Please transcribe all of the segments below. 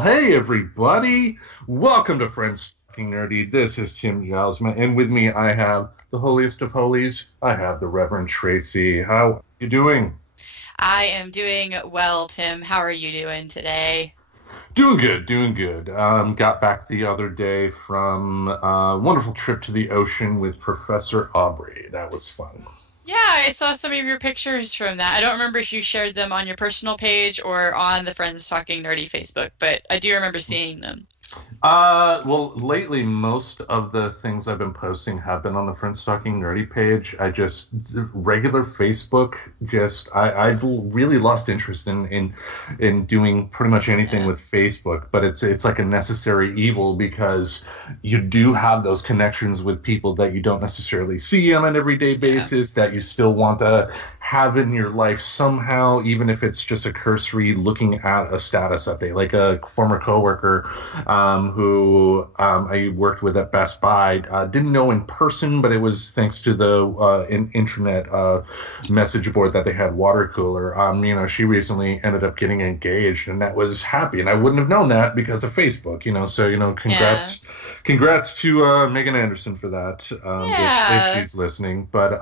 Well, hey everybody! Welcome to Friends Talking Nerdy. This is Tim Gilesman, and with me I have the holiest of holies. I have the Reverend Tracy. How are you doing? I am doing well, Tim. How are you doing today? Doing good, doing good. Got back the other day from a wonderful trip to the ocean with Professor Aubrey. That was fun. Yeah, I saw some of your pictures from that. I don't remember if you shared them on your personal page or on the Friends Talking Nerdy Facebook, but I do remember seeing them. Well, lately, most of the things I've been posting have been on the Friends Talking Nerdy page. Regular Facebook, I've really lost interest in doing pretty much anything Yeah, with Facebook, but it's like a necessary evil because you do have those connections with people that you don't necessarily see on an everyday yeah, basis that you still want to have in your life somehow, even if it's just a cursory looking at a status update, like a former coworker who I worked with at Best Buy. Didn't know in person, but it was thanks to the internet message board that they had, water cooler. She recently ended up getting engaged, and that was happy. And I wouldn't have known that because of Facebook. So yeah, congrats to Megan Anderson for that. If yeah. she's listening, but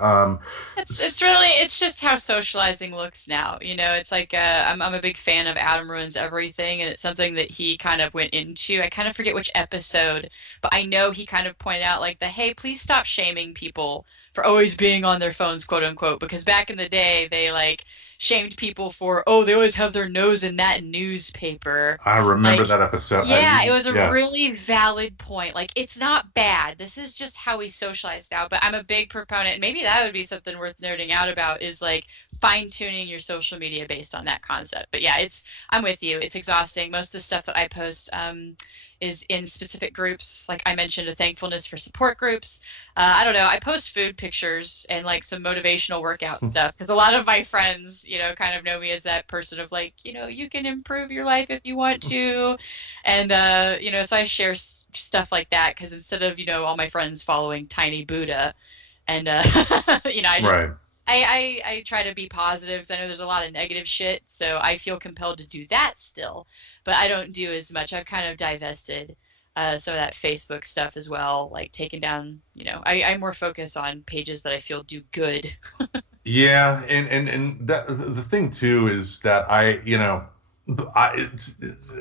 It's just how socializing looks now. It's like I'm a big fan of Adam Ruins Everything, and it's something that he kind of went into. I kind of forget which episode, but I know he kind of pointed out like hey, please stop shaming people for always being on their phones, quote unquote, because back in the day they like shamed people for, oh, they always have their nose in that newspaper. I remember Like, that episode. yeah, it was a Yeah. really valid point. Like, it's not bad. This is just how we socialize now. But I'm a big proponent, and maybe that would be something worth nerding out about, is like fine tuning your social media based on that concept. But yeah, I'm with you. It's exhausting. Most of the stuff that I post is in specific groups. Like I mentioned, a thankfulness for support groups. I don't know. I post food pictures and like some motivational workout stuff because a lot of my friends, kind of know me as that person of like, you can improve your life if you want to. And, so I share stuff like that because instead of, all my friends following Tiny Buddha and, I just, Right. I try to be positive because I know there's a lot of negative shit. So I feel compelled to do that still, but I don't do as much. I've kind of divested some of that Facebook stuff as well, like taking down, I more focus on pages that I feel do good. Yeah, and that the thing too is that I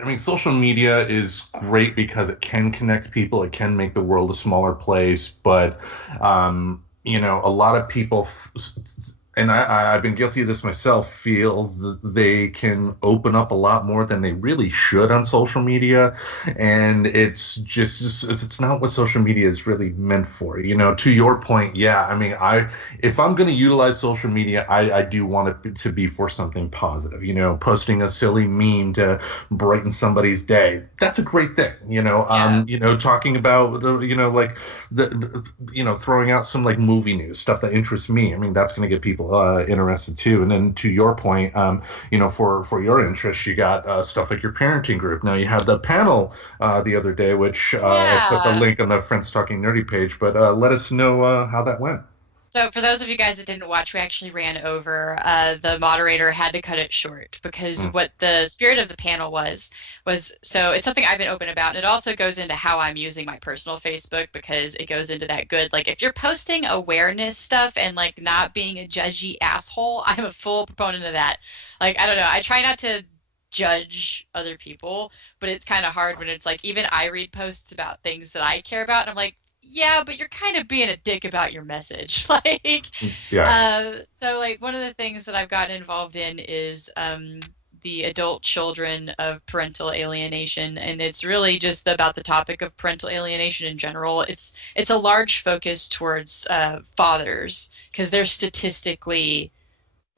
mean, social media is great because it can connect people, it can make the world a smaller place, but a lot of people, and I've been guilty of this myself, feel that they can open up a lot more than they really should on social media, and it's not what social media is really meant for. To your point, yeah, I mean, if I'm going to utilize social media, I do want it to be for something positive. Posting a silly meme to brighten somebody's day, that's a great thing. Yeah. Talking about like throwing out some like movie news stuff that interests me. I mean, that's going to get people interested too. And then to your point, for your interest, you got stuff like your parenting group. Now you had the panel the other day, which I put the Yeah. link on the Friends Talking Nerdy page. But let us know how that went. So for those of you guys that didn't watch, we actually ran over. The moderator had to cut it short because Mm. what the spirit of the panel was so it's something I've been open about, and it also goes into how I'm using my personal Facebook because it goes into that good. Like if you're posting awareness stuff and like not being a judgy asshole, I'm a full proponent of that. Like I don't know, I try not to judge other people, but it's kind of hard when it's like even I read posts about things that I care about, and I'm like, yeah, but you're kind of being a dick about your message. Yeah. So like one of the things that I've gotten involved in is the adult children of parental alienation, and it's really just about the topic of parental alienation in general. It's a large focus towards fathers because they're statistically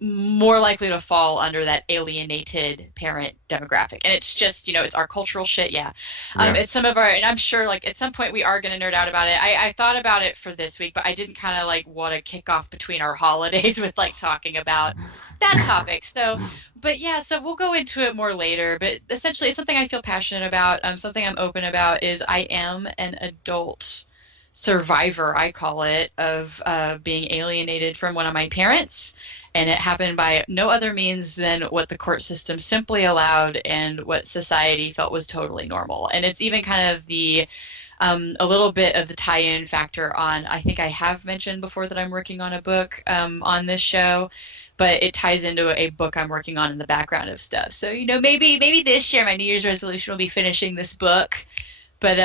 more likely to fall under that alienated parent demographic. And it's just, it's our cultural shit. Yeah. Yeah. It's some of our, and I'm sure like at some point we are going to nerd out about it. I thought about it for this week, but I didn't kind of like want to kick off between our holidays with like talking about that topic. So, but yeah, so we'll go into it more later. But essentially, it's something I feel passionate about. Something I'm open about is I am an adult survivor, I call it, of being alienated from one of my parents And it happened by no other means than what the court system simply allowed and what society felt was totally normal. And it's even kind of a little bit of the tie-in factor on, I think I have mentioned before that I'm working on a book on this show, but it ties into a book I'm working on in the background of stuff. So, maybe this year my New Year's resolution will be finishing this book. But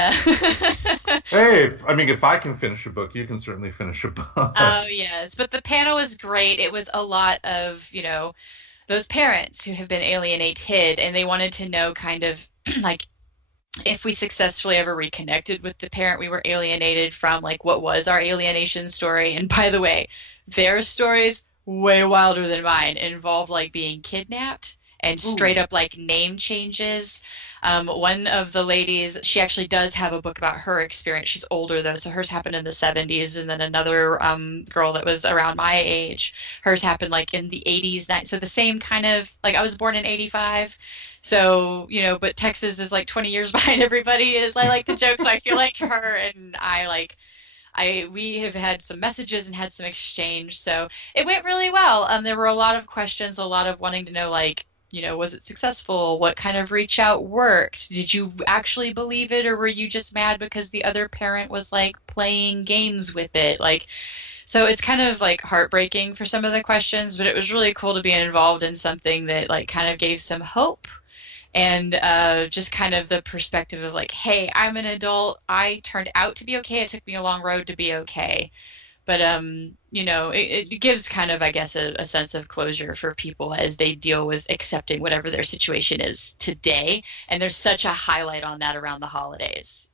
Hey, if I can finish a book, you can certainly finish a book. oh yes, but the panel was great. It was a lot of, those parents who have been alienated, and they wanted to know kind of like if we successfully ever reconnected with the parent we were alienated from, like what was our alienation story. And by the way, their stories way wilder than mine, involved like being kidnapped and straight up like name changes. One of the ladies, she actually does have a book about her experience. She's older though, so hers happened in the 70s, and then another girl that was around my age, hers happened like in the 80s. So the same kind of, like, I was born in 85. So, but Texas is like 20 years behind everybody, as I like to joke. So I feel like her and we have had some messages and had some exchange. So it went really well. There were a lot of questions, a lot of wanting to know, like, was it successful? What kind of reach out worked? Did you actually believe it, or were you just mad because the other parent was like playing games with it? Like, so it's kind of like heartbreaking for some of the questions, but it was really cool to be involved in something that like kind of gave some hope. And just kind of the perspective of like, hey, I'm an adult. I turned out to be okay. It took me a long road to be okay. But, it gives kind of, I guess, a sense of closure for people as they deal with accepting whatever their situation is today. And there's such a highlight on that around the holidays.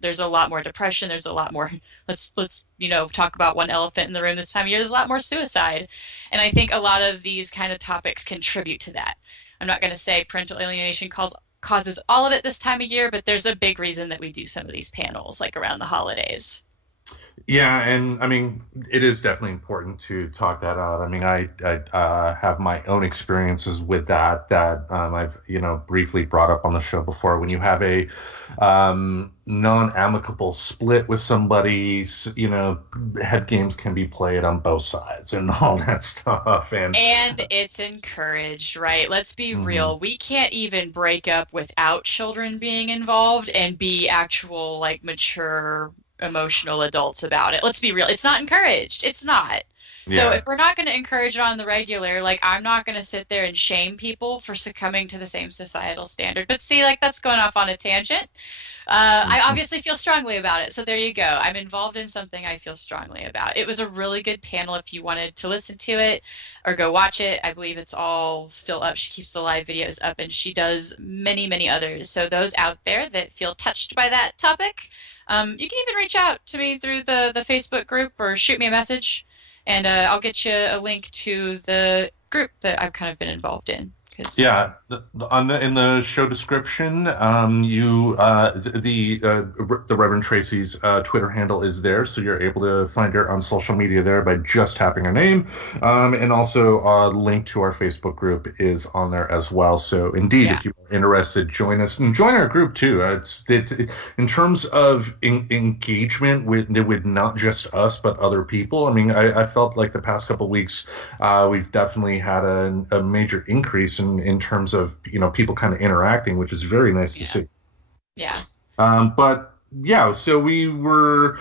There's a lot more depression. There's a lot more, let's talk about one elephant in the room this time of year. There's a lot more suicide. And I think a lot of these kind of topics contribute to that. I'm not going to say parental alienation causes all of it this time of year, but there's a big reason that we do some of these panels like around the holidays. Yeah, and it is definitely important to talk that out. I have my own experiences with that I've briefly brought up on the show before. When you have a non-amicable split with somebody, head games can be played on both sides and all that stuff, and it's encouraged, right? Let's be real. We can't even break up without children being involved and be actual like mature emotional adults about it. Let's be real. It's not encouraged. It's not. Yeah. So if we're not going to encourage it on the regular, like, I'm not going to sit there and shame people for succumbing to the same societal standard. But see, like, that's going off on a tangent. I obviously feel strongly about it. So there you go. I'm involved in something I feel strongly about. It was a really good panel if you wanted to listen to it or go watch it. I believe it's all still up. She keeps the live videos up, and she does many, many others. So those out there that feel touched by that topic, you can even reach out to me through the Facebook group or shoot me a message, and I'll get you a link to the group that I've kind of been involved in. Yeah, in the show description, the Reverend Tracy's Twitter handle is there, so you're able to find her on social media there by just tapping her name, and also a link to our Facebook group is on there as well. So indeed, if you are interested, join us and join our group too. In terms of engagement with not just us but other people. I felt like the past couple of weeks we've definitely had a major increase in terms of people kind of interacting, which is very nice to see. Yeah. So we were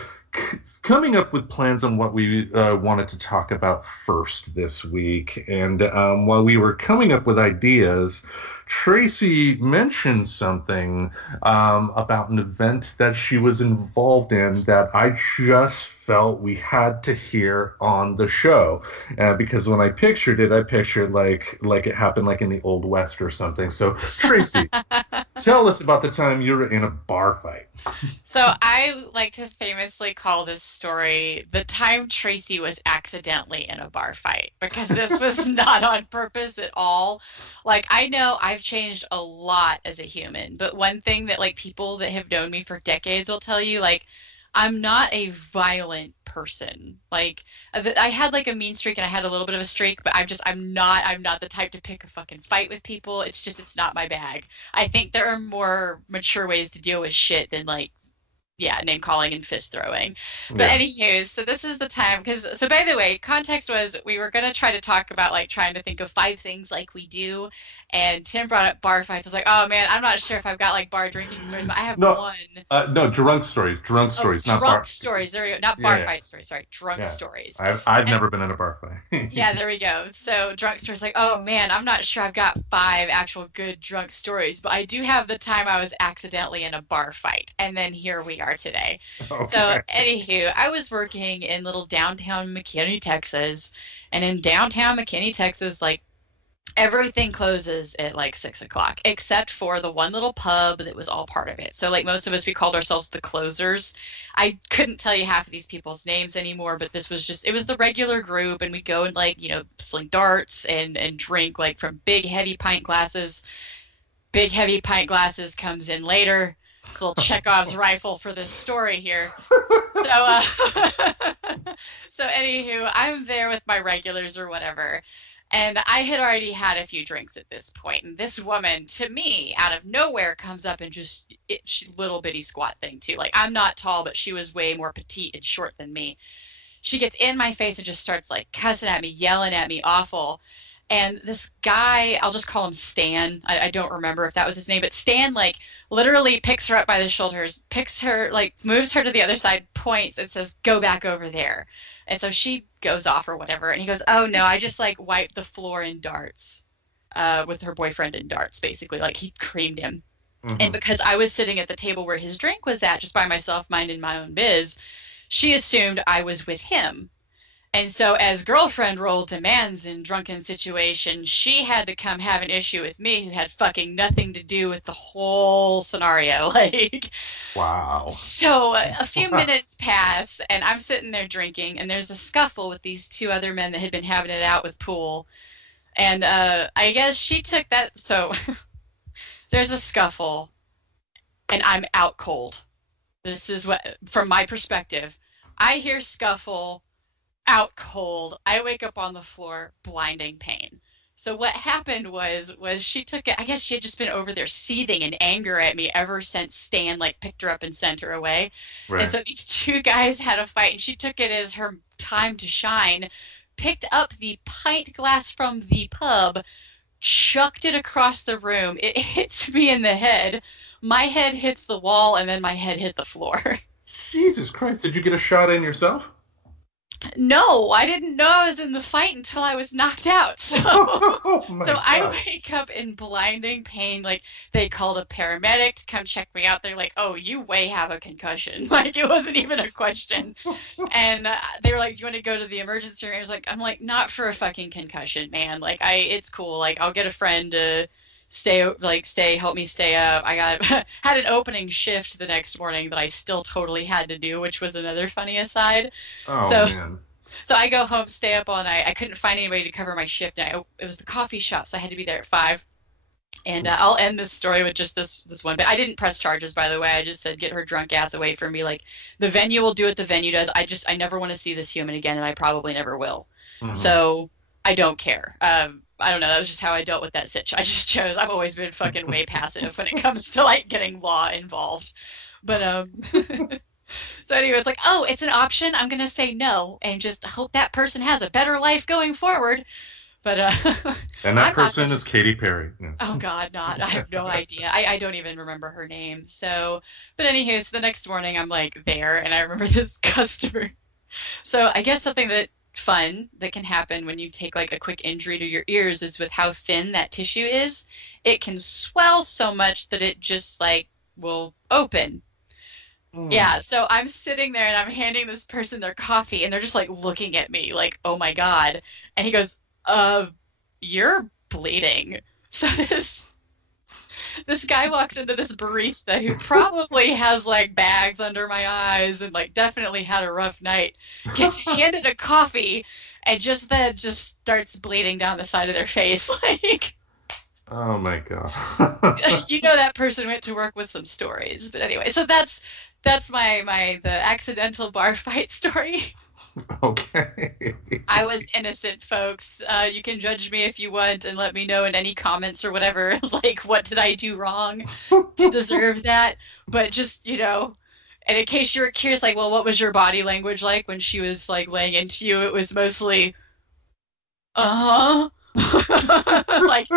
coming up with plans on what we wanted to talk about first this week, and while we were coming up with ideas, Tracy mentioned something about an event that she was involved in that I just felt we had to hear on the show, because when I pictured it like it happened like in the Old West or something. So Tracy, tell us about the time you were in a bar fight. So I like to famously call this story the time Tracy was accidentally in a bar fight, because this was not on purpose at all. Like, I know I've changed a lot as a human, but one thing that like people that have known me for decades will tell you, like, I'm not a violent person. Like, I had like a mean streak and I had a little bit of a streak, but I'm not the type to pick a fucking fight with people. It's not my bag. I think there are more mature ways to deal with shit than like yeah, name calling and fist throwing. But Yeah. anywho, so this is the time because so by the way, context was we were gonna try to talk about like trying to think of 5 things like we do, and Tim brought up bar fights. I was like, oh man, I'm not sure if I've got like bar drinking stories, but I have No, one. no, drunk Oh, stories, not drunk bar. stories. There we go. Not Yeah, bar yeah, fight stories. Sorry, drunk yeah. stories. I've And never been in a bar fight. yeah, there we go. So drunk stories, like, oh man, I'm not sure I've got 5 actual good drunk stories, but I do have the time I was accidentally in a bar fight, and then here we are today. So, Okay. anywho, I was working in little downtown McKinney, Texas, and in downtown McKinney, Texas, like everything closes at like 6 o'clock, except for the one little pub that was all part of it. So, like most of us, we called ourselves the closers. I couldn't tell you half of these people's names anymore, but this was just, it was the regular group, and we'd go and like, sling darts and drink like from big, heavy pint glasses. Big, heavy pint glasses comes in later. It's a little Chekhov's rifle for this story here. So, so anywho, I'm there with my regulars or whatever, and I had already had a few drinks at this point, and this woman, to me, out of nowhere, comes up and just she little bitty squat thing too. Like I'm not tall, but she was way more petite and short than me. She gets in my face and just starts like cussing at me, yelling at me, awful. And this guy, I'll just call him Stan. I don't remember if that was his name, but Stan like literally picks her up by the shoulders, picks her, like moves her to the other side, points and says, "Go back over there." And so she goes off or whatever. And he goes, "Oh no, I just like wiped the floor in darts, with her boyfriend in darts, basically. Like he creamed him." And Hmm. because I was sitting at the table where his drink was at, just by myself, minding my own biz, she assumed I was with him. And so, as girlfriend role demands in drunken situations, she had to come have an issue with me who had fucking nothing to do with the whole scenario. Like, Wow. so a few minutes pass, and I'm sitting there drinking, and there's a scuffle with these 2 other men that had been having it out with Pool. And I guess she took that. So, there's a scuffle, and I'm out cold. This is what, from my perspective, I hear scuffle, out cold. I wake up on the floor, blinding pain. So what happened was she took it. I guess she had just been over there seething in anger at me ever since Stan like picked her up and sent her away. And Right. so these 2 guys had a fight, and she took it as her time to shine. Picked up the pint glass from the pub, chucked it across the room. It hits me in the head. My head hits the wall, and then my head hit the floor. Jesus Christ! Did you get a shot in yourself? No, I didn't know I was in the fight until I was knocked out. So, Oh my so I God. wake up in blinding pain. Like they called a paramedic to come check me out. They're like, "Oh, you way have a concussion." Like it wasn't even a question. And they were like, "Do you want to go to the emergency room?" I was like, "I'm like, not for a fucking concussion, man. Like it's cool. Like I'll get a friend to help me stay up." I got had an opening shift the next morning that I still totally had to do, which was another funny aside. Oh So man. so I go home, stay up all night. I couldn't find anybody to cover my shift, and it was the coffee shop, so I had to be there at 5. And I'll end this story with just this one. But I didn't press charges, by the way. I just said, get her drunk ass away from me. Like the venue will do what the venue does. I never want to see this human again, and I probably never will. Hmm. So I don't care. I don't know. That was just how I dealt with that sitch. I just chose. I've always been fucking way passive when it comes to like getting law involved. But so anyway, it's like, oh, it's an option. I'm gonna say no and just hope that person has a better life going forward. But And that I'm not person gonna. is Katy Perry. Yeah. Oh God, not. I have no idea. I don't even remember her name. So, but anywho, so the next morning I'm like there, and I remember this customer. So I guess something that fun that can happen when you take like a quick injury to your ears is with how thin that tissue is. It can swell so much that it just like will open. Mm. Yeah, so I'm sitting there and I'm handing this person their coffee, and they're just like looking at me like, "Oh my God." And he goes, you're bleeding." So this guy walks into this barista who probably has like bags under my eyes and like definitely had a rough night, gets handed a coffee, and just then just starts bleeding down the side of their face. Like, Oh my God. that person went to work with some stories. But anyway, so that's my the accidental bar fight story. Okay. I was innocent, folks. You can judge me if you want and let me know in any comments or whatever, like what did I do wrong to deserve that? But just, And in case you were curious, like, well, what was your body language like when she was like laying into you? It was mostly, uh-huh. Like,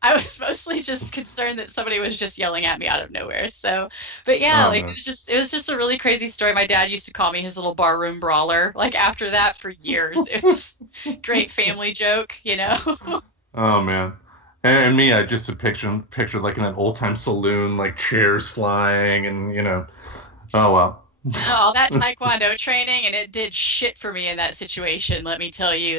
I was mostly just concerned that somebody was just yelling at me out of nowhere. So, but yeah, Oh like man. it was just a really crazy story. My dad used to call me his little barroom brawler. Like after that for years. It was great family joke, you know. Oh man. And me, I just a picture like in an old time saloon, like chairs flying, and oh well. All that taekwondo training, and it did shit for me in that situation, let me tell you.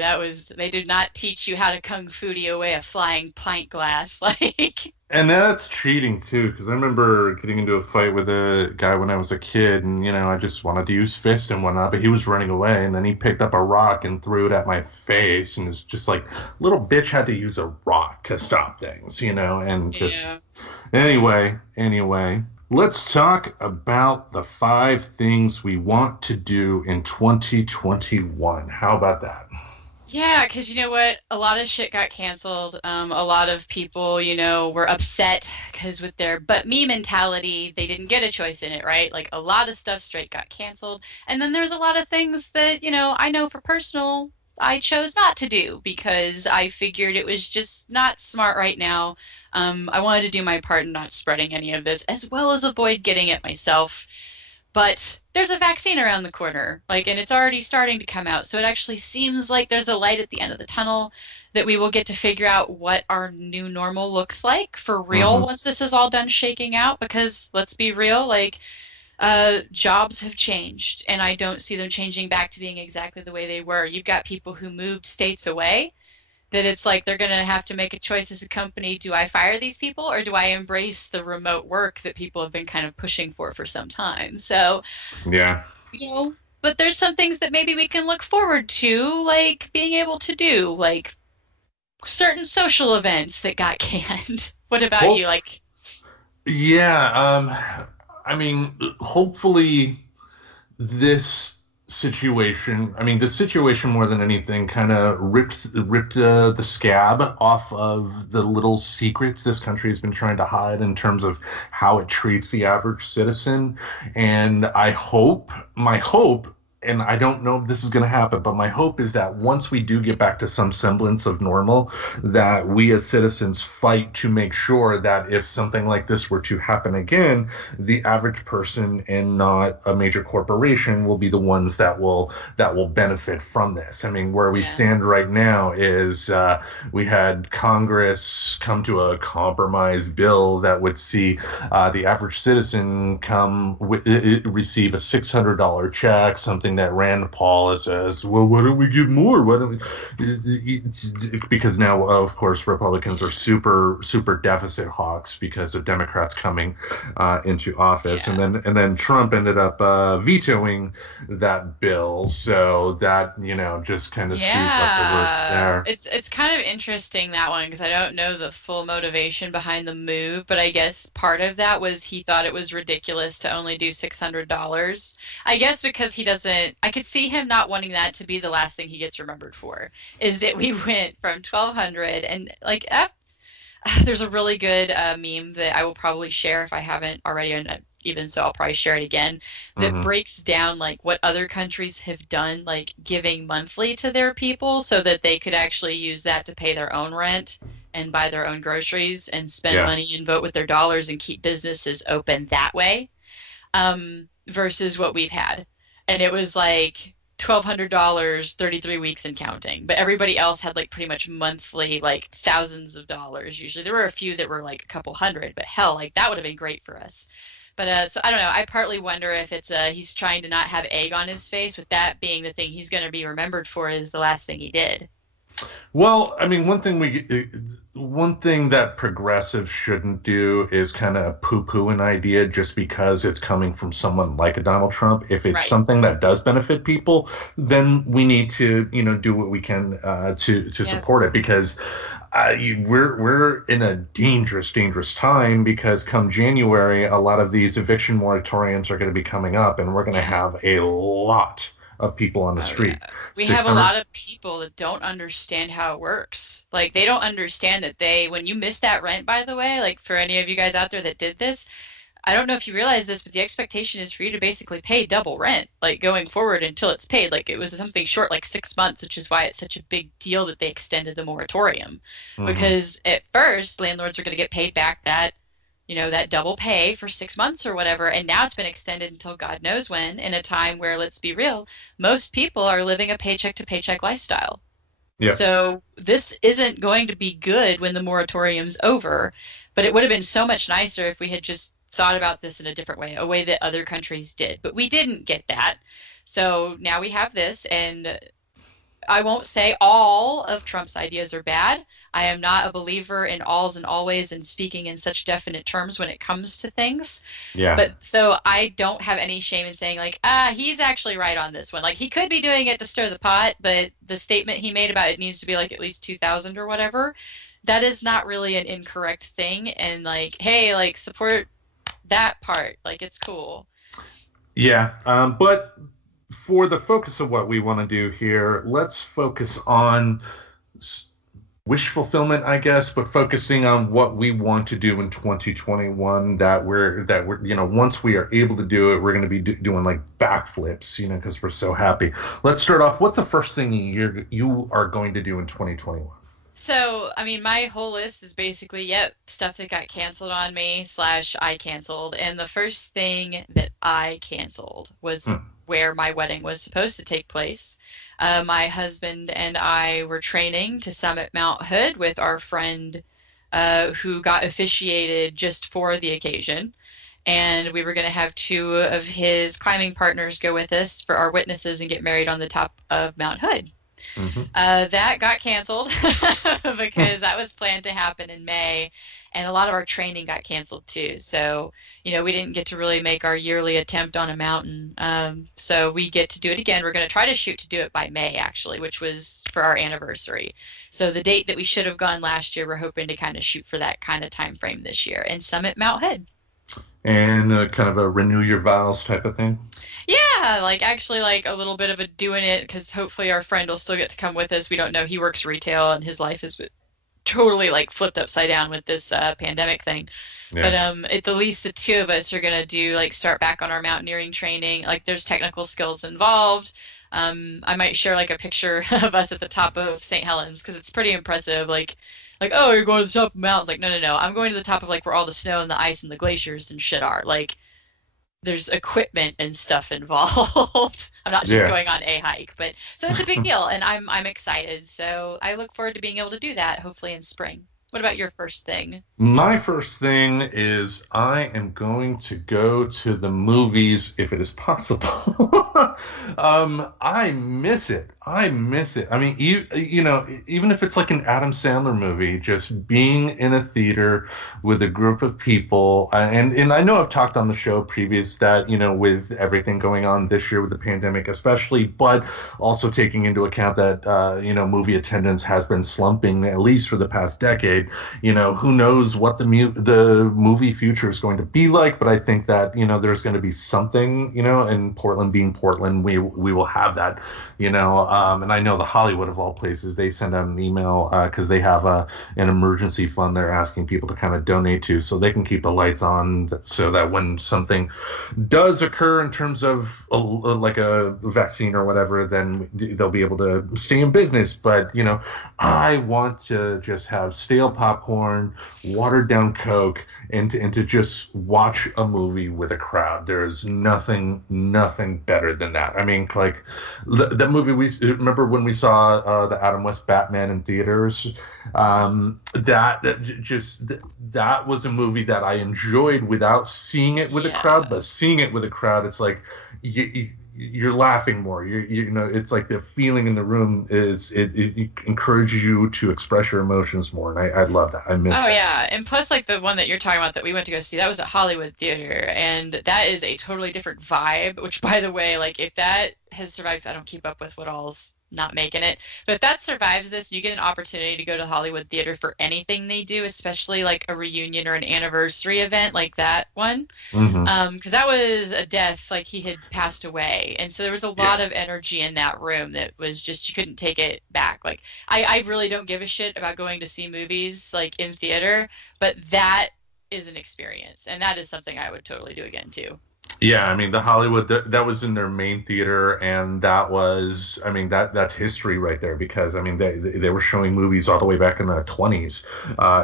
They did not teach you how to kung fu away a flying pint glass. Like, And that's cheating too, because I remember getting into a fight with a guy when I was a kid, and I just wanted to use fist and whatnot, but he was running away, and then he picked up a rock and threw it at my face, and it's just like, little bitch had to use a rock to stop things, and just yeah. anyway, let's talk about the 5 things we want to do in 2021. How about that? Yeah, because you know what? A lot of shit got canceled. A lot of people, were upset because with their but me mentality, they didn't get a choice in it, right? Like a lot of stuff straight got canceled. And then there's a lot of things that, I know for personal, I chose not to do because I figured it was just not smart right now. I wanted to do my part in not spreading any of this, as well as avoid getting it myself. But there's a vaccine around the corner, like, and it's already starting to come out. So it actually seems like there's a light at the end of the tunnel that we will get to figure out what our new normal looks like for real Hmm. once this is all done shaking out. Because let's be real, like, jobs have changed, and I don't see them changing back to being exactly the way they were. You've got people who moved states away that it's like they're going to have to make a choice as a company. Do I fire these people or do I embrace the remote work that people have been kind of pushing for some time? So, Yeah. but there's some things that maybe we can look forward to, like being able to do, like certain social events that got canned. What about Hope. you? Like, Yeah. I mean, hopefully this the situation more than anything kind of ripped the scab off of the little secrets this country has been trying to hide in terms of how it treats the average citizen. And my hope, and I don't know if this is going to happen, but my hope is that once we do get back to some semblance of normal, that we as citizens fight to make sure that if something like this were to happen again, the average person and not a major corporation will be the ones that will benefit from this. I mean, where we yeah, stand right now is we had Congress come to a compromise bill that would see the average citizen receive a $600 check, something that Rand Paul says, well, why don't we give more? Why don't we? Because now, of course, Republicans are super, super deficit hawks because of Democrats coming into office, and yeah. then Trump ended up vetoing that bill, so that just kind of screws up the works Yeah, there. it's kind of interesting that one because I don't know the full motivation behind the move, but I guess part of that was he thought it was ridiculous to only do $600. I guess because he doesn't, I could see him not wanting that to be the last thing he gets remembered for, is that we went from 1200 and like there's a really good meme that I will probably share if I haven't already, and even so, I'll probably share it again. That Hmm. breaks down like what other countries have done, like giving monthly to their people, so that they could actually use that to pay their own rent and buy their own groceries and spend Yeah. money and vote with their dollars and keep businesses open that way, versus what we've had. And it was like $1,200, 33 weeks and counting. But everybody else had like pretty much monthly, like thousands of dollars. Usually there were a few that were like a couple hundred, but hell, like that would have been great for us. But so I don't know. I partly wonder if it's he's trying to not have egg on his face, with that being the thing he's going to be remembered for is the last thing he did. Well, I mean, one thing that progressives shouldn't do is kind of poo-poo an idea just because it's coming from someone like a Donald Trump. If it's Right. something that does benefit people, then we need to, do what we can to Yep. support it, because we're in a dangerous time, because come January, a lot of these eviction moratoriums are going to be coming up, and we're going to Yeah. have a lot of people on the Oh yeah. street. We have a 600. lot of people that don't understand how it works. Like they don't understand that when you miss that rent, by the way, like for any of you guys out there that did this, I don't know if you realize this, but the expectation is for you to basically pay double rent, like going forward until it's paid. Like it was something short, like 6 months, which is why it's such a big deal that they extended the moratorium. Hmm. Because at first, landlords are going to get paid back that, that double pay for 6 months or whatever. And now it's been extended until God knows when, in a time where, let's be real, most people are living a paycheck to paycheck lifestyle. Yeah. So this isn't going to be good when the moratorium's over, but it would have been so much nicer if we had just thought about this in a different way, a way that other countries did. But we didn't get that. So now we have this, and I won't say all of Trump's ideas are bad. I am not a believer in alls and always and speaking in such definite terms when it comes to things. Yeah. But so I don't have any shame in saying like, he's actually right on this one. Like he could be doing it to stir the pot, but the statement he made about it needs to be like at least 2,000 or whatever. That is not really an incorrect thing. And like, hey, like support that part. Like it's cool. Yeah. But for the focus of what we want to do here, let's focus on wish fulfillment, I guess, but focusing on what we want to do in 2021. That we're once we are able to do it, we're going to be doing like backflips, because we're so happy. Let's start off. What's the first thing you are going to do in 2021? So, I mean, my whole list is basically, yep, stuff that got canceled on me slash I canceled. And the first thing that I canceled was Hmm. where my wedding was supposed to take place. My husband and I were training to summit Mount Hood with our friend who got officiated just for the occasion. And we were going to have two of his climbing partners go with us for our witnesses and get married on the top of Mount Hood. Hmm. That got canceled because that was planned to happen in May, and a lot of our training got canceled too. So, we didn't get to really make our yearly attempt on a mountain. So we get to do it again. We're going to try to shoot to do it by May, actually, which was for our anniversary. So the date that we should have gone last year, we're hoping to kind of shoot for that kind of time frame this year and summit Mount Hood. And kind of a renew your vows type of thing. Yeah, like actually like a little bit of a doing it because hopefully our friend will still get to come with us. We don't know. He works retail and his life is totally like flipped upside down with this pandemic thing. But Yeah. at the least the two of us are gonna do like start back on our mountaineering training. Like there's technical skills involved. I might share like a picture of us at the top of St. Helens because it's pretty impressive. Like oh you're going to the top of the mountain. Like no, I'm going to the top of like where all the snow and the ice and the glaciers and shit are. Like there's equipment and stuff involved. I'm not just Yeah. going on a hike, but so it's a big deal, and I'm excited. So I look forward to being able to do that hopefully in spring. What about your first thing? My first thing is I am going to go to the movies if it is possible. I miss it. I miss it. I mean, even if it's like an Adam Sandler movie, just being in a theater with a group of people, and I know I've talked on the show previous that with everything going on this year with the pandemic, especially, but also taking into account that movie attendance has been slumping at least for the past decade. Who knows what the movie future is going to be like, but I think that there's going to be something, and Portland being Portland, we will have that, and I know the Hollywood of all places, they send out an email because they have an emergency fund they're asking people to kind of donate to so they can keep the lights on so that when something does occur in terms of like a vaccine or whatever, then they'll be able to stay in business. But I want to just have stale popcorn, watered down Coke, and to just watch a movie with a crowd. There is nothing better than that. I mean, like that movie, we remember when we saw the Adam West Batman in theaters. That was a movie that I enjoyed without seeing it with a crowd, Yeah. but seeing it with a crowd, it's like you're laughing more. It's like the feeling in the room it encourages you to express your emotions more, and I love that. I miss Oh that. yeah, and plus like the one that you're talking about that we went to go see, that was at Hollywood Theater, and that is a totally different vibe. Which, by the way, like if that has survived, 'cause I don't keep up with what all's not making it, but if that survives this, you get an opportunity to go to Hollywood Theater for anything they do, especially like a reunion or an anniversary event like that one. Hmm. Because that was a death, like he had passed away, and so there was a Yeah. lot of energy in that room that was just you couldn't take it back. Like I really don't give a shit about going to see movies like in theater, but that is an experience, and that is something I would totally do again too. Yeah, I mean the Hollywood that was in their main theater, and that was, I mean that's history right there, because I mean they were showing movies all the way back in the 20s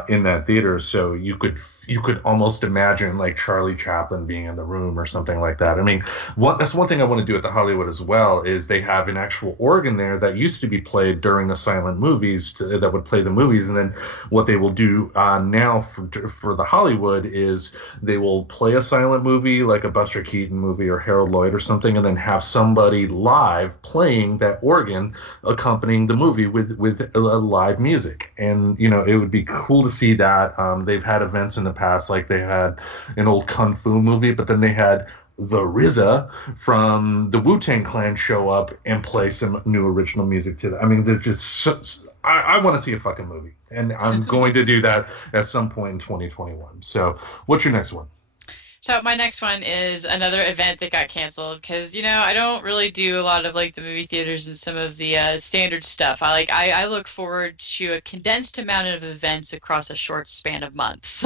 in that theater, so you could almost imagine like Charlie Chaplin being in the room or something like that. I mean, that's one thing I want to do at the Hollywood as well, is they have an actual organ there that used to be played during the silent movies that would play the movies, and then what they will do now for the Hollywood is they will play a silent movie like a Buster Keaton movie or Harold Lloyd or something, and then have somebody live playing that organ accompanying the movie with live music. And it would be cool to see that. They've had events in the past, like they had an old kung fu movie, but then they had the RZA from the Wu-Tang Clan show up and play some new original music to them. I mean, they're just I want to see a fucking movie, and I'm going to do that at some point in 2021. So what's your next one? So my next one is another event that got canceled because, I don't really do a lot of like the movie theaters and some of the standard stuff. I look forward to a condensed amount of events across a short span of months.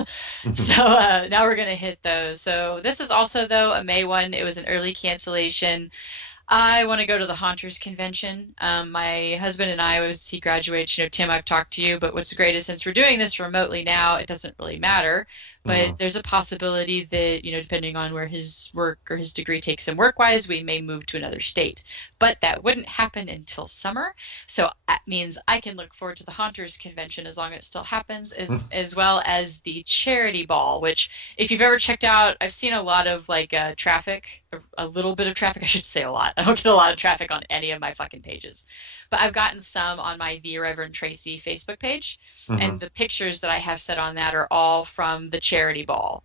So now we're going to hit those. So this is also, though, a May one. It was an early cancellation. I want to go to the Haunters Convention. My husband and I, he graduates, Tim, I've talked to you, but what's great is since we're doing this remotely now, it doesn't really matter. But there's a possibility that, depending on where his work or his degree takes him work-wise, we may move to another state. But that wouldn't happen until summer. So that means I can look forward to the Haunters Convention as long as it still happens, as well as the Charity Ball, which if you've ever checked out, I've seen a lot of traffic, a little bit of traffic. I should say a lot. I don't get a lot of traffic on any of my fucking pages. But I've gotten some on my The Reverend Tracy Facebook page, and the pictures that I have set on that are all from the Charity Ball.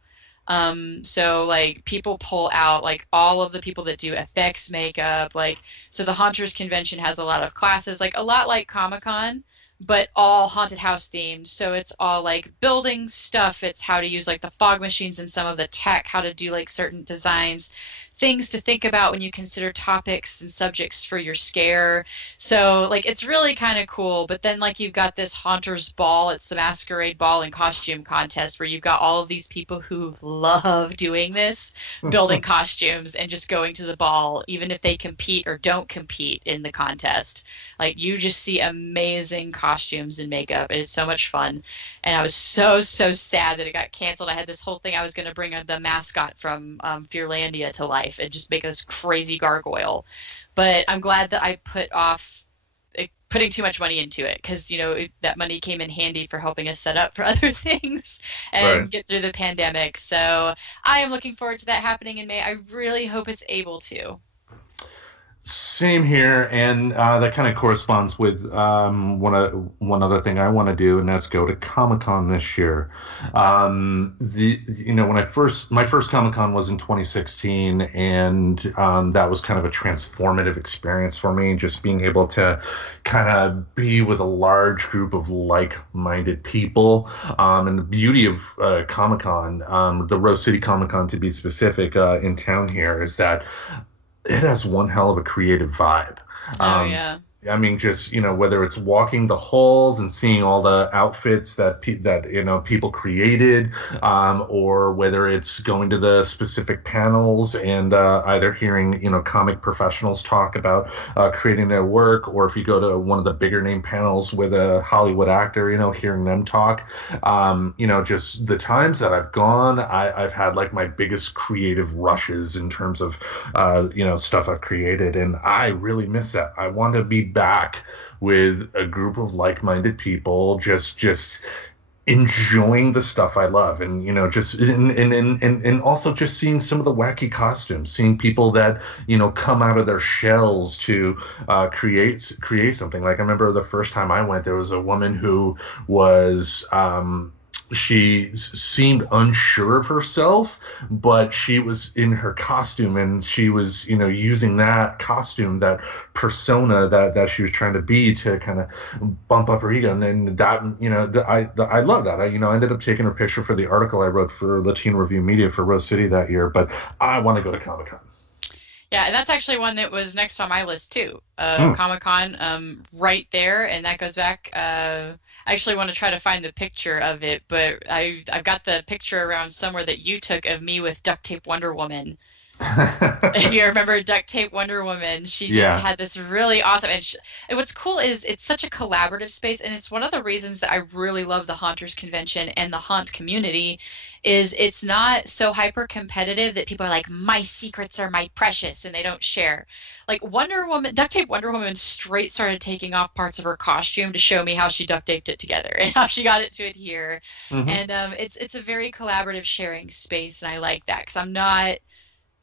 So people pull out all of the people that do effects, makeup, so the Haunters Convention has a lot of classes, a lot like Comic-Con, but all haunted house themed. So it's all building stuff. It's how to use the fog machines and some of the tech, how to do certain designs, things to think about when you consider topics and subjects for your scare. So it's really kind of cool. But then you've got this Haunters Ball. It's the masquerade ball and costume contest where you've got all of these people who love doing this, building costumes and just going to the ball, even if they compete or don't compete in the contest. You just see amazing costumes and makeup. And it's so much fun. And I was so sad that it got canceled. I had this whole thing I was going to bring the mascot from Fearlandia to life and just make this crazy gargoyle. But I'm glad that I put off putting too much money into it because, that money came in handy for helping us set up for other things and get through the pandemic. So I am looking forward to that happening in May. I really hope it's able to. Same here, and that kind of corresponds with one other thing I want to do, and that's go to Comic-Con this year. When my first Comic-Con was in 2016, and that was kind of a transformative experience for me, just being able to kind of be with a large group of like-minded people. And the beauty of Comic-Con, the Rose City Comic-Con to be specific, in town here, is that it has one hell of a creative vibe. Yeah. I mean, just, whether it's walking the halls and seeing all the outfits that people created, or whether it's going to the specific panels and either hearing, comic professionals talk about creating their work, or if you go to one of the bigger name panels with a Hollywood actor, hearing them talk, just the times that I've gone, I've had my biggest creative rushes in terms of, stuff I've created. And I really miss that. I want to be back with a group of like-minded people just enjoying the stuff I love, and and also just seeing some of the wacky costumes, seeing people that come out of their shells to create something. I remember the first time I went, there was a woman who was she seemed unsure of herself, but she was in her costume, and she was, using that costume, that persona that she was trying to be, to kind of bump up her ego. And then that, I love that. I ended up taking her picture for the article I wrote for Latino Review Media for Rose City that year. But I want to go to Comic-Con. Yeah, and that's actually one that was next on my list too. Hmm. Comic-Con, right there, and that goes back. I actually want to try to find the picture of it, but I've got the picture around somewhere that you took of me with duct tape Wonder Woman. If you remember Duct Tape Wonder Woman, she just Yeah. had this really awesome. And what's cool is it's such a collaborative space, and it's one of the reasons that I really love the Haunters Convention and the haunt community. Is it's not so hyper competitive that people are like, my secrets are my precious, and they don't share. Like Wonder Woman, Duct Tape Wonder Woman straight started taking off parts of her costume to show me how she duct taped it together and how she got it to adhere. Hmm. And it's a very collaborative sharing space, and I like that because I'm not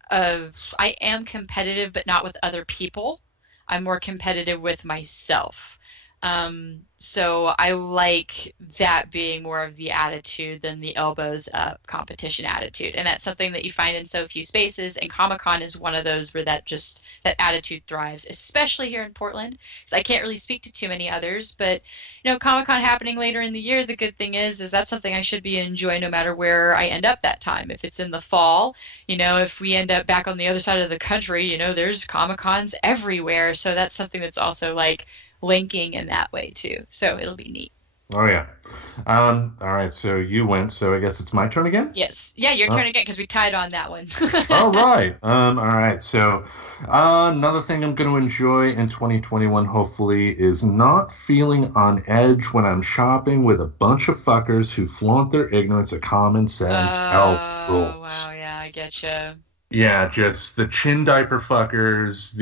I am competitive, but not with other people. I'm more competitive with myself. So I like that being more of the attitude than the elbows up competition attitude. And that's something that you find in so few spaces. And Comic Con is one of those where that attitude thrives, especially here in Portland. Because I can't really speak to too many others, but Comic Con happening later in the year, the good thing is that's something I should be enjoying no matter where I end up that time. If it's in the fall, if we end up back on the other side of the country, there's Comic Cons everywhere. So that's something that's also like linking in that way too. So it'll be neat. Oh yeah. All right. So you went. So I guess it's my turn again. Yes. Yeah, your Oh, turn again because we tied on that one. all right. All right. So another thing I'm going to enjoy in 2021, hopefully, is not feeling on edge when I'm shopping with a bunch of fuckers who flaunt their ignorance of common sense health Oh, rules. wow. Yeah, I get you. Yeah, just the chin diaper fuckers,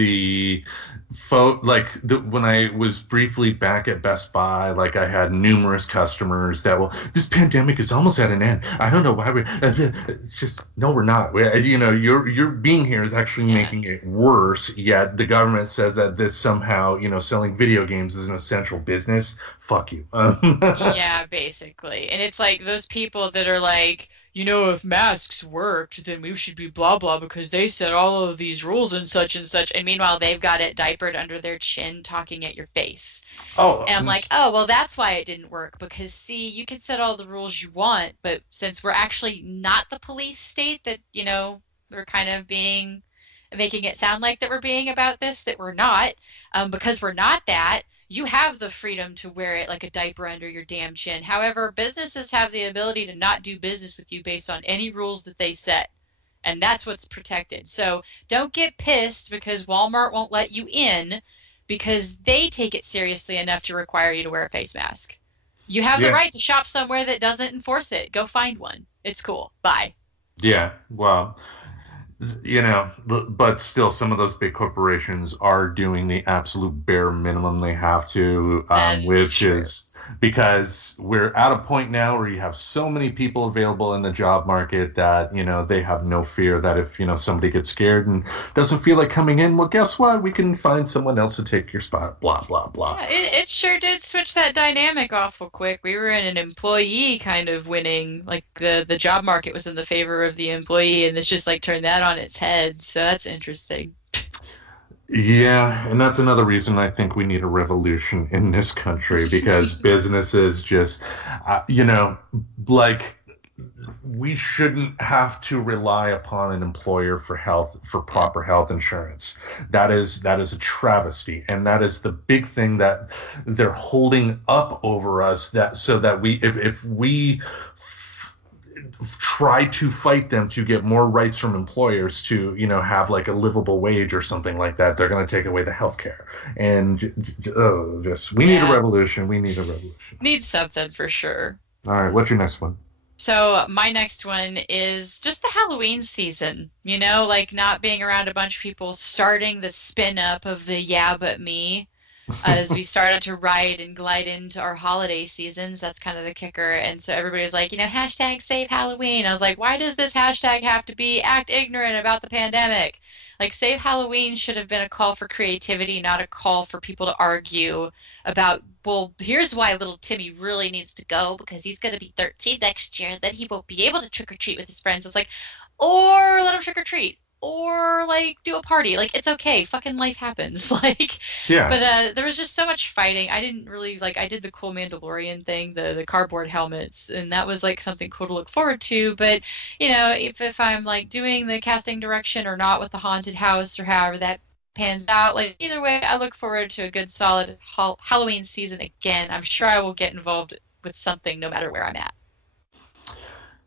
when I was briefly back at Best Buy, like I had numerous customers that, well, this pandemic is almost at an end. I don't know why it's just, no, we're not. Your being here is actually Yeah. making it worse, yet the government says that this somehow, selling video games is an essential business. Fuck you. Yeah, basically. And it's like those people that are like, if masks worked, then we should be blah blah because they set all of these rules and such and such. And meanwhile, they've got it diapered under their chin talking at your face. Oh, And I'm like, oh, well, that's why it didn't work because, see, you can set all the rules you want, but since we're actually not the police state that, we're kind of making it sound like that we're being about this, that we're not, because we're not that, you have the freedom to wear it like a diaper under your damn chin. However, businesses have the ability to not do business with you based on any rules that they set. And that's what's protected. So don't get pissed because Walmart won't let you in because they take it seriously enough to require you to wear a face mask. You have the yeah. right to shop somewhere that doesn't enforce it. Go find one. It's cool. Bye. Yeah. Well, but still, some of those big corporations are doing the absolute bare minimum they have to, That is which true. is because we're at a point now where you have so many people available in the job market that, they have no fear that if, somebody gets scared and doesn't feel like coming in, well, guess what? We can find someone else to take your spot, blah, blah, blah. Yeah, it sure did switch that dynamic awful quick. We were in an employee kind of winning, like the job market was in the favor of the employee, and this just like turned that on its head. So that's interesting. Yeah, and that's another reason I think we need a revolution in this country because businesses just, like we shouldn't have to rely upon an employer for Yeah. proper health insurance. That is a travesty, and that is the big thing that they're holding up over us. That so that if we try to fight them to get more rights from employers to have like a livable wage or something like that, they're going to take away the health care. And just we need a Yeah. revolution. We need a revolution. Needs something for sure. All right, what's your next one? So my next one is just the Halloween season, like not being around a bunch of people starting the spin up of the yeah but me as we started to ride and glide into our holiday seasons. That's kind of the kicker. And so everybody was like, hashtag save Halloween. I was like, why does this hashtag have to be act ignorant about the pandemic? Like, save Halloween should have been a call for creativity, not a call for people to argue about, well, here's why little Timmy really needs to go because he's going to be 13 next year and then he won't be able to trick or treat with his friends. It's like, or let him trick or treat. or like do a party. Like it's okay. Fucking life happens. Like Yeah. but there was just so much fighting. I didn't really like I did the cool Mandalorian thing, the cardboard helmets, and that was like something cool to look forward to, but if I'm like doing the casting direction or not with the haunted house or however that pans out, like either way, I look forward to a good solid Halloween season again. I'm sure I will get involved with something no matter where I'm at.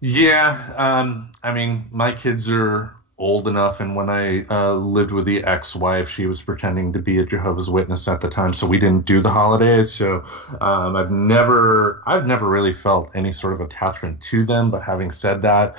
Yeah, I mean, my kids are old enough, and when I lived with the ex-wife, she was pretending to be a Jehovah's Witness at the time, so we didn't do the holidays. So I've never really felt any sort of attachment to them. But having said that,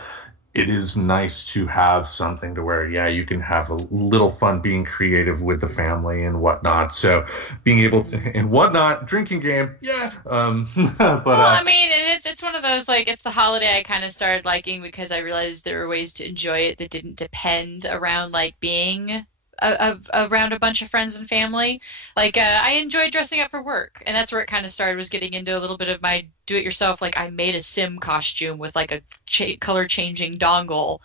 it is nice to have something to where, yeah, you can have a little fun being creative with the family and whatnot. So being able to, and whatnot, drinking game, yeah. But Well, I mean, and it's one of those like it's the holiday I kind of started liking because I realized there were ways to enjoy it that didn't depend around like being around a bunch of friends and family. Like I enjoyed dressing up for work, and that's where it kind of started was getting into a little bit of my do-it-yourself. Like I made a sim costume with like a color changing dongle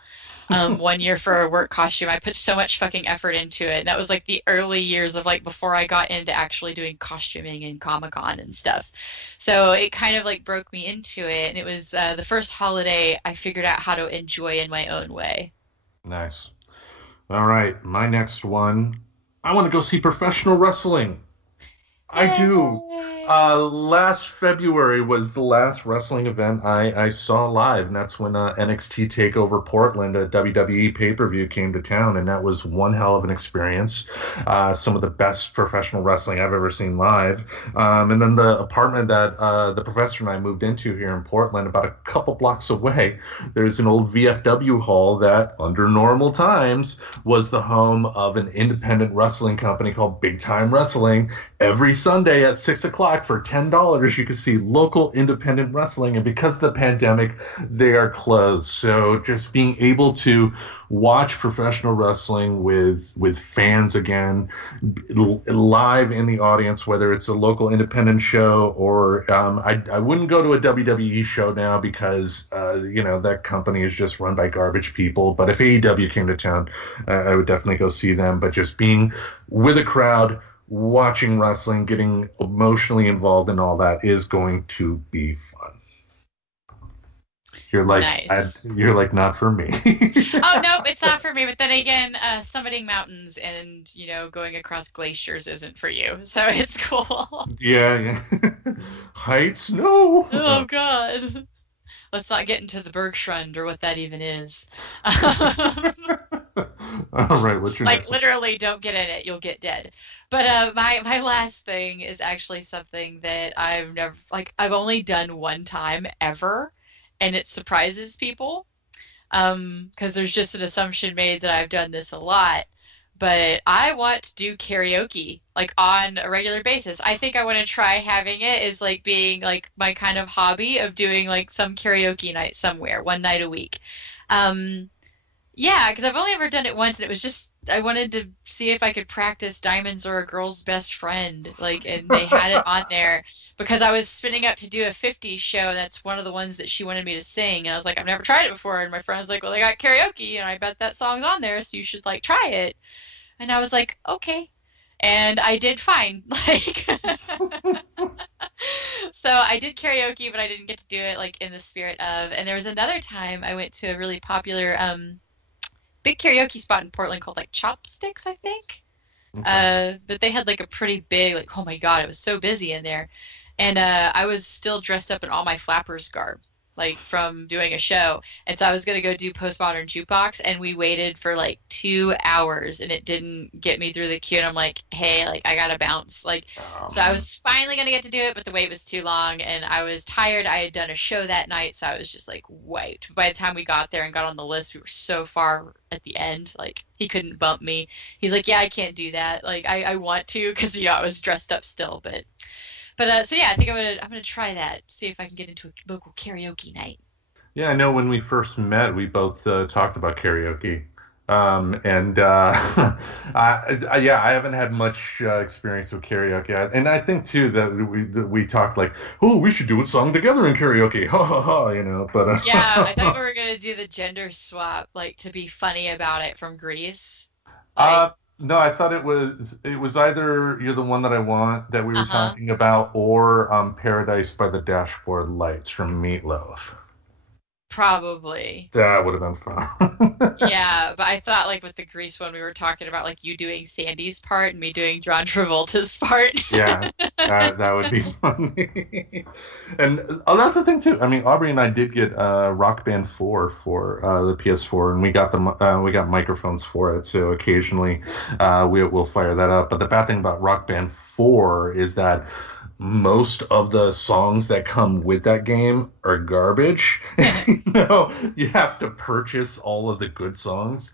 one year for a work costume. I put so much fucking effort into it. And that was like the early years of like before I got into actually doing costuming and Comic Con and stuff. So it kind of like broke me into it. And it was the first holiday I figured out how to enjoy in my own way. nice. All right, my next one. I want to go see professional wrestling. I do. Yay! Last February was the last wrestling event I saw live, and that's when NXT Takeover Portland, a WWE pay-per-view, came to town, and that was one hell of an experience. Some of the best professional wrestling I've ever seen live. And then the apartment that the professor and I moved into here in Portland, about a couple blocks away, there's an old VFW hall that, under normal times, was the home of an independent wrestling company called Big Time Wrestling. Every Sunday at 6 o'clock for $10, you can see local independent wrestling. And because of the pandemic, they are closed. So just being able to watch professional wrestling with fans again, live in the audience, whether it's a local independent show or I wouldn't go to a WWE show now because that company is just run by garbage people. But if AEW came to town, I would definitely go see them. But just being with a crowd, watching wrestling, getting emotionally involved in all that is going to be fun. You're like, Nice. you're like, not for me. Oh, nope, it's not for me. But then again, summiting mountains and, going across glaciers isn't for you. So it's cool. Yeah, yeah. Heights, no. Oh, God. Let's not get into the Bergschrund or what that even is. All right, what's your Like next one? literally, don't get in it; you'll get dead. But my last thing is actually something that I've never like I've only done one time ever, and it surprises people. Because there's just an assumption made that I've done this a lot. But I want to do karaoke like on a regular basis. I think I want to try having it as like being like my kind of hobby of doing like some karaoke night somewhere, one night a week. Um, yeah, because I've only ever done it once, and it was just I wanted to see if I could practice "Diamonds Are a Girl's Best Friend," like, and they had it on there because I was spinning up to do a '50s show, and that's one of the ones that she wanted me to sing, and I was like, I've never tried it before, and my friend's like, well, they got karaoke, and I bet that song's on there, so you should like try it, and I was like, okay, and I did fine, like, so I did karaoke, but I didn't get to do it like in the spirit of, and there was another time I went to a really popular big karaoke spot in Portland called like Chopsticks, I think. Okay. But they had like a pretty big, like, oh my God, it was so busy in there. And I was still dressed up in all my flappers garb, like from doing a show. And so I was gonna go do Postmodern Jukebox, and we waited for like 2 hours, and it didn't get me through the queue. And I'm like, hey, like I gotta bounce, like. Oh So I man. was finally gonna get to do it, but the wait was too long, and I was tired. I had done a show that night, so I was just like wiped. By the time we got there and got on the list, we were so far at the end. Like he couldn't bump me. He's like, yeah, I can't do that. Like I want to, because I was dressed up still, but so yeah, I think I'm gonna try that. See if I can get into a local karaoke night. Yeah, I know when we first met, we both talked about karaoke. And I haven't had much experience with karaoke. And I think too that we talked like, oh, we should do a song together in karaoke, ha ha ha, But Yeah, I thought we were gonna do the gender swap, like to be funny about it from Greece. Like, uh, no, I thought it was either You're the One That I Want that we were uh-huh. talking about, or Paradise by the Dashboard Lights from Meatloaf. Probably. That would have been fun. Yeah, but I thought like with the Grease one we were talking about like you doing Sandy's part and me doing John Travolta's part. Yeah, that would be funny. And that's the thing too. I mean, Aubrey and I did get Rock Band 4 for the PS4, and we got microphones for it. So occasionally we'll fire that up. But the bad thing about Rock Band 4 is that most of the songs that come with that game are garbage. You have to purchase all of the good songs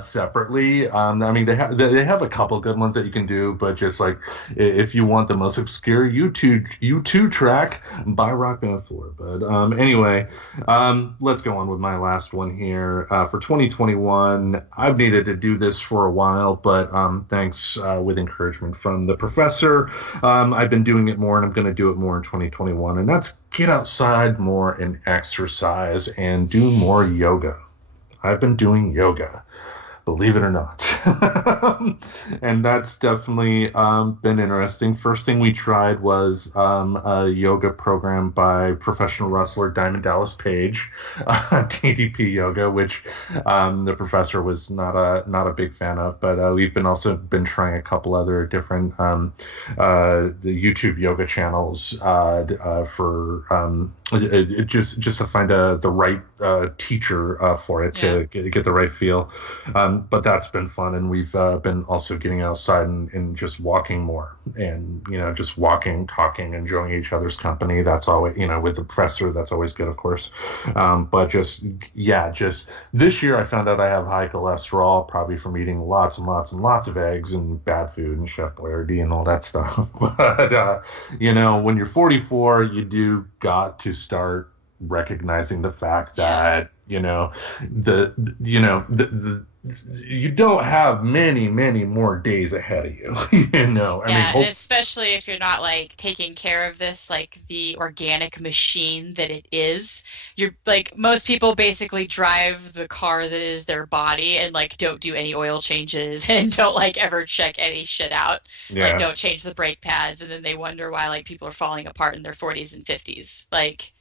separately. I mean, they have a couple good ones that you can do, but just like if you want the most obscure U2 track, buy Rock Band 4. But anyway, let's go on with my last one here. For 2021, I've needed to do this for a while, but thanks with encouragement from the professor, I've been doing it more, and I'm going to do it more in 2021. And that's get outside more and exercise and do more yoga. I've been doing yoga, believe it or not. And that's definitely been interesting. First thing we tried was a yoga program by professional wrestler Diamond Dallas Page, TDP Yoga, which the professor was not a big fan of. But we've also been trying a couple other different the YouTube yoga channels for just to find the right teacher for it Yeah. to get the right feel. But that's been fun, and we've been also getting outside and just walking more, and just walking, talking, enjoying each other's company. That's always, with the professor, that's always good, of course. But just this year, I found out I have high cholesterol, probably from eating lots and lots and lots of eggs and bad food and Chef Boyardee and all that stuff. But when you're 44, you do got to start recognizing the fact Yeah. that the you don't have many more days ahead of you. I mean, Yeah, and especially if you're not like taking care of this like the organic machine that it is. You're like most people basically drive the car that is their body and like don't do any oil changes and don't like ever check any shit out. Like yeah, don't change the brake pads and then they wonder why like people are falling apart in their 40s and 50s. Like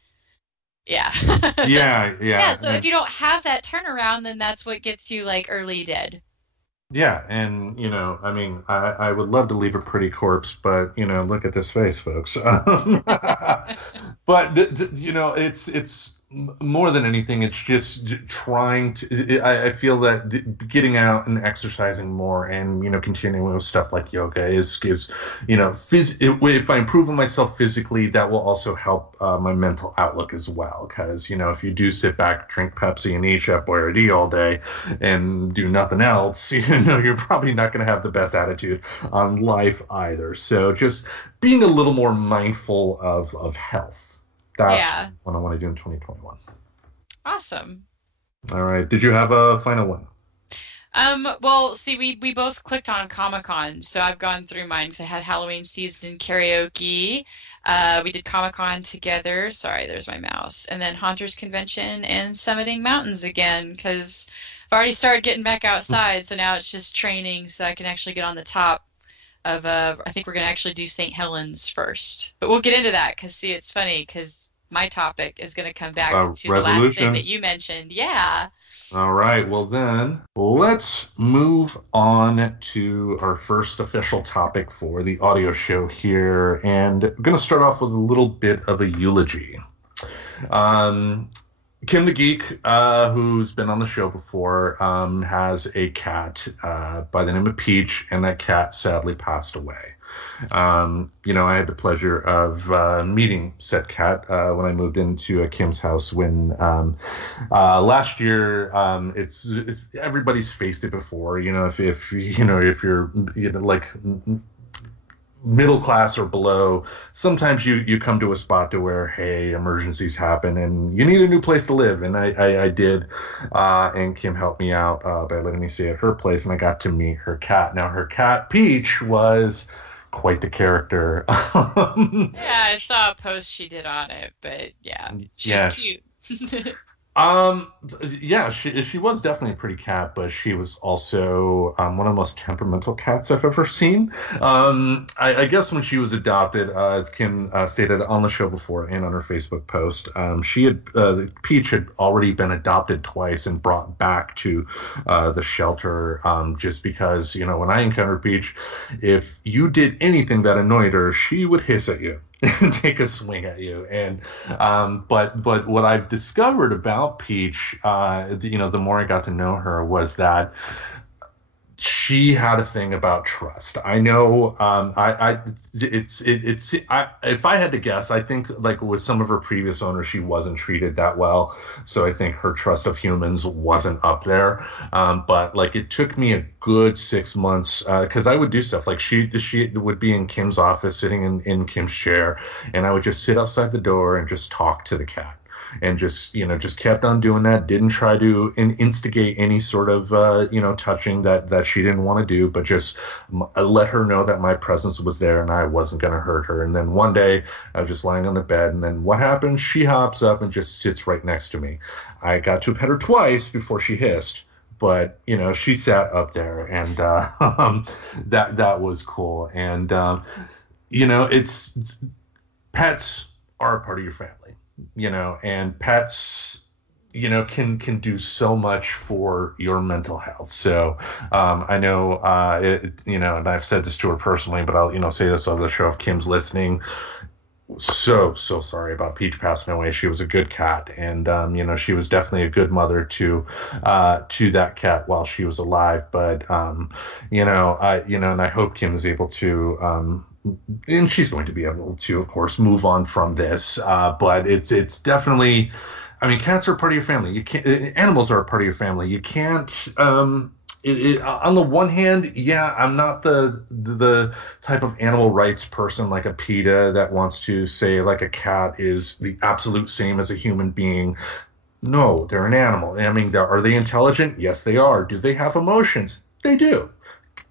yeah. Yeah, yeah, so if you don't have that turnaround, then that's what gets you like early dead. yeah, and I mean, I would love to leave a pretty corpse, but look at this face, folks. But it's more than anything, it's just trying to. I feel that getting out and exercising more, and continuing with stuff like yoga is if I improve on myself physically, that will also help my mental outlook as well. Because if you do sit back, drink Pepsi, and eat Chef Boyardee all day, and do nothing else, you're probably not going to have the best attitude on life either. So just being a little more mindful of health. That's Yeah. what I want to do in 2021. Awesome. All right. Did you have a final one? Well, see, we both clicked on Comic-Con, so I've gone through mine because I had Halloween season karaoke. We did Comic-Con together. Sorry, there's my mouse. And then Haunters Convention and Summiting Mountains again because I've already started getting back outside, so now it's just training so I can actually get on the top of I think we're gonna actually do St. Helens first. But we'll get into that because see, it's funny because my topic is gonna come back to the last thing that Resolutions. you mentioned. Yeah. All right. Well, then let's move on to our first official topic for the audio show here. And I'm going to start off with a little bit of a eulogy. Um, Kim the Geek, who's been on the show before, has a cat by the name of Peach, and that cat sadly passed away. I had the pleasure of meeting said cat when I moved into Kim's house when last year. It's everybody's faced it before. If you're like middle class or below, sometimes you come to a spot to where, hey, emergencies happen and you need a new place to live. And I did, and Kim helped me out by letting me stay at her place, and I got to meet her cat. Now, her cat, Peach, was quite the character. Yeah, I saw a post she did on it, but yeah, she's Yeah. cute. Um, yeah, she was definitely a pretty cat, but she was also one of the most temperamental cats I've ever seen. I guess when she was adopted, as Kim stated on the show before and on her Facebook post, Peach had already been adopted twice and brought back to the shelter, just because, when I encountered Peach, if you did anything that annoyed her, she would hiss at you and take a swing at you. And but what I've discovered about Peach, the more I got to know her, was that she had a thing about trust. I know, if I had to guess, I think like with some of her previous owners, she wasn't treated that well. So I think her trust of humans wasn't up there. But like it took me a good 6 months, because I would do stuff like she would be in Kim's office, sitting in Kim's chair, and I would just sit outside the door and just talk to the cat, and just kept on doing that. Didn't try to instigate any sort of touching that she didn't want to do, but just let her know that my presence was there and I wasn't going to hurt her. And then one day I was just lying on the bed, and then what happened? She hops up and just sits right next to me. I got to pet her twice before she hissed, but she sat up there, and that was cool. And it's pets are a part of your family, and pets, can do so much for your mental health. So I know, and I've said this to her personally, but I'll, say this over the show if Kim's listening. So sorry about Peach passing away. She was a good cat, and she was definitely a good mother to that cat while she was alive. But and I hope Kim is able to, and she's going to be able to, of course, move on from this. But it's definitely, I mean, cats are a part of your family. You can't, animals are a part of your family. You can't. On the one hand, yeah, I'm not the type of animal rights person like a PETA that wants to say like a cat is the absolute same as a human being. No, they're an animal. I mean, are they intelligent? Yes, they are. Do they have emotions? They do.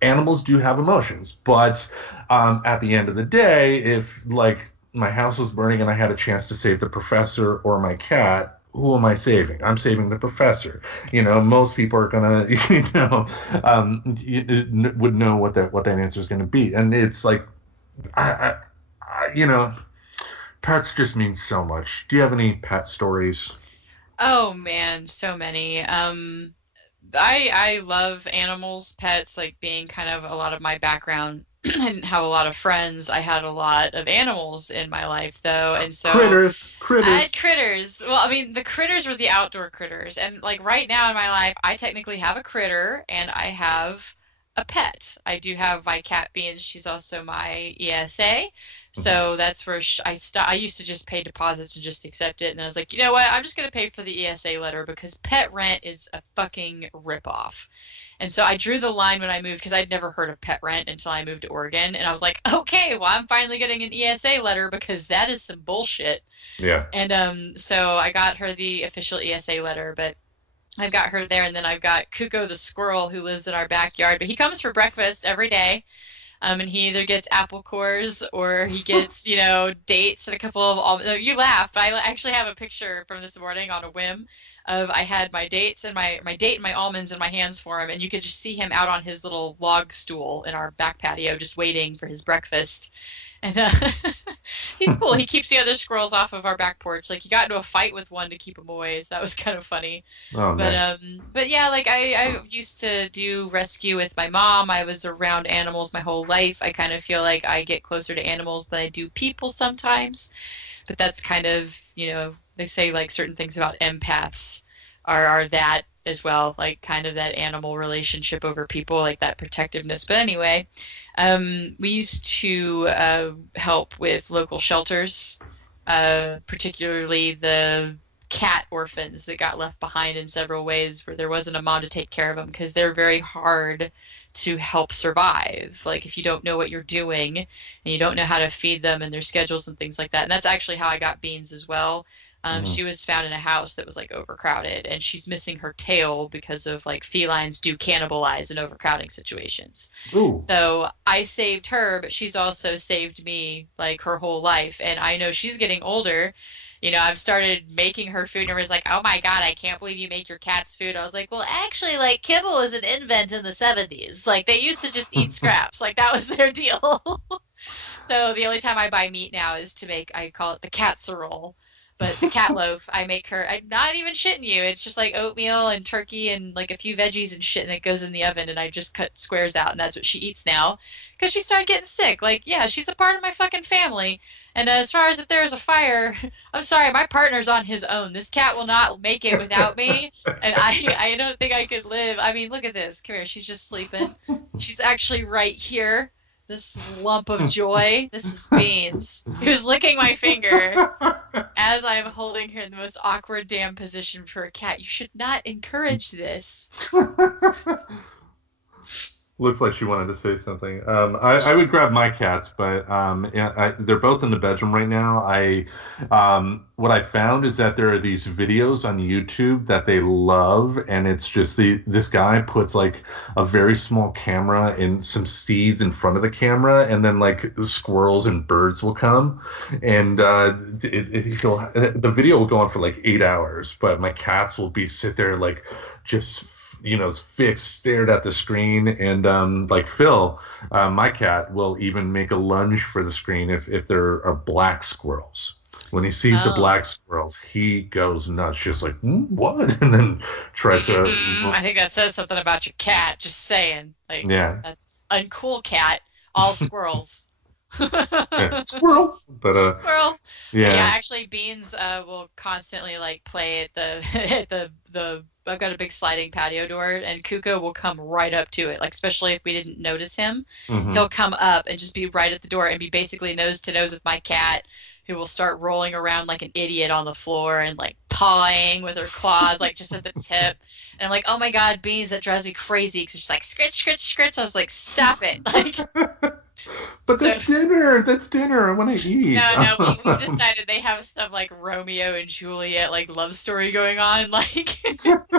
Animals do have emotions, but at the end of the day, if like my house was burning and I had a chance to save the professor or my cat, who am I saving? I'm saving the professor. Most people are gonna, would know what that answer is gonna be, and it's like, pets just mean so much. Do you have any pet stories? Oh man, so many. I love animals, pets, like being kind of a lot of my background. I didn't have a lot of friends. I had a lot of animals in my life though, and so I Critters. had critters. Well, I mean, the critters were the outdoor critters, and like right now in my life, I technically have a critter and I have a pet. I do have my cat Beans. She's also my ESA. Mhm. So that's where I used to just pay deposits and just accept it. And I was like, you know what? I'm just going to pay for the ESA letter because pet rent is a fucking ripoff. And so I drew the line when I moved because I'd never heard of pet rent until I moved to Oregon. And I was like, okay, well, I'm finally getting an ESA letter because that is some bullshit. Yeah. And so I got her the official ESA letter, but I've got her there. And then I've got Kuko the squirrel who lives in our backyard, but he comes for breakfast every day. And he either gets apple cores or he gets, dates and a couple of almonds. You laugh, but I actually have a picture from this morning on a whim of I had my dates and my date and my almonds in my hands for him, and you could just see him out on his little log stool in our back patio just waiting for his breakfast. And he's cool. He keeps the other squirrels off of our back porch. Like he got into a fight with one to keep him away, so that was kind of funny. Oh, But nice. but yeah, like I used to do rescue with my mom. I was around animals my whole life. I kind of feel like I get closer to animals than I do people sometimes. But that's kind of, they say like certain things about empaths are that as well, like kind of that animal relationship over people, like that protectiveness. But anyway, we used to help with local shelters, particularly the cat orphans that got left behind in several ways where there wasn't a mom to take care of them because they're very hard to help survive. Like if you don't know what you're doing and you don't know how to feed them and their schedules and things like that. And that's actually how I got Beans as well. She was found in a house that was like overcrowded, and she's missing her tail because of like felines do cannibalize in overcrowding situations. Ooh. So I saved her, but she's also saved me like her whole life. And I know she's getting older. You know, I've started making her food, and everyone's like, "Oh my God, I can't believe you make your cat's food." I was like, "Well, actually, like kibble is an invent in the 70s. Like they used to just eat scraps. Like that was their deal." So the only time I buy meat now is to make, I call it the casserole. But the cat loaf, I make her, I'm not even shitting you. It's just like oatmeal and turkey and like a few veggies and shit, and it goes in the oven, and I just cut squares out, and that's what she eats now. Because she started getting sick. Like, yeah, she's a part of my fucking family. And as far as if there's a fire, I'm sorry, my partner's on his own. This cat will not make it without me, and I don't think I could live. I mean, look at this. Come here. She's just sleeping. She's actually right here. This lump of joy. This is Beans. He was licking my finger as I'm holding her in the most awkward damn position for a cat. You should not encourage this. Looks like she wanted to say something. I would grab my cats, but they're both in the bedroom right now. What I found is that there are these videos on YouTube that they love, and it's just this guy puts like a very small camera and some seeds in front of the camera, and then like squirrels and birds will come, and the video will go on for like 8 hours, but my cats will sit there like just fixed, stared at the screen, and like Phil, my cat will even make a lunge for the screen if there are black squirrels. When he sees the black squirrels, he goes nuts, just like, what? And then tries to... I think that says something about your cat, just saying. Like, yeah. An uncool cat, all squirrels. Yeah. Squirrel. But squirrel. Yeah. Yeah, actually Beans will constantly like play at the I've got a big sliding patio door, and Kuko will come right up to it, like especially if we didn't notice him. Mm-hmm. He'll come up and just be right at the door and be basically nose to nose with my cat, who will start rolling around like an idiot on the floor and like pawing with her claws like just at the tip. And I'm like, "Oh my God, Beans, that drives me crazy," because she's like scritch scritch scritch. I was like, "Stop it!" Like. But that's dinner. That's dinner. I want to eat. No, we decided they have some like Romeo and Juliet like love story going on, like because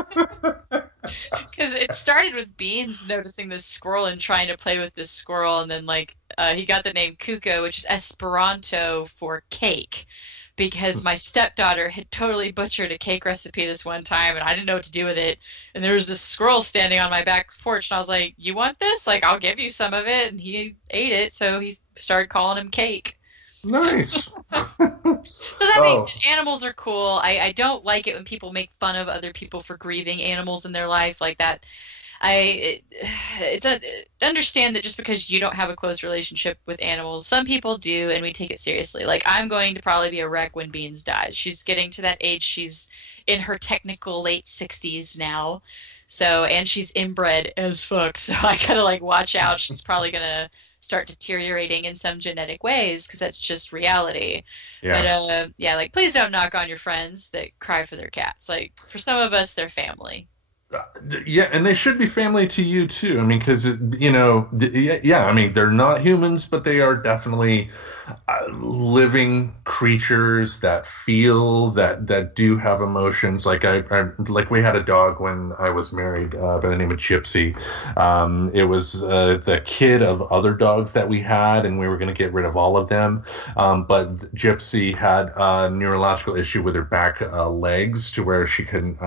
it started with Beans noticing this squirrel and trying to play with this squirrel, and then like he got the name Kuko, which is Esperanto for cake. Because my stepdaughter had totally butchered a cake recipe this one time, and I didn't know what to do with it. And there was this squirrel standing on my back porch, and I was like, "You want this? Like, I'll give you some of it." And he ate it, so he started calling him Cake. Nice. So that makes it. Animals are cool. I don't like it when people make fun of other people for grieving animals in their life like that. Understand that just because you don't have a close relationship with animals, some people do, and we take it seriously. Like, I'm going to probably be a wreck when Beans dies. She's getting to that age. She's in her technical late 60s now. So, and she's inbred as fuck. So I gotta like watch out. She's probably gonna start deteriorating in some genetic ways, because that's just reality. Yeah. But yeah, like, please don't knock on your friends that cry for their cats. Like, for some of us, they're family. Yeah, and they should be family to you too. I mean, because yeah, I mean, they're not humans, but they are definitely living creatures that feel, that do have emotions. Like like we had a dog when I was married by the name of Gypsy. It was the kid of other dogs that we had, and we were going to get rid of all of them. But Gypsy had a neurological issue with her back legs, to where she couldn't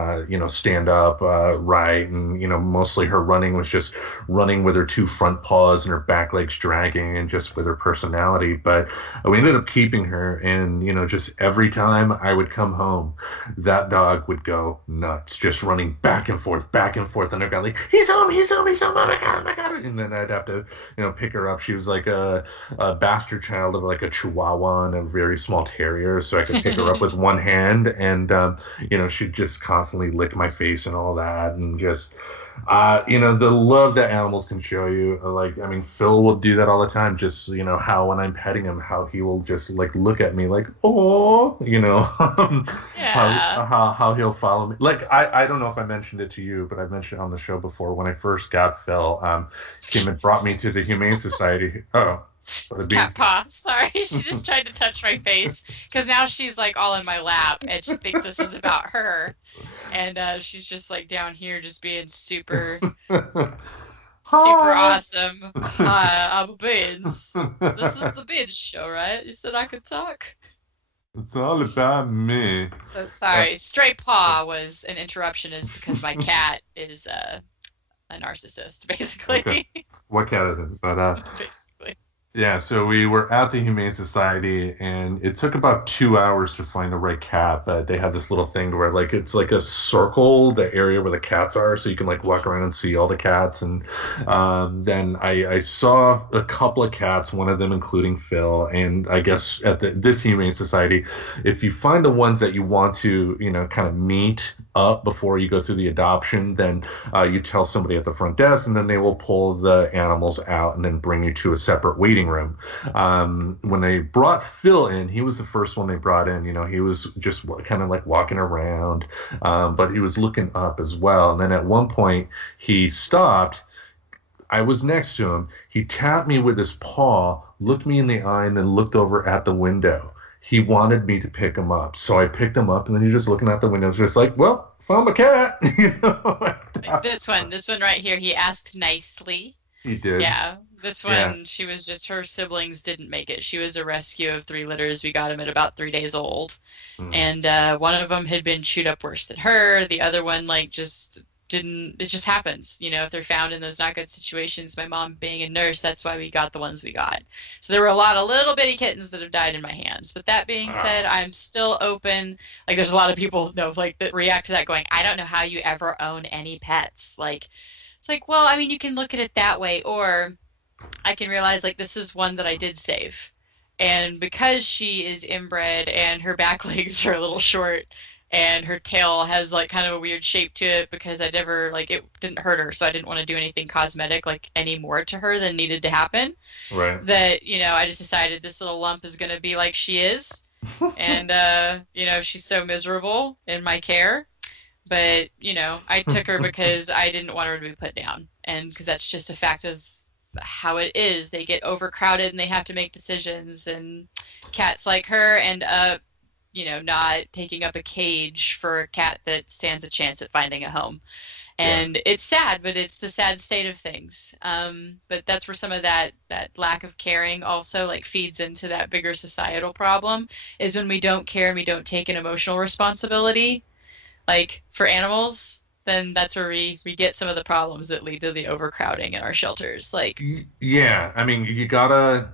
stand up right, and mostly her running was just running with her two front paws and her back legs dragging, and just with her personality. But we ended up keeping her, and just every time I would come home, that dog would go nuts, just running back and forth on her ground, like, he's home, oh my god, and then I'd have to pick her up. She was like a bastard child of like a Chihuahua and a very small terrier, so I could pick her up with one hand, and she'd just constantly lick my face and all that. cat, and just the love that animals can show you. Like, I mean, Phil will do that all the time. Just, how when I'm petting him, how he will just like look at me like, oh, Yeah. how he'll follow me. Like, I don't know if I mentioned it to you, but I mentioned it on the show before. When I first got Phil, he came and brought me to the Humane Society. Oh, for the beans. Cat paw. Sorry, she just tried to touch my face because now she's like all in my lap and she thinks this is about her. And she's just like down here just being super, super Hi. awesome. Hi, I'm Beans. This is the Beans show, right? You said I could talk? It's all about me. So sorry. Stray paw was an interruption is because my cat is a narcissist, Okay. basically. What cat is it? But Basically. yeah, so we were at the Humane Society, and it took about 2 hours to find the right cat. But they had this little thing where, like, it's like a circle, the area where the cats are, so you can like walk around and see all the cats. And then I saw a couple of cats, one of them including Phil. And I guess at this Humane Society, if you find the ones that you want to, kind of meet up before you go through the adoption, then you tell somebody at the front desk, and then they will pull the animals out and then bring you to a separate waiting room. When they brought Phil in, he was the first one they brought in. He was just kind of like walking around, but he was looking up as well. And then at one point he stopped. I was next to him. He tapped me with his paw, looked me in the eye, and then looked over at the window. He wanted me to pick him up, so I picked him up, and then he's just looking out the window, just like, well, found my cat. Like this one right here, he asked nicely. He did. Yeah, this one, Yeah. she was just, her siblings didn't make it. She was a rescue of 3 litters. We got him at about 3 days old. Mm. And one of them had been chewed up worse than her. The other one, like, just didn't, it just happens. If they're found in those not good situations, my mom being a nurse, that's why we got the ones we got. So there were a lot of little bitty kittens that have died in my hands. But that being said, Wow. I'm still open. Like, there's a lot of people, like, that react to that going, I don't know how you ever own any pets. Like, it's like, well, I mean, you can look at it that way, or I can realize, like, this is one that I did save. And because she is inbred and her back legs are a little short and her tail has, like, kind of a weird shape to it because I never, like, it didn't hurt her, so I didn't want to do anything cosmetic, like, any more to her than needed to happen, Right. that, I just decided this little lump is going to be like she is. And, she's so miserable in my care. But, I took her because I didn't want her to be put down. And because that's just a fact of how it is. They get overcrowded and they have to make decisions. And cats like her end up, not taking up a cage for a cat that stands a chance at finding a home. Yeah. And it's sad, but it's the sad state of things. But that's where some of that lack of caring also, like, feeds into that bigger societal problem, is when we don't care and we don't take an emotional responsibility, like, for animals, then that's where we get some of the problems that lead to the overcrowding in our shelters. Like, Yeah, I mean, you gotta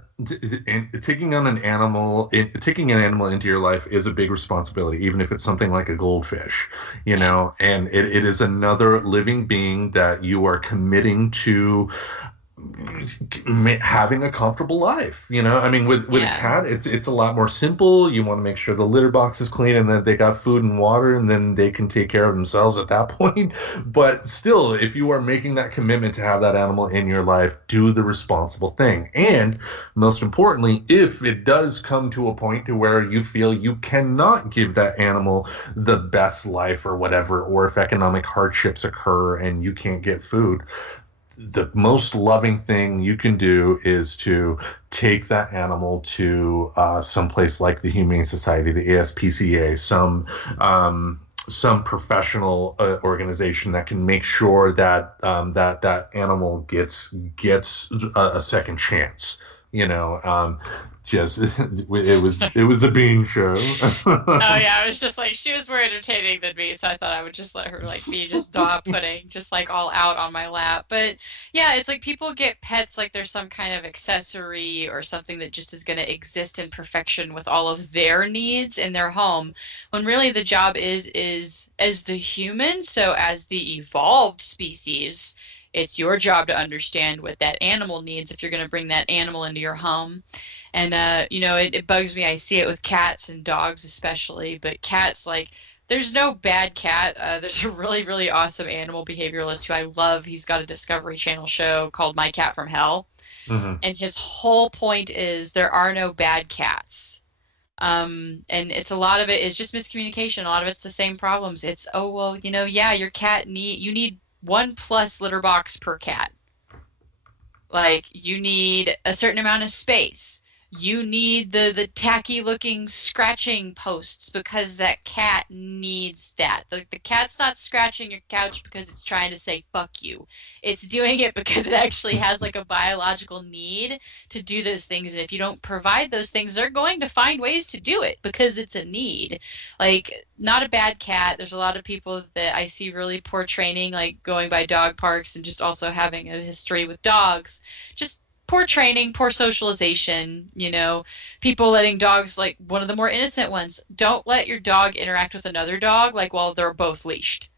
taking an animal into your life is a big responsibility, even if it's something like a goldfish, yeah, and it is another living being that you are committing to having a comfortable life. I mean, with a yeah, cat, it's a lot more simple. You want to make sure the litter box is clean and that they got food and water, and then they can take care of themselves at that point. But still, if you are making that commitment to have that animal in your life, do the responsible thing. And most importantly, if it does come to a point to where you feel you cannot give that animal the best life or whatever, or if economic hardships occur and you can't get food, the most loving thing you can do is to take that animal to someplace like the Humane Society, the ASPCA, some professional organization that can make sure that that animal gets a second chance. Just it was the Bean Show. oh yeah, I was just like, she was more entertaining than me, so I thought I would just let her, like, be just dog pudding, just, like, all out on my lap. But yeah, it's like people get pets like they're some kind of accessory or something that just is going to exist in perfection with all of their needs in their home, when really the job is as the human, so as the evolved species, it's your job to understand what that animal needs if you're going to bring that animal into your home. And it bugs me. I see it with cats and dogs especially, but cats, like, there's no bad cat. There's a really, really awesome animal behavioralist who I love. He's got a Discovery Channel show called My Cat from Hell. Hmm. And his whole point is there are no bad cats. And it's a lot of it is just miscommunication. A lot of it's the same problems. It's, oh, well, yeah, your cat you need 1+ litter box per cat. Like, you need a certain amount of space. You need the tacky looking scratching posts because that cat needs that. The cat's not scratching your couch because it's trying to say fuck you. It's doing it because it actually has like a biological need to do those things. And if you don't provide those things, they're going to find ways to do it because it's a need. Like, not a bad cat. There's a lot of people that I see really poor training, like going by dog parks and just also having a history with dogs. Just poor training, poor socialization, people letting dogs, like one of the more innocent ones, don't let your dog interact with another dog like while they're both leashed.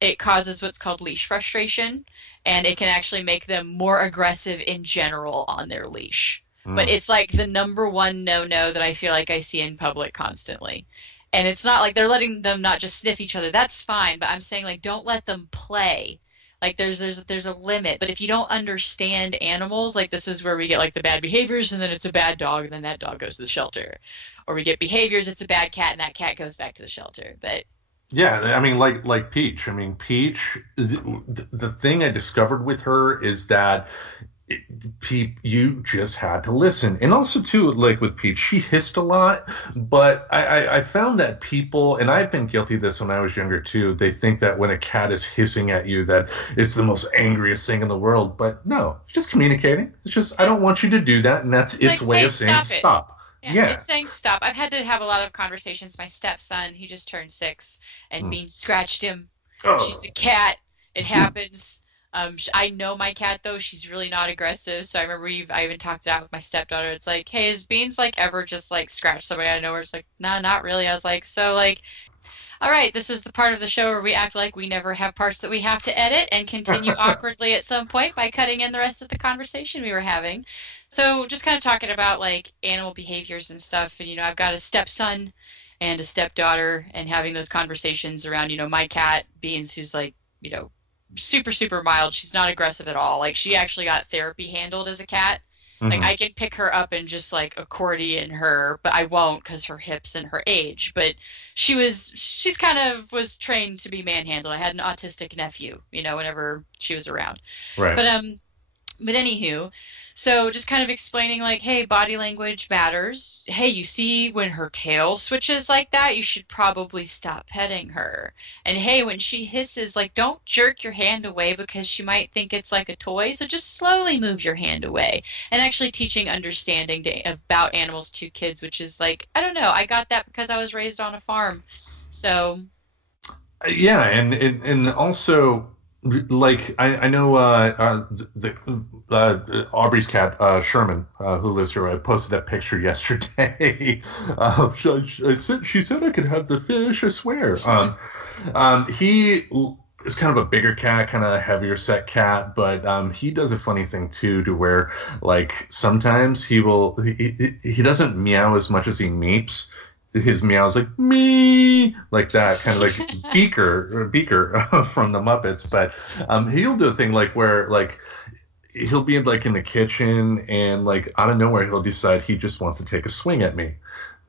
It causes what's called leash frustration, and it can actually make them more aggressive in general on their leash. But it's like the number one no-no that I feel like I see in public constantly. And it's not like they're letting them not just sniff each other. That's fine, but I'm saying, like, don't let them play. Like, there's a limit. But if you don't understand animals, like, this is where we get like the bad behaviors, and then it's a bad dog, and then that dog goes to the shelter. Or we get behaviors, it's a bad cat, and that cat goes back to the shelter. But yeah, I mean, like Peach. I mean, Peach. The thing I discovered with her is that you just had to listen. And also too, like with Peach, she hissed a lot, but I found that people, and I've been guilty of this when I was younger too, they think that when a cat is hissing at you that it's the most angriest thing in the world. But no, it's just communicating. It's just, I don't want you to do that, and that's its way of saying stop. Yeah, it's saying stop. I've had to have a lot of conversations. My stepson, he just turned 6, and Bean scratched him. Oh. She's a cat. It happens. I know my cat, though. She's really not aggressive. So I remember I even talked it out with my stepdaughter. It's like, hey, has Beans, like, ever just, like, scratched somebody out of nowhere? It's like, nah, not really. I was like, so, like, all right, this is the part of the show where we act like we never have parts that we have to edit and continue awkwardly at some point by cutting in the rest of the conversation we were having. So just kind of talking about, like, animal behaviors and stuff. And, I've got a stepson and a stepdaughter, and having those conversations around, my cat, Beans, who's, like, super, super mild. She's not aggressive at all. Like, she actually got therapy handled as a cat. Like, I can pick her up and just, like, accordion her, but I won't because her hips and her age. But she's kind of was trained to be manhandled. I had an autistic nephew, whenever she was around. Right. But anywho, so just kind of explaining, like, hey, body language matters. Hey, you see when her tail switches like that, you should probably stop petting her. And hey, when she hisses, like, don't jerk your hand away because she might think it's like a toy. So just slowly move your hand away. And actually teaching understanding about animals to kids, which is like, I don't know, I got that because I was raised on a farm. So yeah, and also, like, I know Aubrey's cat, Sherman, who lives here. I posted that picture yesterday. She said I could have the fish, I swear. He is kind of a bigger cat, kind of a heavier set cat, but he does a funny thing too, to where, like, sometimes he doesn't meow as much as he meeps. His meow's like me, like that, kind of like Beaker from the Muppets. But he'll do a thing like where, like, he'll be like in the kitchen, and like out of nowhere he'll decide he just wants to take a swing at me.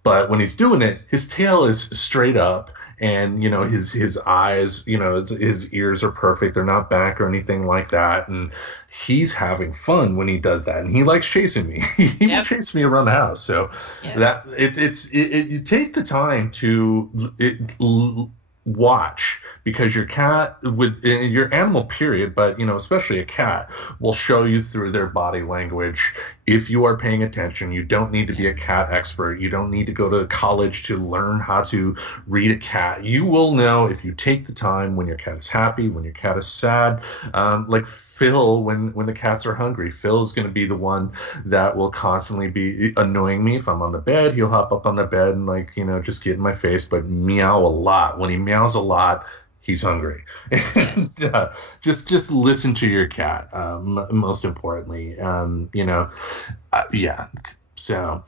But when he's doing it, his tail is straight up, and his eyes, his ears are perfect. They're not back or anything like that. And he's having fun when he does that, and he likes chasing me. He will chase me around the house. So that you take the time to watch, because your cat, with your animal period, but especially a cat, will show you through their body language if you are paying attention. You don't need to be a cat expert. You don't need to go to college to learn how to read a cat. You will know if you take the time when your cat is happy, when your cat is sad. Like Phil, when the cats are hungry, Phil is going to be the one that will constantly be annoying me. If I'm on the bed, he'll hop up on the bed and, like, just get in my face, but meow a lot. When he meows a lot, he's hungry. And just listen to your cat, most importantly. Yeah. So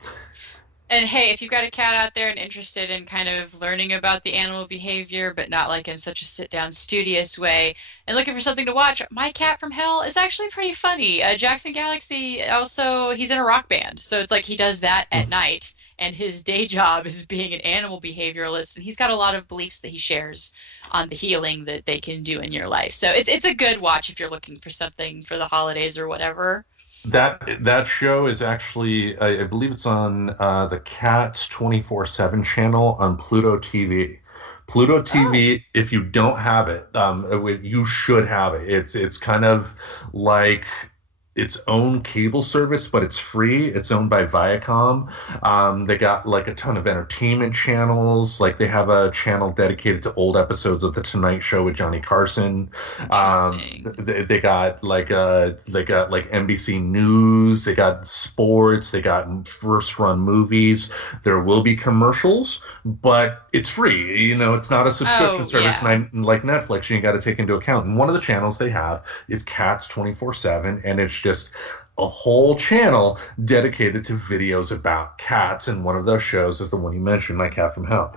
And hey, if you've got a cat out there and interested in kind of learning about the animal behavior, but not like in such a sit down studious way, and looking for something to watch, My Cat from Hell is actually pretty funny. Jackson Galaxy also, he's in a rock band. So it's like he does that at night, and his day job is being an animal behavioralist. And he's got a lot of beliefs that he shares on the healing that they can do in your life. So it's a good watch if you're looking for something for the holidays or whatever. That show is actually, I believe it's on the Cats 24/7 channel on Pluto TV. Pluto Oh, TV, if you don't have it, you should have it. It's kind of like its own cable service, but it's free. It's owned by Viacom. They got like a ton of entertainment channels. Like they have a channel dedicated to old episodes of The Tonight Show with Johnny Carson. interesting. They got like NBC News. They got sports. They got first run movies. There will be commercials, but it's free. You know, it's not a subscription Oh, service yeah. like Netflix. You got to take into account. And one of the channels they have is Cats 24/7, and it's just a whole channel dedicated to videos about cats. And one of those shows is the one you mentioned, My Cat from Hell.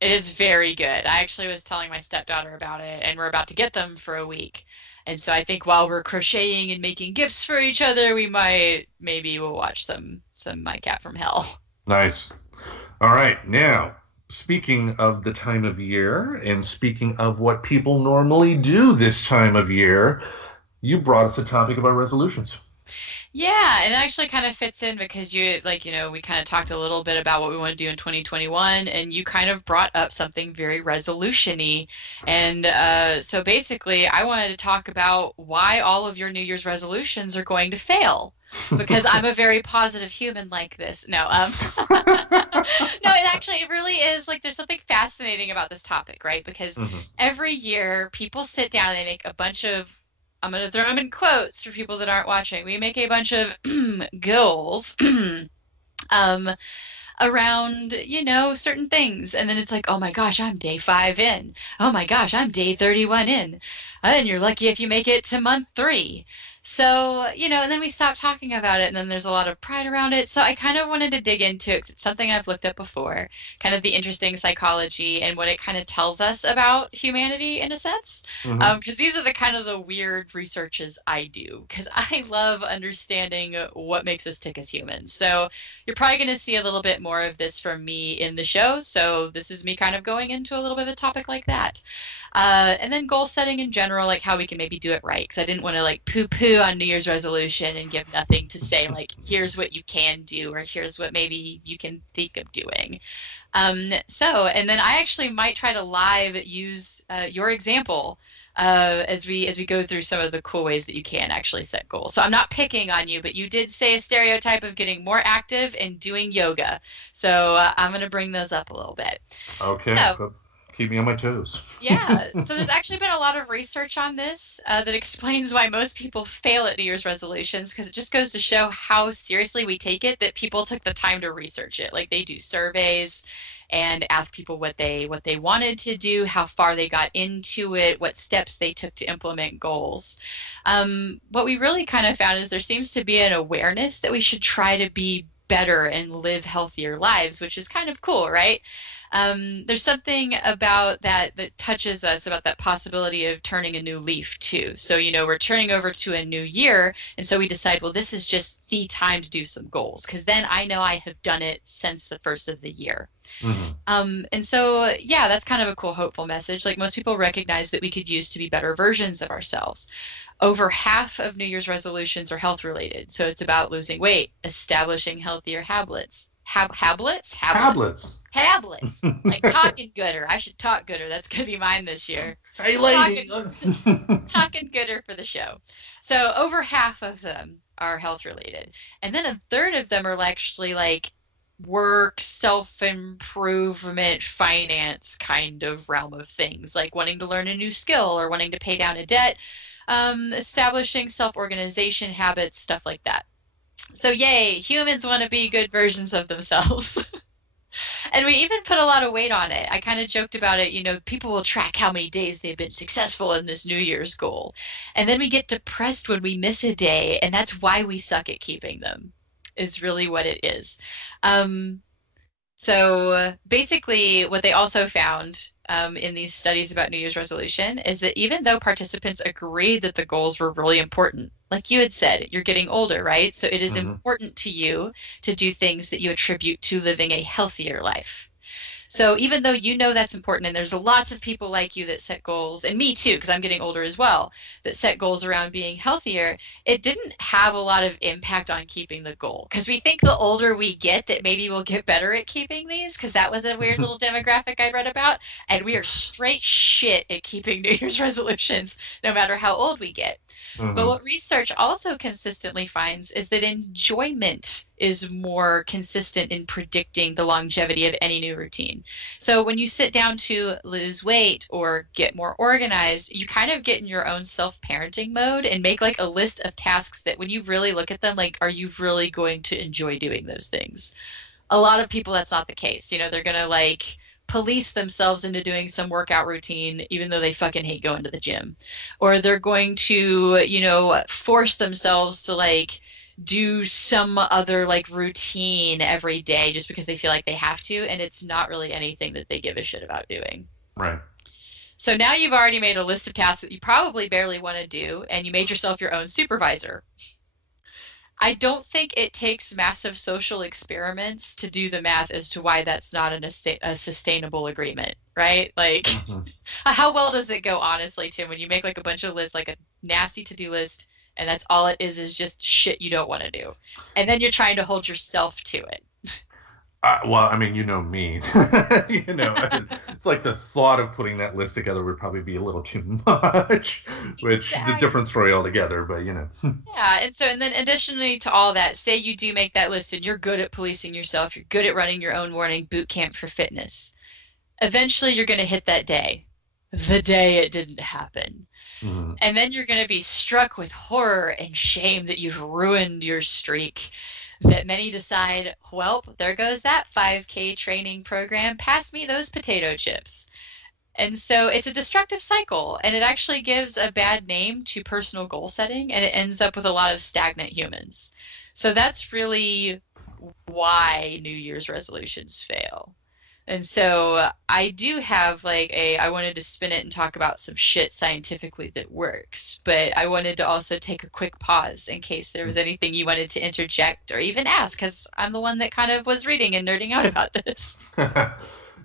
It is very good. I actually was telling my stepdaughter about it, and we're about to get them for a week. And so I think while we're crocheting and making gifts for each other, we might maybe we'll watch some My Cat from Hell. Nice. All right. Now, speaking of the time of year and speaking of what people normally do this time of year, you brought us a topic about resolutions. Yeah, and it actually kind of fits in because you like, we kind of talked a little bit about what we want to do in 2021, and you kind of brought up something very resolution-y. And so basically, I wanted to talk about why all of your New Year's resolutions are going to fail. Because I'm a very positive human like this. No, no, it really is like there's something fascinating about this topic, right? Because Hmm. every year people sit down and they make a bunch of, I'm going to throw them in quotes for people that aren't watching. We make a bunch of goals um, around, certain things. And then it's like, oh my gosh, I'm day 5 in. Oh my gosh, I'm day 31 in. And you're lucky if you make it to month 3. So, and then we stop talking about it, and then there's a lot of pride around it. So I kind of wanted to dig into it 'cause it's something I've looked up before, kind of the interesting psychology and what it kind of tells us about humanity in a sense. Hmm. Because these are the kind of the weird researches I do, because I love understanding what makes us tick as humans. So you're probably going to see a little bit more of this from me in the show. So this is me kind of going into a little bit of a topic like that. And then goal setting in general, like how we can maybe do it right. Because I didn't want to like poo poo on New Year's resolution and give nothing to say, like, here's what you can do, or here's what maybe you can think of doing. And then I actually might try to live use your example as we go through some of the cool ways that you can actually set goals. So I'm not picking on you, but you did say a stereotype of getting more active and doing yoga. So I'm going to bring those up a little bit. Okay. So So keep me on my toes. yeah, so there's actually been a lot of research on this that explains why most people fail at New Year's resolutions because it just goes to show how seriously we take it that people took the time to research it. Like they do surveys and ask people what they wanted to do, how far they got into it, what steps they took to implement goals. What we really kind of found is there seems to be an awareness that we should try to be better and live healthier lives, which is kind of cool, right? There's something about that touches us about that possibility of turning a new leaf too. So, we're turning over to a new year, and so we decide, well, this is just the time to do some goals because then I know I have done it since the first of the year. Hmm. And so, yeah, that's kind of a cool, hopeful message. Like most people recognize that we could use to be better versions of ourselves. Over half of New Year's resolutions are health related. So it's about losing weight, establishing healthier habits. Habits? Habits. Tablets. Tablets. Like talking gooder. I should talk gooder. That's gonna be mine this year. Hey, lady. Talking talking gooder for the show. So over half of them are health related. And then a third of them are actually like work, self-improvement, finance kind of realm of things, like wanting to learn a new skill or wanting to pay down a debt, establishing self-organization habits, stuff like that. So yay, humans want to be good versions of themselves. And we even put a lot of weight on it. I kind of joked about it. People will track how many days they've been successful in this New Year's goal. And then we get depressed when we miss a day. And that's why we suck at keeping them, is really what it is. So basically, what they also found in these studies about New Year's resolution is that even though participants agreed that the goals were really important, like you had said, you're getting older, right? So it is Hmm. important to you to do things that you attribute to living a healthier life. So even though you know that's important, and there's lots of people like you that set goals, and me too, because I'm getting older as well, that set goals around being healthier, it didn't have a lot of impact on keeping the goal. Because we think the older we get, that maybe we'll get better at keeping these, because that was a weird little demographic I read about, and we are straight shit at keeping New Year's resolutions, no matter how old we get. But Hmm. what research also consistently finds is that enjoyment is more consistent in predicting the longevity of any new routine. So when you sit down to lose weight or get more organized, you kind of get in your own self-parenting mode and make like a list of tasks that when you really look at them, like, are you really going to enjoy doing those things? A lot of people, that's not the case. They're going to like police themselves into doing some workout routine even though they fucking hate going to the gym, or they're going to force themselves to like do some other like routine every day just because they feel like they have to, and it's not really anything that they give a shit about doing. Right. So now you've already made a list of tasks that you probably barely want to do, and you made yourself your own supervisor. I don't think it takes massive social experiments to do the math as to why that's not a sustainable agreement, right? Like, Hmm. how well does it go, honestly, Tim, when you make like a bunch of lists, like a nasty to-do list, and that's all it is just shit you don't want to do. And then you're trying to hold yourself to it. Well, I mean, you know me. It's like the thought of putting that list together would probably be a little too much, which is a different Exactly. story altogether. But Yeah, and then additionally to all that, say you do make that list and you're good at policing yourself, you're good at running your own morning boot camp for fitness. Eventually you're going to hit that day, the day it didn't happen. Mhm. And then you're going to be struck with horror and shame that you've ruined your streak. That many decide, well, there goes that 5K training program. Pass me those potato chips. And so it's a destructive cycle, and it actually gives a bad name to personal goal setting, and it ends up with a lot of stagnant humans. So that's really why New Year's resolutions fail. And so I do have like I wanted to spin it and talk about some shit scientifically that works, but I wanted to also take a quick pause in case there was anything you wanted to interject or even ask, because I'm the one that kind of was reading and nerding out about this.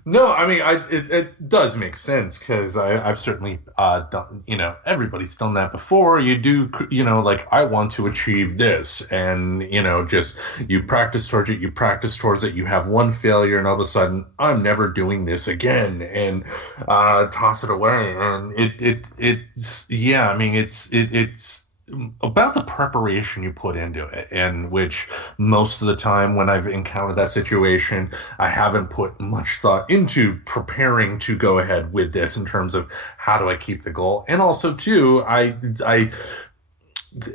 No, I mean, it does make sense because I've certainly done, everybody's done that before. You do, like I want to achieve this, and just you practice towards it, you have one failure, and all of a sudden I'm never doing this again, and toss it away, and it's yeah, I mean, it's about the preparation you put into it, and which most of the time when I've encountered that situation, I haven't put much thought into preparing to go ahead with this in terms of how do I keep the goal. And also too, I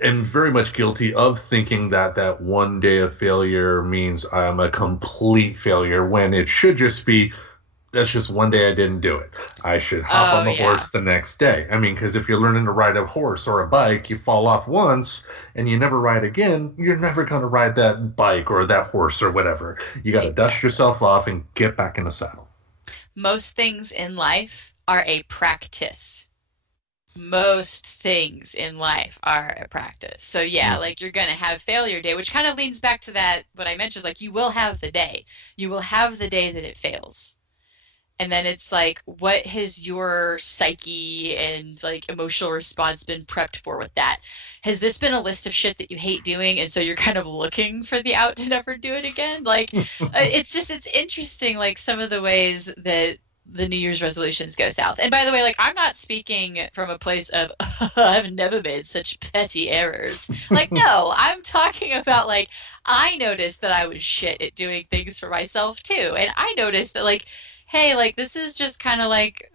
am very much guilty of thinking that that one day of failure means I'm a complete failure when it should just be that's just one day I didn't do it. I should hop Oh on the yeah. horse the next day. I mean, because if you're learning to ride a horse or a bike, you fall off once and you never ride again, you're never going to ride that bike or that horse or whatever. You got to dust Exactly. yourself off and get back in the saddle. Most things in life are a practice. Most things in life are a practice. So yeah, Mm. like you're gonna have failure day, which kind of leans back to that what I mentioned is like you will have the day. You will have the day that it fails. And then it's like, what has your psyche and like emotional response been prepped for with that? Has this been a list of shit that you hate doing, and so you're kind of looking for the out to never do it again? Like, it's interesting, like some of the ways that the New Year's resolutions go south. And by the way, like I'm not speaking from a place of I've never made such petty errors. Like, no, I'm talking about like I noticed that I was shit at doing things for myself too, and I noticed that like hey, like this is just kind of like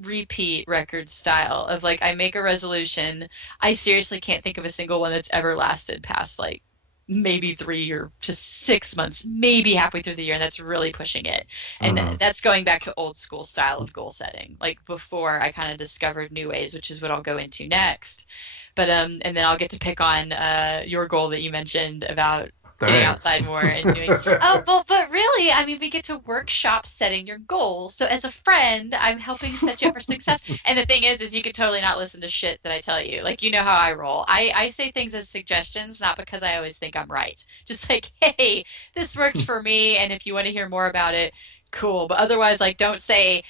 repeat record style of like I make a resolution. I seriously can't think of a single one that's ever lasted past like maybe 3 or to 6 months, maybe halfway through the year, and that's really pushing it. And Hmm. that's going back to old school style of goal setting, like before I kind of discovered new ways, which is what I'll go into next. But and then I'll get to pick on your goal that you mentioned about getting Thanks. outside more and doing. Oh, but really, I mean, we get to workshop setting your goals. So as a friend, I'm helping set you up for success. And the thing is you could totally not listen to shit that I tell you. Like, you know how I roll. I say things as suggestions, not because I always think I'm right. Just like, hey, this worked for me, and if you want to hear more about it, cool. But otherwise, like, don't say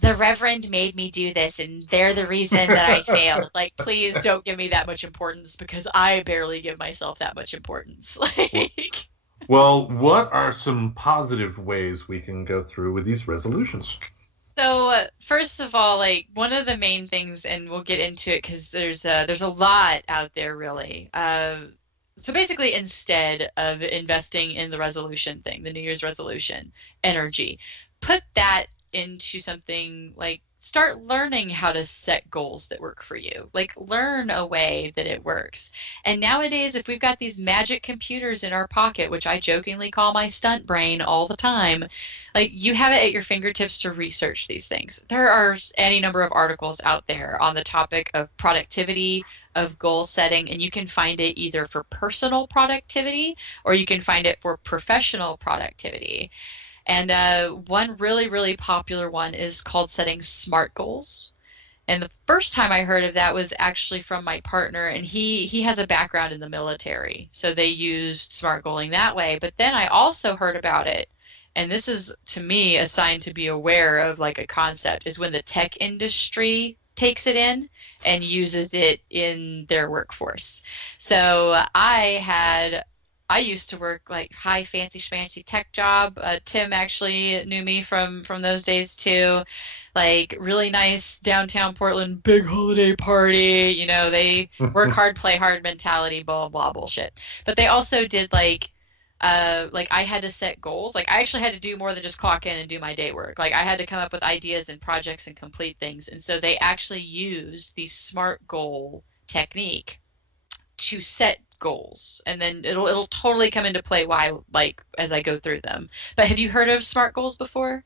the Reverend made me do this and they're the reason that I failed. Like, please don't give me that much importance, because I barely give myself that much importance. Like, Well, what are some positive ways we can go through with these resolutions? so first of all, like, one of the main things, and we'll get into it because there's a lot out there, really. So basically, instead of investing in the resolution thing, the New Year's resolution energy, put that into something like start learning how to set goals that work for you. Like, learn a way that it works. And nowadays, if we've got these magic computers in our pocket, which I jokingly call my stunt brain all the time, like, you have it at your fingertips to research these things. There are any number of articles out there on the topic of productivity, of goal setting, and you can find it either for personal productivity or you can find it for professional productivity. And one really, really popular one is called setting SMART goals. And the first time I heard of that was actually from my partner, and he has a background in the military, so they used SMART goaling that way. But then I also heard about it, and this is, to me, a sign to be aware of, like, a concept, is when the tech industry takes it in and uses it in their workforce. So I used to work like high fancy schmancy tech job. Tim actually knew me from those days too. Like, really nice downtown Portland, big holiday party. You know, they work hard, play hard mentality, blah blah bullshit. But they also did like I had to set goals. Like, I actually had to do more than just clock in and do my day work. Like, I had to come up with ideas and projects and complete things. And so they actually use the SMART goal technique to set goals, and then it'll totally come into play why, like, as I go through them. But have you heard of SMART goals before?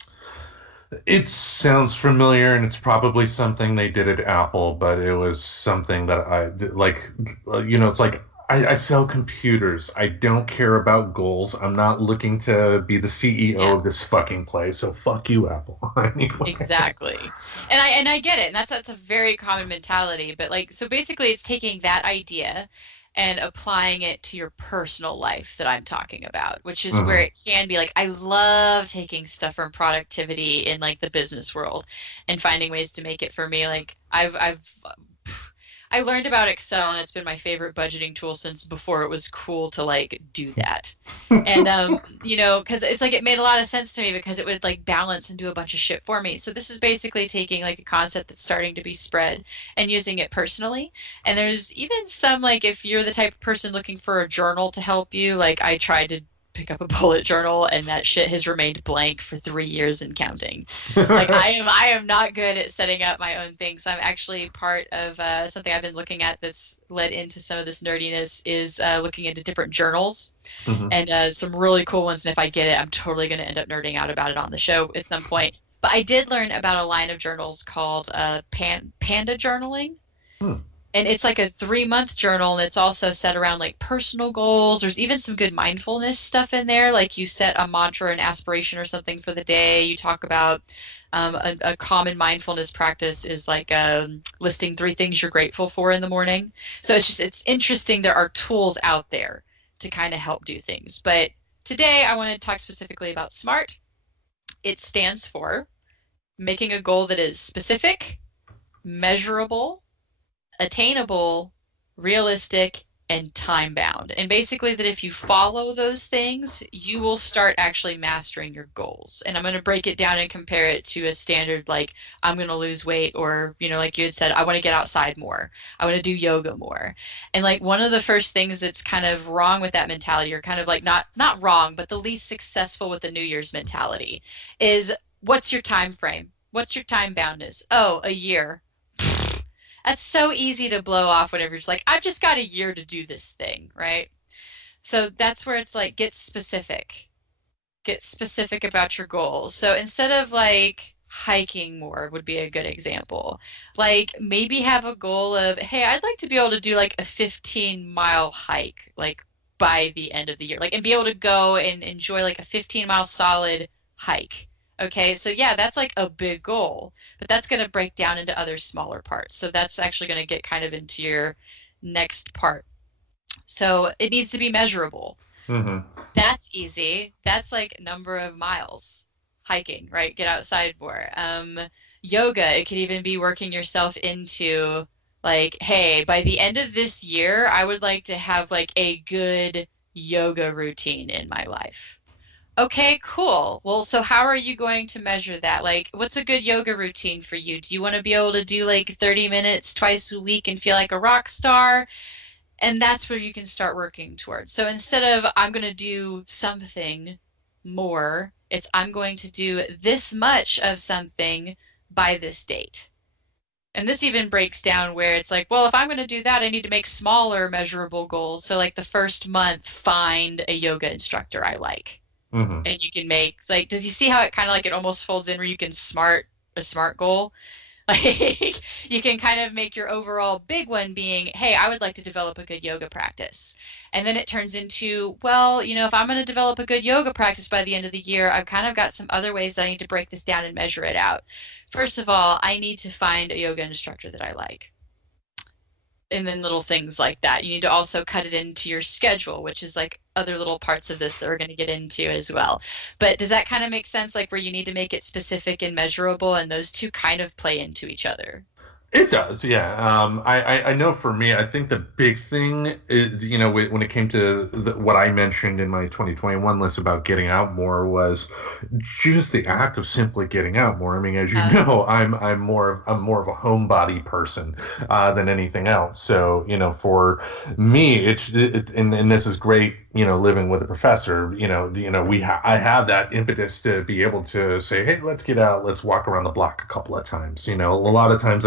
It sounds familiar, and it's probably something they did at Apple, but it was something that I like. It's like I sell computers. I don't care about goals. I'm not looking to be the CEO Yeah, of this fucking place. So fuck you, Apple. Anyway. exactly. And I get it, and that's a very common mentality. But, like, so basically, it's taking that idea and applying it to your personal life that I'm talking about, which is where Mhm. it can be like, I love taking stuff from productivity in, like, the business world and finding ways to make it for me. Like, I learned about Excel, and it's been my favorite budgeting tool since before it was cool to, like, do that. And because it's like, it made a lot of sense to me because it would, like, balance and do a bunch of shit for me. So this is basically taking, like, a concept that's starting to be spread and using it personally. And there's even some, like, if you're the type of person looking for a journal to help you, like, I tried to pick up a bullet journal, and that shit has remained blank for 3 years and counting. Like, I am not good at setting up my own things. So I'm actually part of something I've been looking at that's led into some of this nerdiness, is looking into different journals, Mhm. and some really cool ones. And if I get it, I'm totally going to end up nerding out about it on the show at some point. But I did learn about a line of journals called Panda journaling. Hmm. And it's like a 3-month journal, and it's also set around, like, personal goals. There's even some good mindfulness stuff in there. Like, you set a mantra, an aspiration, or something for the day. You talk about a common mindfulness practice is like listing 3 things you're grateful for in the morning. So it's interesting. There are tools out there to kind of help do things. But today I want to talk specifically about SMART. It stands for making a goal that is specific, measurable, attainable, realistic, and time bound. And basically, that if you follow those things, you will start actually mastering your goals. And I'm going to break it down and compare it to a standard, like, I'm going to lose weight, or, like you had said, I want to get outside more. I want to do yoga more. And, like, one of the first things that's kind of wrong with that mentality, or kind of like not wrong, but the least successful with the New Year's mentality, is, what's your time frame? What's your time boundness? Oh, a year. That's so easy to blow off whenever you're just like, I've just got a year to do this thing, right? So that's where it's like, get specific. Get specific about your goals. So instead of, like, hiking more would be a good example. Like, maybe have a goal of, hey, I'd like to be able to do, like, a 15-mile hike, like, by the end of the year, like, and be able to go and enjoy like a 15-mile solid hike. Okay, so yeah, that's like a big goal, but that's going to break down into other smaller parts. So that's actually going to get kind of into your next part. So it needs to be measurable. Hmm. That's easy. That's like number of miles hiking, right? Get outside more. Yoga, it could even be working yourself into like, hey, by the end of this year, I would like to have like a good yoga routine in my life. Okay, cool. Well, so how are you going to measure that? Like, what's a good yoga routine for you? Do you want to be able to do like 30 minutes twice a week and feel like a rock star? And that's where you can start working towards. So instead of I'm going to do something more, it's I'm going to do this much of something by this date. And this even breaks down where it's like, well, if I'm going to do that, I need to make smaller measurable goals. So like the first month, find a yoga instructor I like. Hmm. And you can make like, does you see how it kind of like it almost folds in where you can a smart goal? Like you can kind of make your overall big one being, hey, I would like to develop a good yoga practice. And then it turns into, well, if I'm going to develop a good yoga practice by the end of the year, I've kind of got some other ways that I need to break this down and measure it out. First of all, I need to find a yoga instructor that I like. And then little things like that. You need to also cut it into your schedule, which is like other little parts of this that we're going to get into as well. But does that kind of make sense? Like where you need to make it specific and measurable, and those two kind of play into each other. It does, yeah. I know for me, I think the big thing is, when it came to what I mentioned in my 2021 list about getting out more was just the act of simply getting out more. I mean, as you know, I'm more of a homebody person than anything else. So, for me, and this is great. Living with a professor, I have that impetus to be able to say, hey, let's get out, let's walk around the block a couple of times. A lot of times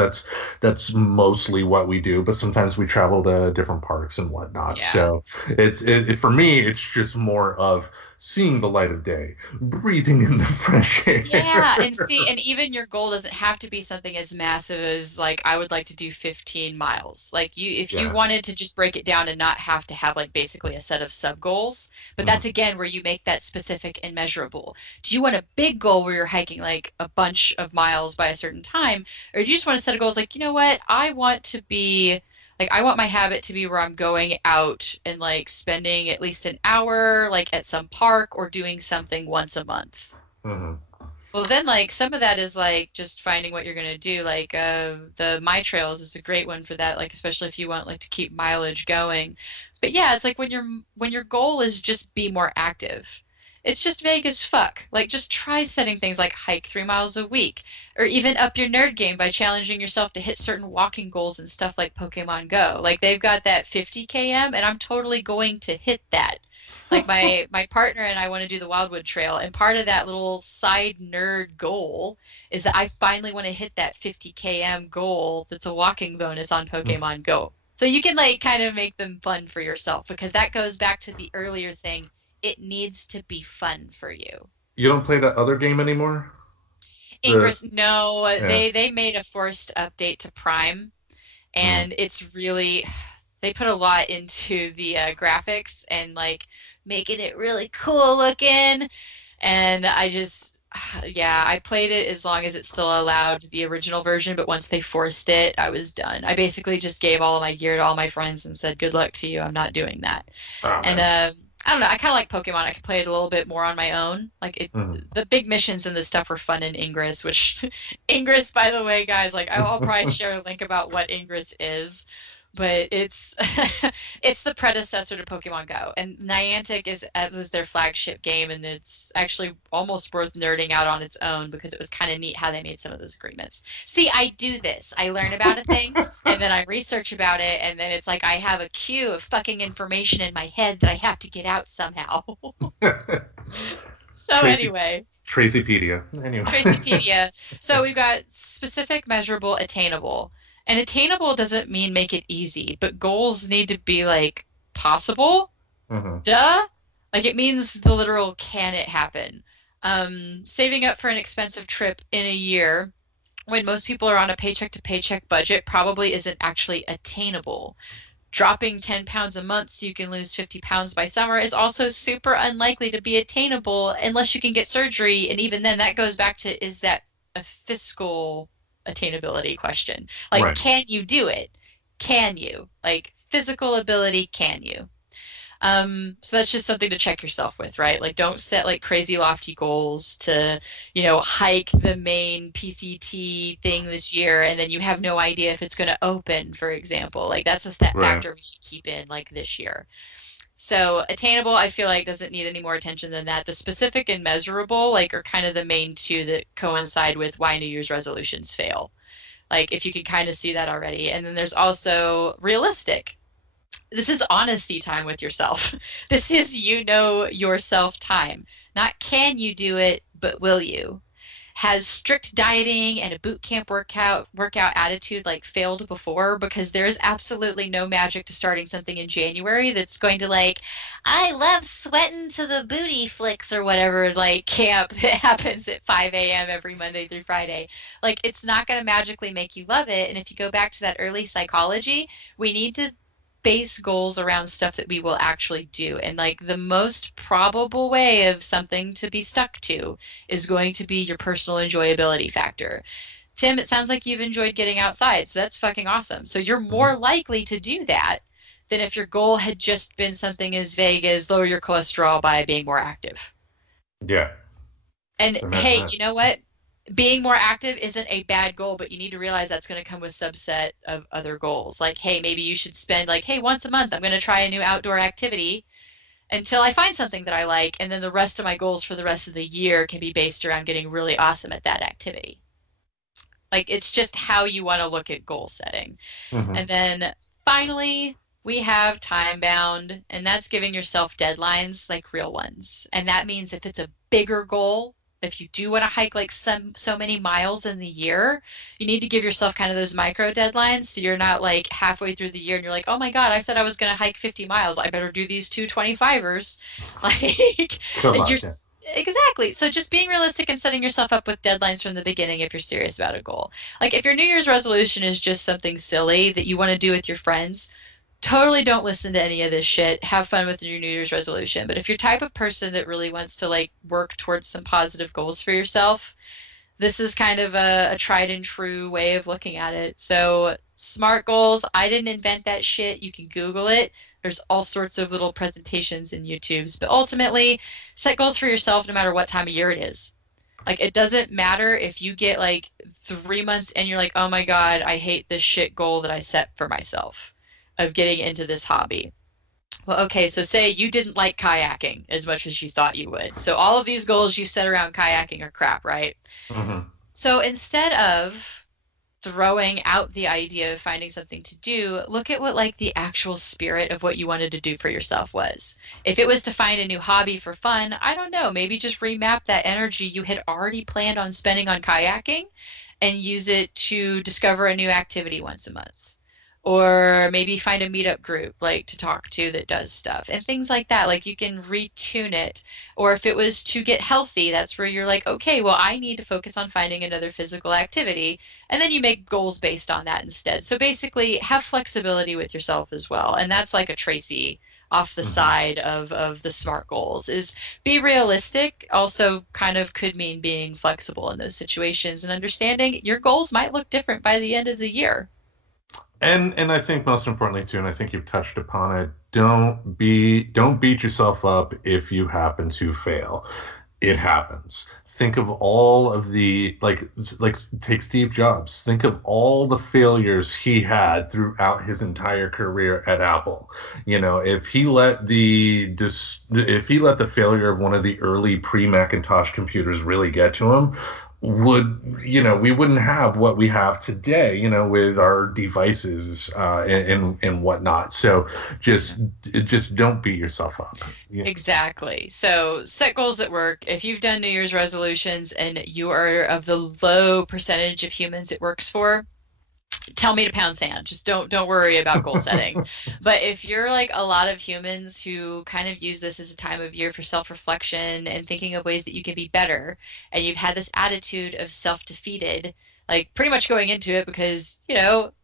that's mostly what we do, but sometimes we travel to different parks and whatnot. Yeah. So for me, it's just more of seeing the light of day, breathing in the fresh air. Yeah, and see, and even your goal doesn't have to be something as massive as like I would like to do 15 miles. Like if you wanted to just break it down and not have to have like basically a set of sub goals, but that's again where you make that specific and measurable. Do you want a big goal where you're hiking like a bunch of miles by a certain time, or do you just want to set a goals like, you know what, I want to be like I want my habit to be where I'm going out and like spending at least an hour like at some park or doing something once a month. Mm-hmm. Well, then like some of that is like just finding what you're gonna do. Like the My Trails is a great one for that. Like especially if you want like to keep mileage going. But yeah, it's like when your goal is just be more active. It's just vague as fuck. Like just try setting things like hike 3 miles a week, or even up your nerd game by challenging yourself to hit certain walking goals and stuff like Pokemon Go. Like they've got that 50 km, and I'm totally going to hit that. Like my partner and I want to do the Wildwood Trail, and part of that little side nerd goal is that I finally want to hit that 50 km goal that's a walking bonus on Pokemon Go. So you can like kind of make them fun for yourself, because that goes back to the earlier thing. It needs to be fun for you. You don't play that other game anymore? Ingress, no, Yeah. they made a forced update to Prime, and it's really they put a lot into the graphics and like making it really cool looking. And I just, yeah, I played it as long as it still allowed the original version, but once they forced it, I was done. I basically just gave all of my gear to all my friends and said, "Good luck to you. I'm not doing that." Oh, And man. I don't know. I kind of like Pokemon. I could play it a little bit more on my own. Like the big missions and the stuff were fun in Ingress, which Ingress, by the way, guys, like I'll probably share a link about what Ingress is, but it's it's the predecessor to Pokemon Go, and Niantic was their flagship game, and it's actually almost worth nerding out on its own because it was kind of neat how they made some of those agreements. See, I do this. I learn about a thing, and then I research about it, and then it's like I have a queue of fucking information in my head that I have to get out somehow. So Tracy anyway, Tracypedia. Anyway. Tracypedia. So we've got specific, measurable, attainable. And attainable doesn't mean make it easy, but goals need to be like possible. Mm-hmm. Duh. Like it means the literal can it happen. Saving up for an expensive trip in a year when most people are on a paycheck to paycheck budget probably isn't actually attainable. dropping 10 pounds a month so you can lose 50 pounds by summer is also super unlikely to be attainable unless you can get surgery. And even then, that goes back to, is that a fiscal attainability question? Like, Right. can you do it? Can you? Like, physical ability, can you? So that's just something to check yourself with, right? Like, don't set like crazy lofty goals to, hike the main PCT thing this year and then you have no idea if it's going to open, for example. Like, that's a Right. factor we should keep in like this year. So attainable, I feel like doesn't need any more attention than that. The specific and measurable, like, are kind of the main two that coincide with why New Year's resolutions fail. Like, if you can kind of see that already. And then there's also realistic. This is honesty time with yourself. This is yourself time. Not can you do it, but will you? Has strict dieting and a boot camp workout attitude like failed before? Because there is absolutely no magic to starting something in January that's going to, like, I love sweating to the booty flicks or whatever, like, camp that happens at 5 a.m. every Monday through Friday. Like, it's not going to magically make you love it. And if you go back to that early psychology, we need to base goals around stuff that we will actually do. And like, the most probable way of something to be stuck to is going to be your personal enjoyability factor. Tim, it sounds like you've enjoyed getting outside, so that's fucking awesome. So you're more Hmm. likely to do that than if your goal had just been something as vague as lower your cholesterol by being more active. Yeah. And Imagine hey, that. you know what? Being more active isn't a bad goal, but you need to realize that's going to come with subset of other goals. Like, hey, maybe you should spend, like, hey, once a month, I'm going to try a new outdoor activity until I find something that I like. And then the rest of my goals for the rest of the year can be based around getting really awesome at that activity. Like, it's just how you want to look at goal setting. Hmm. And then finally, we have time bound, and that's giving yourself deadlines, like real ones. And that means if it's a bigger goal, if you do want to hike like so many miles in the year, you need to give yourself kind of those micro deadlines so you're not like halfway through the year and you're like, oh my God, I said I was going to hike 50 miles. I better do these two 25ers. Like, Good you're luck. Yeah. exactly. So just being realistic and setting yourself up with deadlines from the beginning if you're serious about a goal. Like, if your New Year's resolution is just something silly that you want to do with your friends, totally don't listen to any of this shit. Have fun with your New Year's resolution. But if you're type of person that really wants to like work towards some positive goals for yourself, this is kind of a tried and true way of looking at it. So SMART goals, I didn't invent that shit. You can Google it. There's all sorts of little presentations in YouTubes. But ultimately, set goals for yourself no matter what time of year it is. Like, it doesn't matter if you get like 3 months and you're like, oh my God, I hate this shit goal that I set for myself of getting into this hobby. Well, okay, so say you didn't like kayaking as much as you thought you would. So all of these goals you set around kayaking are crap, right? Hmm. So instead of throwing out the idea of finding something to do, look at what like the actual spirit of what you wanted to do for yourself was. If it was to find a new hobby for fun, I don't know, maybe just remap that energy you had already planned on spending on kayaking and use it to discover a new activity once a month. Or maybe find a meetup group like to talk to that does stuff and things like that. Like, you can retune it. Or if it was to get healthy, that's where you're like, okay, well, I need to focus on finding another physical activity. And then you make goals based on that instead. So basically, have flexibility with yourself as well. And that's like a Tracy off the Hmm. side of the SMART goals is be realistic. Also kind of could mean being flexible in those situations and understanding your goals might look different by the end of the year. And I think most importantly too, and I think you've touched upon it, don't beat yourself up if you happen to fail. It happens. Think of all of the like take Steve Jobs. Think of all the failures he had throughout his entire career at Apple. If he let the failure of one of the early pre-Macintosh computers really get to him, we wouldn't have what we have today, with our devices and whatnot. So just don't beat yourself up. Yeah. Exactly. So set goals that work. If you've done New Year's resolutions and you are of the low percentage of humans it works for, tell me to pound sand. Just don't worry about goal setting. But if you're like a lot of humans who kind of use this as a time of year for self-reflection and thinking of ways that you can be better, and you've had this attitude of self-defeated, like pretty much going into it because,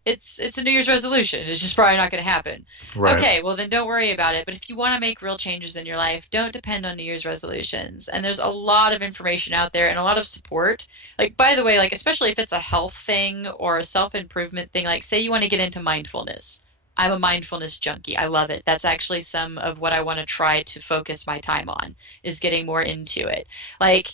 it's a New Year's resolution. It's just probably not going to happen. Right. Okay, well then don't worry about it. But if you want to make real changes in your life, don't depend on New Year's resolutions. And there's a lot of information out there and a lot of support. Like, by the way, like especially if it's a health thing or a self-improvement thing, like say you want to get into mindfulness. I'm a mindfulness junkie. I love it. That's actually some of what I want to try to focus my time on is getting more into it. Like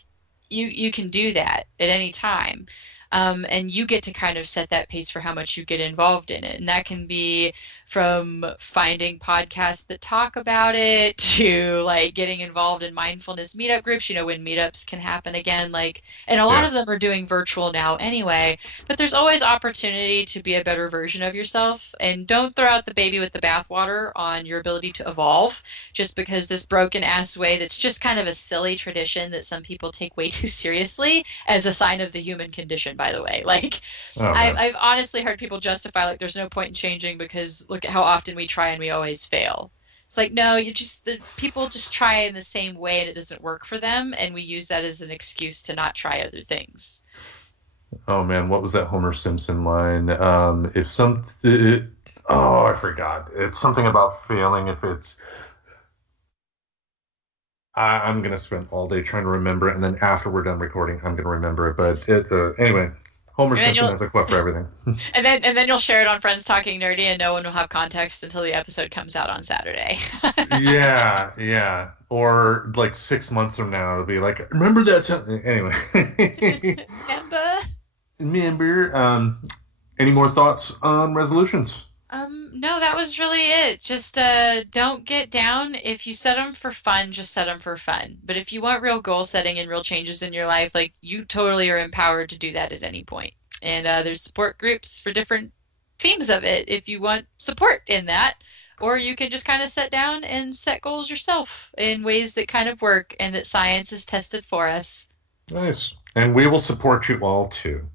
you can do that at any time. And you get to kind of set that pace for how much you get involved in it. And that can be from finding podcasts that talk about it to like getting involved in mindfulness meetup groups, when meetups can happen again, like, and a lot Yeah. of them are doing virtual now anyway, but there's always opportunity to be a better version of yourself. And don't throw out the baby with the bathwater on your ability to evolve just because this broken ass way that's just kind of a silly tradition that some people take way too seriously as a sign of the human condition, by the way. Like, Oh man. I've honestly heard people justify like there's no point in changing because look at how often we try and we always fail. It's like, no, the people just try in the same way and it doesn't work for them, and we use that as an excuse to not try other things. Oh man, what was that Homer Simpson line? If some, oh, I forgot. It's something about failing. If it's, I'm gonna spend all day trying to remember it, and then after we're done recording, I'm gonna remember it. But anyway, Homer And then Simpson you'll has a quote for everything. and then you'll share it on Friends Talking Nerdy, and no one will have context until the episode comes out on Saturday. Yeah, yeah. Or like 6 months from now, it'll be like, remember that time? Anyway, Amber? remember. Any more thoughts on resolutions? No, that was really it. Just don't get down. If you set them for fun, just set them for fun. But if you want real goal setting and real changes in your life, like you totally are empowered to do that at any point. And there's support groups for different themes of it if you want support in that. Or you can just kind of sit down and set goals yourself in ways that kind of work and that science has tested for us. Nice. And we will support you all too.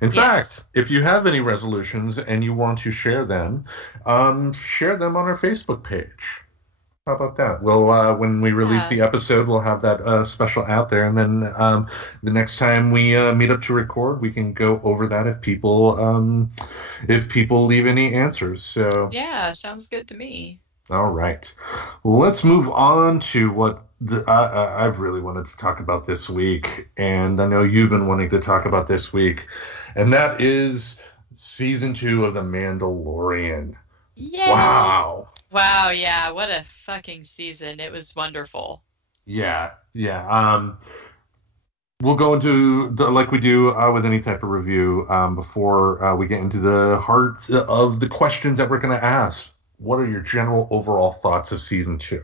In Yes. fact, if you have any resolutions and you want to share them on our Facebook page. How about that? We'll when we release Yeah. the episode, we'll have that special out there, and then the next time we meet up to record, we can go over that if people leave any answers. So, Yeah, sounds good to me. all right, let's move on to what I've really wanted to talk about this week, and I know you've been wanting to talk about this week, and that is season 2 of The Mandalorian. Yay! Wow. Wow, yeah, what a fucking season. It was wonderful. Yeah, yeah. We'll go into like we do with any type of review before we get into the heart of the questions that we're going to ask. What are your general overall thoughts of season 2?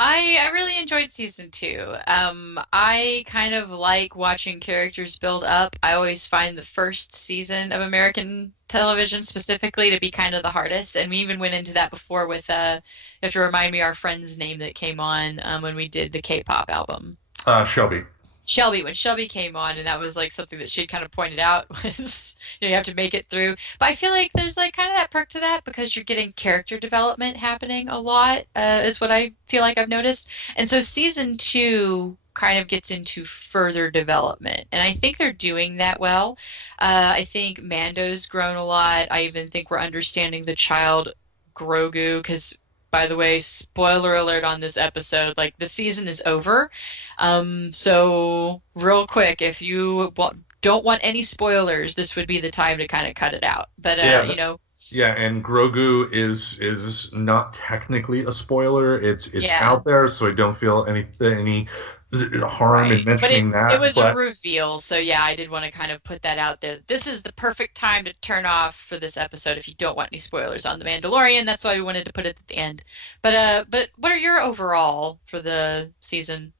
I really enjoyed season 2. I kind of like watching characters build up. I always find the first season of American television specifically to be kind of the hardest, and we even went into that before with you have to remind me our friend's name that came on when we did the K-pop album. Shelby. Shelby, when Shelby came on, and that was like something that she'd kind of pointed out was, you have to make it through. But I feel like there's like kind of that perk to that because you're getting character development happening a lot, is what I feel like I've noticed. And so season 2 kind of gets into further development, and I think they're doing that well. I think Mando's grown a lot. I even think we're understanding the child Grogu because, by the way, spoiler alert on this episode, like the season is over. So real quick, if you don't want any spoilers, this would be the time to kind of cut it out. But Yeah, yeah, and Grogu is not technically a spoiler. It's yeah, out there, so I don't feel any harm in right. But mentioning it that. was a But reveal, so yeah, I did want to kind of put that out there. This is the perfect time to turn off for this episode if you don't want any spoilers on The Mandalorian. That's why we wanted to put it at the end. But what are your overall for the season?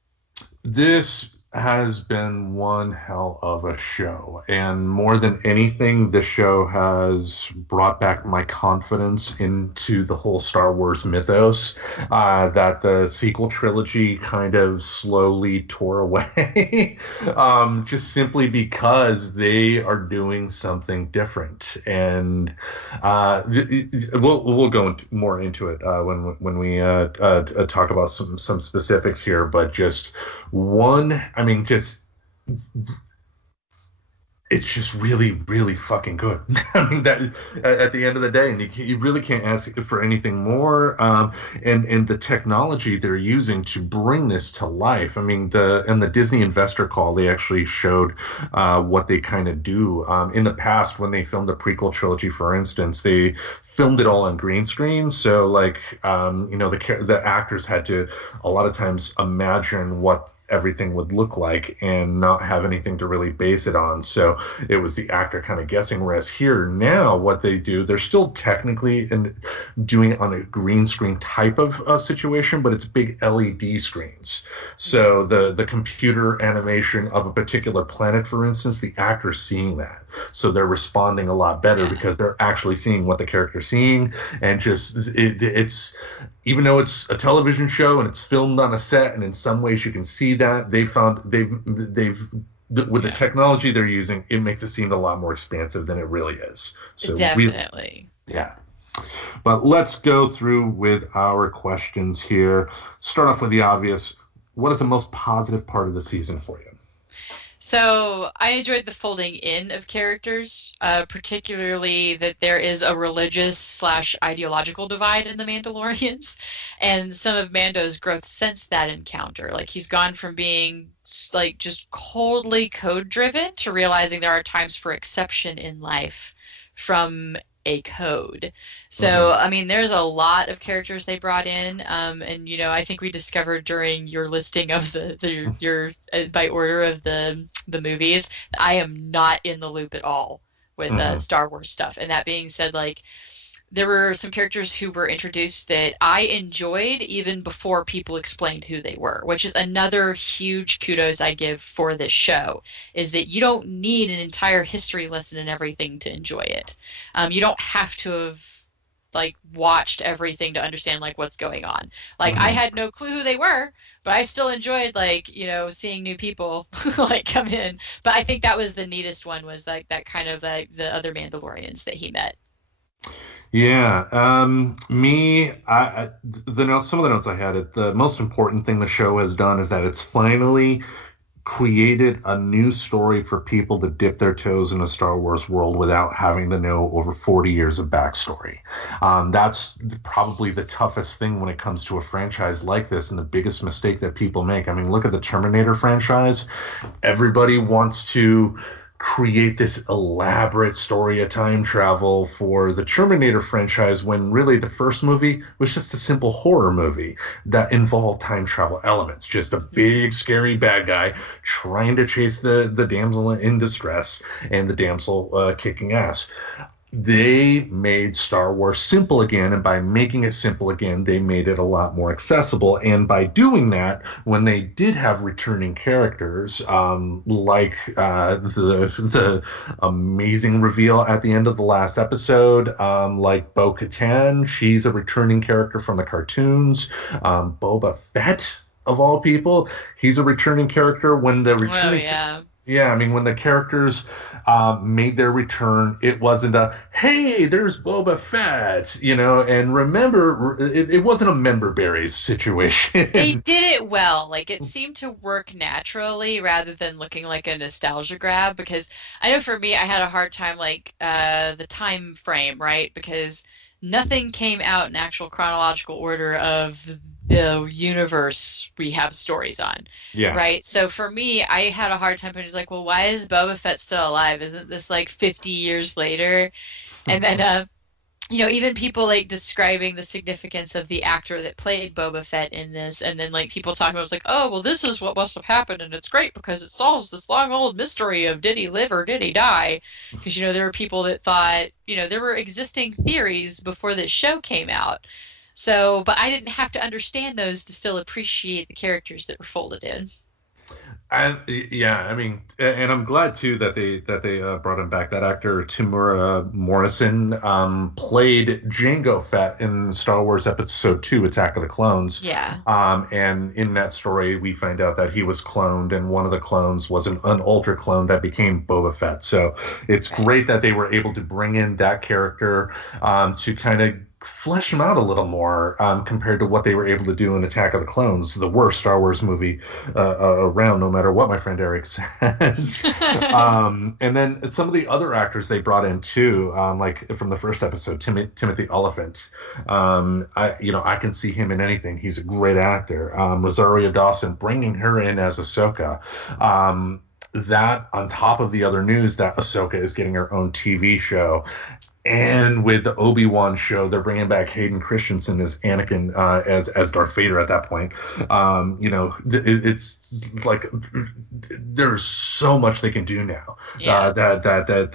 this has been one hell of a show, and more than anything, the show has brought back my confidence into the whole Star Wars mythos that the sequel trilogy kind of slowly tore away, just simply because they are doing something different. And we'll go more into it when we talk about some specifics here, but just one, I mean, just it's just really, really fucking good. I mean, that at the end of the day, and you really can't ask for anything more. And the technology they're using to bring this to life. I mean, in the Disney investor call, they actually showed what they kind of do. In the past, when they filmed the prequel trilogy, for instance, they filmed it all on green screen. So, like, the actors had to a lot of times imagine what everything would look like and not have anything to really base it on. So it was the actor kind of guessing. Whereas here now, what they do, they're still technically doing it on a green screen type of situation, but it's big LED screens. So the computer animation of a particular planet, for instance, the actor's seeing that. So they're responding a lot better because they're actually seeing what the character's seeing. And just it's even though it's a television show and it's filmed on a set, and in some ways you can see that they've with the technology they're using, it makes it seem a lot more expansive than it really is. So definitely. Yeah. But let's go through with our questions here. Start off with the obvious. What is the most positive part of the season for you? So I enjoyed the folding in of characters, particularly that there is a religious / ideological divide in the Mandalorians, and some of Mando's growth since that encounter. Like, he's gone from being like just coldly code driven to realizing there are times for exception in life from a code. So I mean, there's a lot of characters they brought in, and I think we discovered during your listing of your by order of the movies, I am not in the loop at all with Star Wars stuff. And that being said, like, there were some characters who were introduced that I enjoyed even before people explained who they were, which is another huge kudos I give for this show, is that you don't need an entire history lesson and everything to enjoy it. You don't have to have like watched everything to understand like what's going on. Like, I had no clue who they were, but I still enjoyed seeing new people like come in. But I think that was the neatest one, was like that kind of like the other Mandalorians that he met. Yeah, some of the notes I had, the most important thing the show has done is that it's finally created a new story for people to dip their toes in a Star Wars world without having to know over 40 years of backstory. That's probably the toughest thing when it comes to a franchise like this, and the biggest mistake that people make. I mean, look at the Terminator franchise. Everybody wants to create this elaborate story of time travel for the Terminator franchise, when really the first movie was just a simple horror movie that involved time travel elements. Just a big, scary bad guy trying to chase the damsel in distress and the damsel kicking ass. They made Star Wars simple again, and by making it simple again, they made it a lot more accessible. And by doing that, when they did have returning characters, like the amazing reveal at the end of the last episode, like Bo-Katan, she's a returning character from the cartoons. Boba Fett, of all people, he's a returning character. When the returning, yeah, I mean, when the characters made their return, it wasn't a, hey, there's Boba Fett, and remember, it wasn't a member berries situation. They did it well. Like, it seemed to work naturally rather than looking like a nostalgia grab, because I know for me, I had a hard time, the time frame, right? Because nothing came out in actual chronological order of the universe we have stories on. Yeah. Right? So for me, I had a hard time putting, like, well, why is Boba Fett still alive? Isn't this like 50 years later? And then, even people like describing the significance of the actor that played Boba Fett in this, and then like people talking about, it was like, oh, well, this is what must have happened, and it's great because it solves this long old mystery of did he live or did he die? Because there were people that thought, there were existing theories before this show came out. So, but I didn't have to understand those to still appreciate the characters that were folded in. And I'm glad too that they brought him back. That actor Temuera Morrison played Jango Fett in Star Wars Episode 2, Attack of the Clones. Yeah. And in that story, we find out that he was cloned, and one of the clones was an unaltered clone that became Boba Fett. So it's great that they were able to bring in that character to kind of flesh them out a little more compared to what they were able to do in Attack of the Clones, the worst Star Wars movie around, no matter what my friend Eric says. And then some of the other actors they brought in too, like from the first episode, Timothy Oliphant. I can see him in anything. He's a great actor. Rosario Dawson, bringing her in as Ahsoka. That on top of the other news that Ahsoka is getting her own TV show. And with the Obi-Wan show, they're bringing back Hayden Christensen as Anakin, as Darth Vader at that point. It's like there's so much they can do now that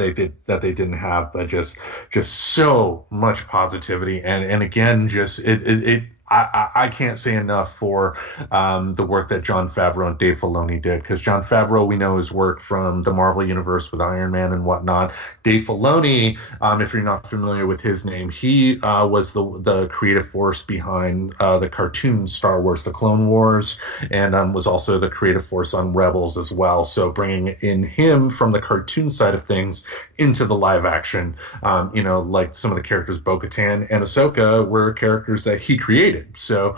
they didn't have, but just so much positivity and again, just it I can't say enough for the work that Jon Favreau and Dave Filoni did, because Jon Favreau, we know his work from the Marvel Universe with Iron Man and whatnot. Dave Filoni, if you're not familiar with his name, he was the creative force behind the cartoon Star Wars, The Clone Wars, and was also the creative force on Rebels as well. So bringing in him from the cartoon side of things into the live action, like some of the characters, Bo-Katan and Ahsoka were characters that he created. So,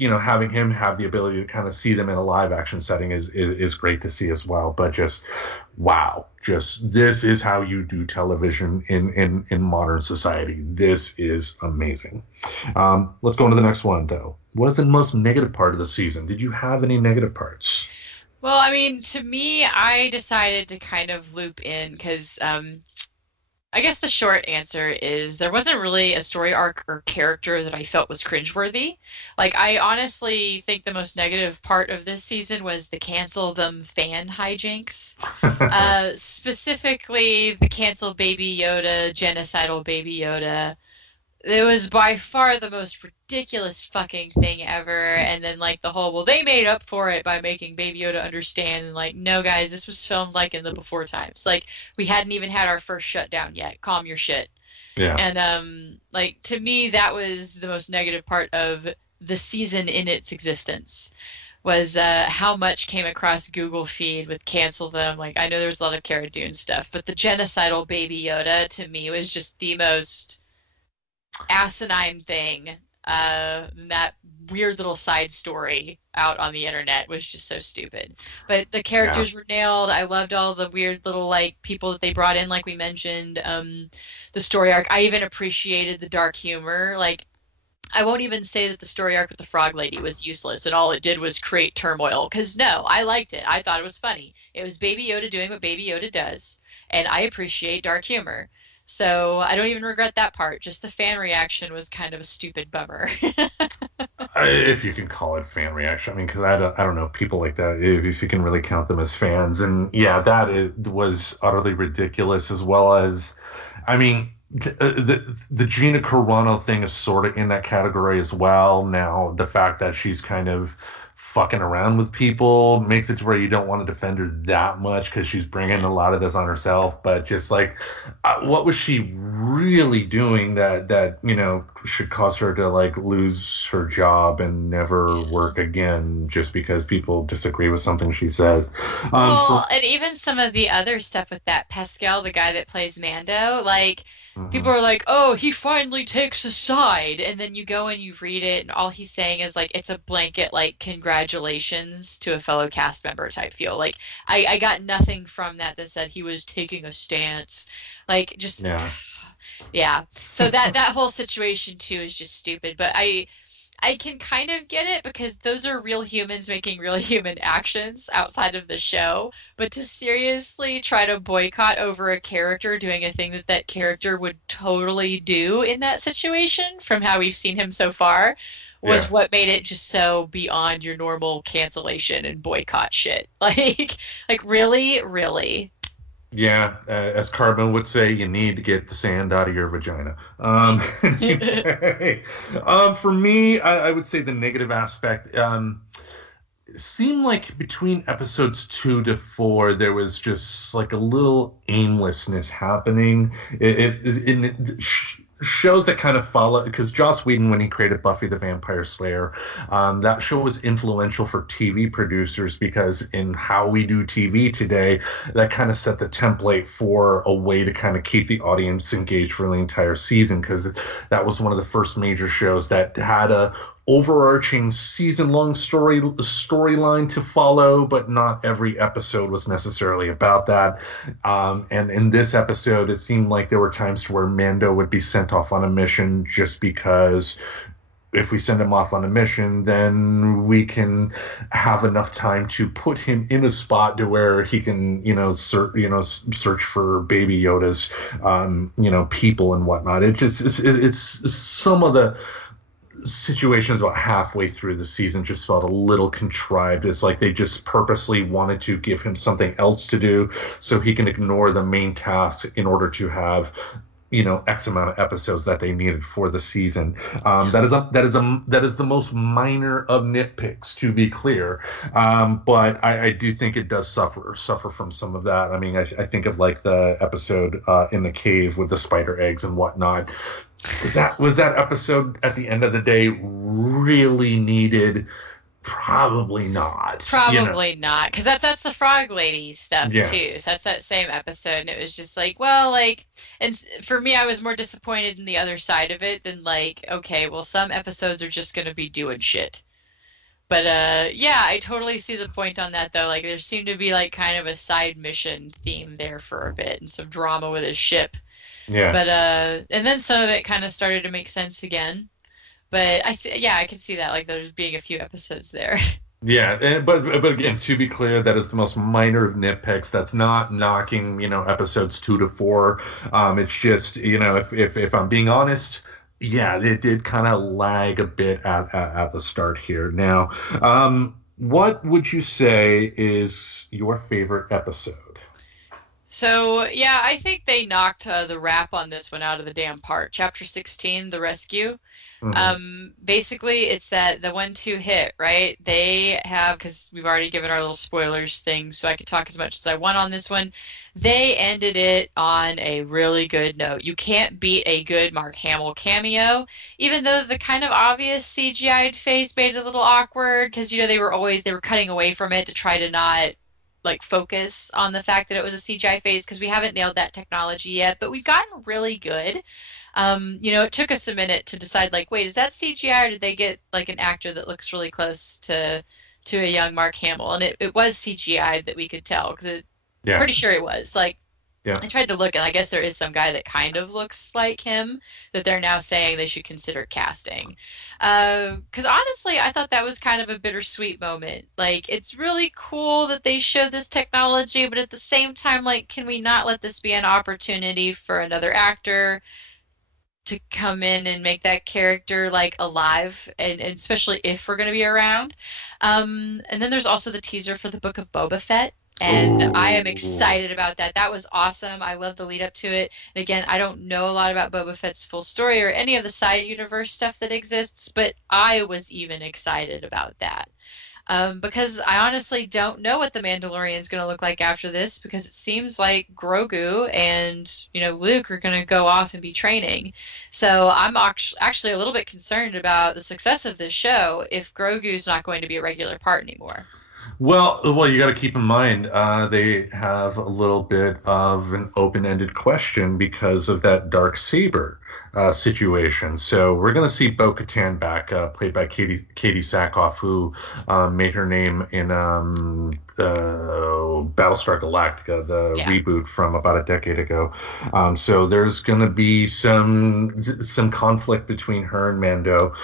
having him have the ability to kind of see them in a live action setting is great to see as well. But just, wow, this is how you do television in modern society. This is amazing. Let's go on to the next one, though. What is the most negative part of the season? Did you have any negative parts? Well, I mean, to me, I decided to kind of loop in because I guess the short answer is there wasn't really a story arc or character that I felt was cringeworthy. Like, I honestly think the most negative part of this season was the cancel them fan hijinks. Specifically, the cancel Baby Yoda, genocidal Baby Yoda. It was by far the most ridiculous fucking thing ever. And then, like, the whole, well, they made up for it by making Baby Yoda understand. And, like, no, guys, this was filmed, like, in the before times. Like, we hadn't even had our first shutdown yet. Calm your shit. Yeah. And, like, to me, that was the most negative part of the season in its existence. Was how much came across Google feed with cancel them. Like, I know there's a lot of Cara Dune stuff, but the genocidal Baby Yoda, to me, was just the most asinine thing. That weird little side story out on the internet was just so stupid. But the characters were nailed. I loved all the weird little, like, people that they brought in, like we mentioned. The story arc. I even appreciated the dark humor. Like, I won't even say that the story arc with the frog lady was useless and all it did was create turmoil. Because, no, I liked it. I thought it was funny. It was Baby Yoda doing what Baby Yoda does. And I appreciate dark humor. So I don't even regret that part. Just the fan reaction was kind of a stupid bummer. If you can call it fan reaction. I mean, because I don't know people like that, if you can really count them as fans. And yeah, was utterly ridiculous, as well as, I mean, the Gina Carano thing is sort of in that category as well. Now, the fact that she's kind of fucking around with people makes it to where you don't want to defend her that much because she's bringing a lot of this on herself. But just like, what was she really doing that should cause her to like lose her job and never work again just because people disagree with something she says? And even some of the other stuff with that Pascal, the guy that plays Mando, like, people are like, oh, he finally takes a side. And then you go and you read it, and all he's saying is, like, it's a blanket, like, congratulations to a fellow cast member type feel. Like, I got nothing from that said he was taking a stance. Like, just, yeah. So that whole situation, too, is just stupid. But I can kind of get it because those are real humans making real human actions outside of the show. But to seriously try to boycott over a character doing a thing that character would totally do in that situation, from how we've seen him so far, was what made it just so beyond your normal cancellation and boycott shit. Like really? Yeah, as Carbon would say, you need to get the sand out of your vagina. For me, I would say the negative aspect seemed like between episodes 2 to 4, there was just like a little aimlessness happening. shows that kind of follow, because Joss Whedon, when he created Buffy the Vampire Slayer, that show was influential for TV producers because in how we do TV today, that kind of set the template for a way to kind of keep the audience engaged for the entire season, because that was one of the first major shows that had a overarching season-long storyline to follow, but not every episode was necessarily about that. And in this episode, it seemed like there were times where Mando would be sent off on a mission just because if we send him off on a mission, then we can have enough time to put him in a spot to where he can, search for Baby Yoda's, people and whatnot. It's some of the situations about halfway through the season just felt a little contrived. It's like they just purposely wanted to give him something else to do so he can ignore the main tasks in order to have X amount of episodes that they needed for the season. That is the most minor of nitpicks, to be clear. But I do think it does suffer from some of that. I mean, I think of like the episode in the cave with the spider eggs and whatnot. Was that episode at the end of the day really needed? Probably not. Probably not, because that's the frog lady stuff too. So that's that same episode, and it was just like, well, like, and for me, I was more disappointed in the other side of it than like, okay, well, some episodes are just gonna be doing shit. But yeah, I totally see the point on that though. Like, there seemed to be like kind of a side mission theme there for a bit, and some drama with his ship. Yeah. But and then some of it kind of started to make sense again. But I can see that, like, there's being a few episodes there. Yeah, but again, to be clear, that is the most minor of nitpicks. That's not knocking, episodes 2 to 4. It's just, if I'm being honest, yeah, it did kind of lag a bit at the start here. Now, what would you say is your favorite episode? So, yeah, I think they knocked the wrap on this one out of the damn park. Chapter 16, The Rescue. Basically, it's that the 1-2 hit, right? They have, because we've already given our little spoilers thing, so I could talk as much as I want on this one. They ended it on a really good note. You can't beat a good Mark Hamill cameo, even though the kind of obvious CGI'd face made it a little awkward, because, they were cutting away from it to try to not like focus on the fact that it was a CGI face, because we haven't nailed that technology yet, but we've gotten really good. It took us a minute to decide, like, wait, is that CGI, or did they get like an actor that looks really close to a young Mark Hamill? And it was CGI that we could tell, because pretty sure it was. Like, yeah. I tried to look, and I guess there is some guy that kind of looks like him that they're now saying they should consider casting. Because honestly, I thought that was kind of a bittersweet moment. Like, it's really cool that they showed this technology, but at the same time, like, can we not let this be an opportunity for another actor to come in and make that character like alive, and especially if we're going to be around. And then there's also the teaser for the Book of Boba Fett. And I am excited about that. That was awesome. I love the lead up to it. And again, I don't know a lot about Boba Fett's full story or any of the side universe stuff that exists, but I was even excited about that. Because I honestly don't know what the Mandalorian is going to look like after this, because it seems like Grogu and Luke are going to go off and be training. So I'm actually a little bit concerned about the success of this show if Grogu's not going to be a regular part anymore. Well, you got to keep in mind they have a little bit of an open-ended question because of that Darksaber situation. So we're going to see Bo-Katan back, played by Katie Sackhoff, who made her name in Battlestar Galactica, the reboot from about a decade ago. So there's going to be some conflict between her and Mando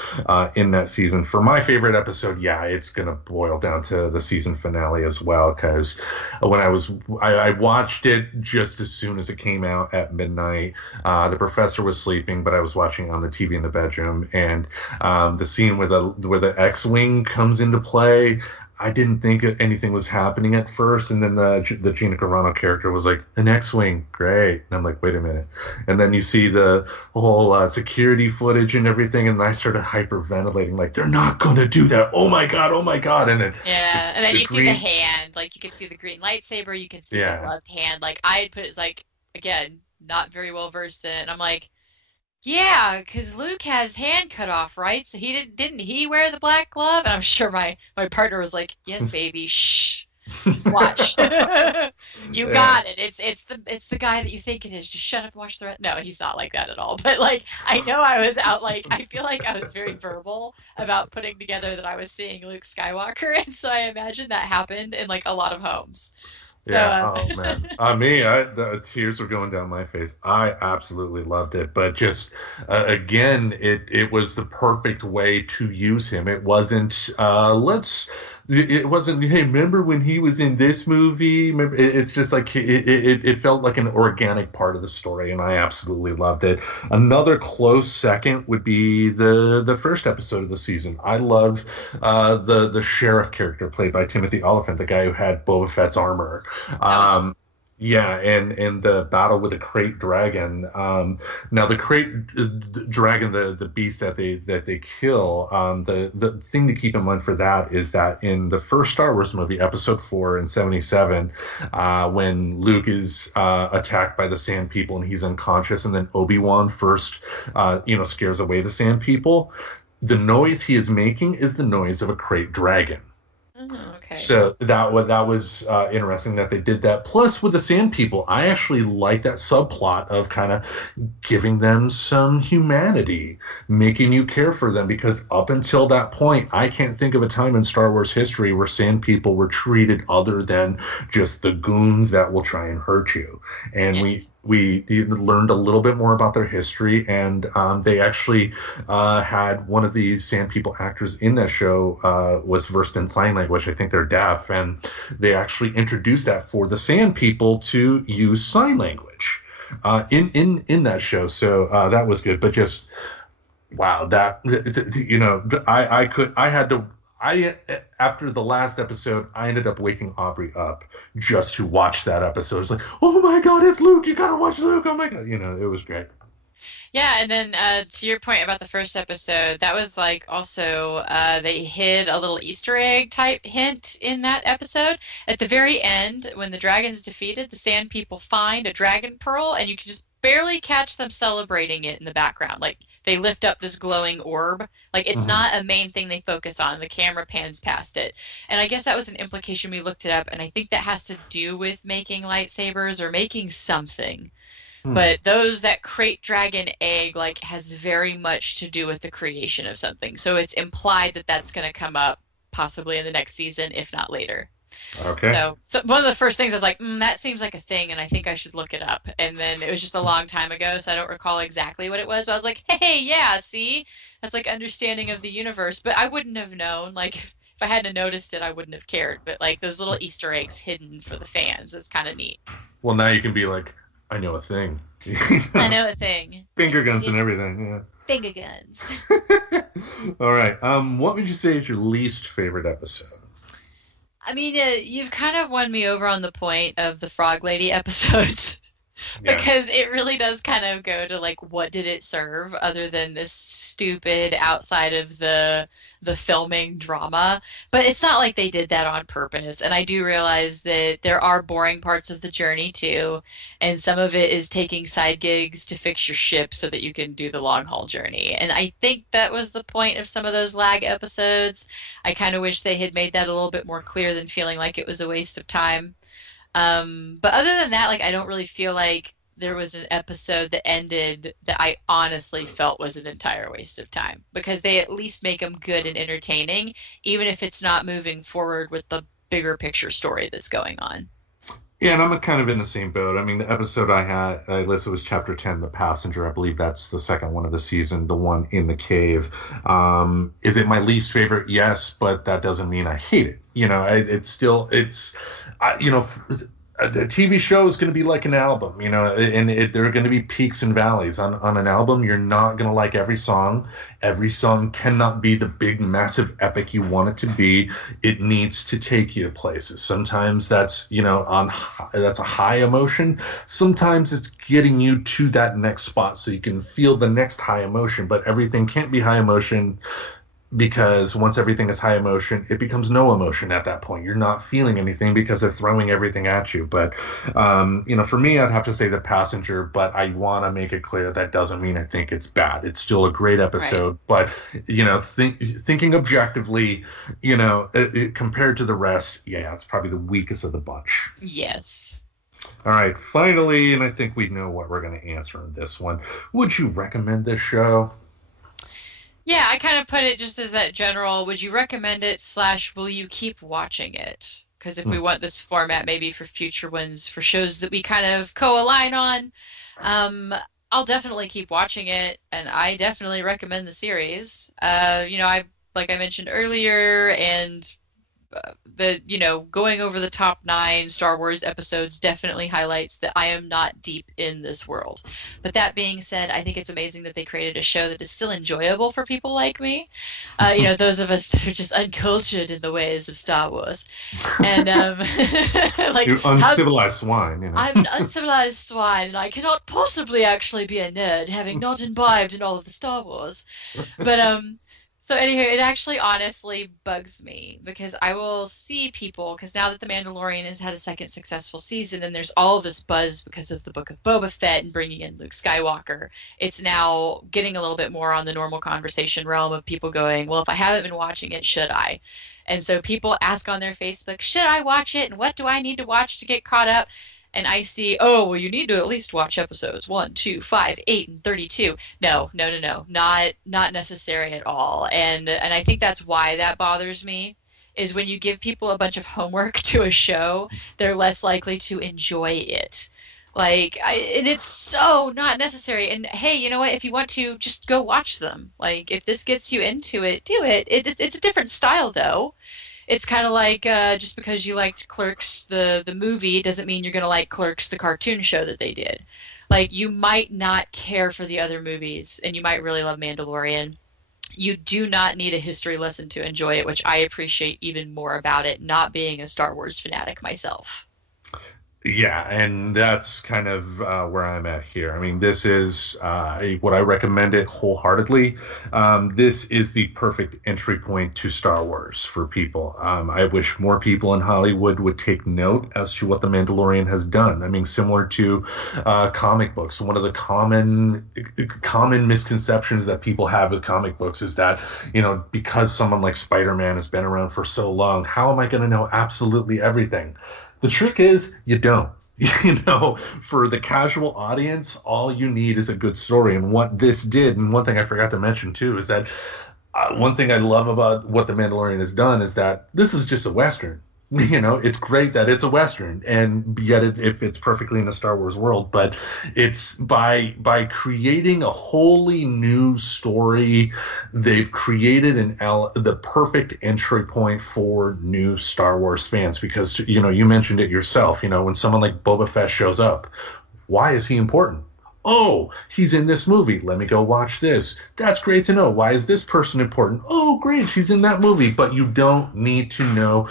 in that season. For my favorite episode, it's going to boil down to the season finale as well, because when I watched it just as soon as it came out at midnight. The professor was sleeping, but I was watching on the TV in the bedroom, and the scene where the X-Wing comes into play, I didn't think anything was happening at first, and then the Gina Carano character was like, an X-Wing, great. And I'm like, wait a minute. And then you see the whole security footage and everything, and I started hyperventilating, like, they're not going to do that. Oh my God. And then and then you see the hand, like, you can see the green lightsaber, you can see the gloved hand. Like, I had put it as, like, again, not very well versed in it, and I'm like, Yeah, because Luke had his hand cut off, right? So didn't he wear the black glove? And I'm sure my partner was like, "Yes, baby, shh, just watch. You Yeah. got it. It's the guy that you think it is. Just shut up and watch the rest." No, he's not like that at all. But like, I know I was out. Like, I feel like I was very verbal about putting together that I was seeing Luke Skywalker, and so I imagine that happened in like a lot of homes. So Yeah. Oh man. The tears were going down my face. I absolutely loved it, but just again, it was the perfect way to use him. It wasn't it wasn't, hey, remember when he was in this movie? It's just like it felt like an organic part of the story, and I absolutely loved it. Another close second would be the first episode of the season. I loved the sheriff character played by Timothy Oliphant, the guy who had Boba Fett's armor. that was Um, yeah, and the battle with the Krayt dragon. Now the dragon, the beast that they kill. The thing to keep in mind for that is that in the first Star Wars movie, Episode 4 in '77, when Luke is attacked by the Sand People and he's unconscious, and then Obi-Wan first, scares away the Sand People. The noise he is making is the noise of a Krayt dragon. okay. So that was interesting that they did that. Plus, with the Sand People, I actually like that subplot of kind of giving them some humanity, making you care for them. Because up until that point, I can't think of a time in Star Wars history where Sand People were treated other than just the goons that will try and hurt you. And Yeah. we learned a little bit more about their history, and they actually had one of the Sand People actors in that show was versed in sign language. I think they're deaf, and they actually introduced that for the Sand People to use sign language in that show. So that was good. But just wow, I after the last episode, I ended up waking Aubrey up just to watch that episode. It's like, oh my god, it's Luke! You gotta watch Luke! Oh my god, it was great. Yeah, and then to your point about the first episode, that was like also they hid a little Easter egg type hint in that episode. At the very end, when the dragon's defeated, the Sand People find a dragon pearl, and you can just barely catch them celebrating it in the background. Like they lift up this glowing orb. Like it's Mm-hmm. not a main thing they focus on. The camera pans past it. And I guess that was an implication. We looked it up, and I think that has to do with making lightsabers or making something. Hmm. But that Krayt dragon egg like has very much to do with the creation of something. So it's implied that that's going to come up possibly in the next season, if not later. Okay. So one of the first things I was like, that seems like a thing, and I think I should look it up. And then it was just a long time ago, so I don't recall exactly what it was. But I was like, hey, yeah, see, that's like understanding of the universe. But I wouldn't have known. Like if I hadn't noticed it, I wouldn't have cared. But like those little Easter eggs hidden for the fans is kind of neat. Well, now you can be like, I know a thing. I know a thing. Finger guns and everything. Finger guns. Yeah. All right. What would you say is your least favorite episode? I mean, you've kind of won me over on the point of the Frog Lady episodes Yeah. because it really does kind of go to like, what did it serve other than this stupid outside of the filming drama? But it's not like they did that on purpose. And I do realize that there are boring parts of the journey too, and some of it is taking side gigs to fix your ship so that you can do the long haul journey. And I think that was the point of some of those lag episodes. I kind of wish they had made that a little bit more clear than feeling like it was a waste of time. But other than that, like I don't really feel like there was an episode that ended that I honestly felt was an entire waste of time because they at least make them good and entertaining, even if it's not moving forward with the bigger picture story that's going on. Yeah, and I'm kind of in the same boat. I mean, the episode I listed was Chapter 10, The Passenger. I believe that's the second one of the season, the one in the cave. Is it my least favorite? Yes, but that doesn't mean I hate it. A TV show is going to be like an album, and there are going to be peaks and valleys. On an album, you're not going to like every song. Every song cannot be the big, massive epic you want it to be. It needs to take you to places. Sometimes that's, that's a high emotion. Sometimes it's getting you to that next spot so you can feel the next high emotion, but everything can't be high emotion because once everything is high emotion, it becomes no emotion at that point. You're not feeling anything because they're throwing everything at you. But, for me, I'd have to say The Passenger, but I want to make it clear that doesn't mean I think it's bad. It's still a great Right. episode, but, thinking objectively, compared to the rest, yeah, it's probably the weakest of the bunch. Yes. All right, finally, and I think we know what we're going to answer in this one. Would you recommend this show? Yeah, I kind of put it just as that general, would you recommend it / will you keep watching it? Because if we Hmm. want this format maybe for future ones, for shows that we kind of co-align on, um, I'll definitely keep watching it, and I definitely recommend the series. I like I mentioned earlier, and going over the top 9 Star Wars episodes definitely highlights that I am not deep in this world. But that being said, I think it's amazing that they created a show that is still enjoyable for people like me. Those of us that are just uncultured in the ways of Star Wars. And like You how uncivilized swine, I'm an uncivilized swine, and I cannot possibly actually be a nerd, having not imbibed in all of the Star Wars. But so anyway, it actually honestly bugs me because I will see people, because now that The Mandalorian has had a second successful season and there's all of this buzz because of the Book of Boba Fett and bringing in Luke Skywalker, it's now getting a little bit more on the normal conversation realm of people going, well, if I haven't been watching it, should I? And so people ask on their Facebook, should I watch it? And what do I need to watch to get caught up? And I see, oh, well, you need to at least watch episodes 1, 2, 5, 8, and 32. No, no, no, no, not necessary at all. And I think that's why that bothers me, is when you give people a bunch of homework to a show, they're less likely to enjoy it. And it's so not necessary. And hey, you know what? If you want to, just go watch them. Like, if this gets you into it, do it. It's a different style, though. It's kind of like just because you liked Clerks the movie doesn't mean you're gonna like Clerks the cartoon show that they did. Like, you might not care for the other movies, and you might really love Mandalorian. You do not need a history lesson to enjoy it, which I appreciate even more about it, not being a Star Wars fanatic myself. Yeah, and that's kind of where I'm at here. I mean, this is what I recommend it wholeheartedly. This is the perfect entry point to Star Wars for people. I wish more people in Hollywood would take note as to what The Mandalorian has done. I mean, similar to comic books, one of the common misconceptions that people have with comic books is that, because someone like Spider-Man has been around for so long, how am I going to know absolutely everything? The trick is you don't. For the casual audience, all you need is a good story. And what this did, and one thing I forgot to mention too, is that one thing I love about what The Mandalorian has done is that this is just a Western. It's great that it's a Western, and yet it fits perfectly in a Star Wars world. But it's by creating a wholly new story, they've created the perfect entry point for new Star Wars fans. Because you mentioned it yourself. When someone like Boba Fett shows up, why is he important? Oh, he's in this movie. Let me go watch this. That's great to know. Why is this person important? Oh, great, she's in that movie. But you don't need to know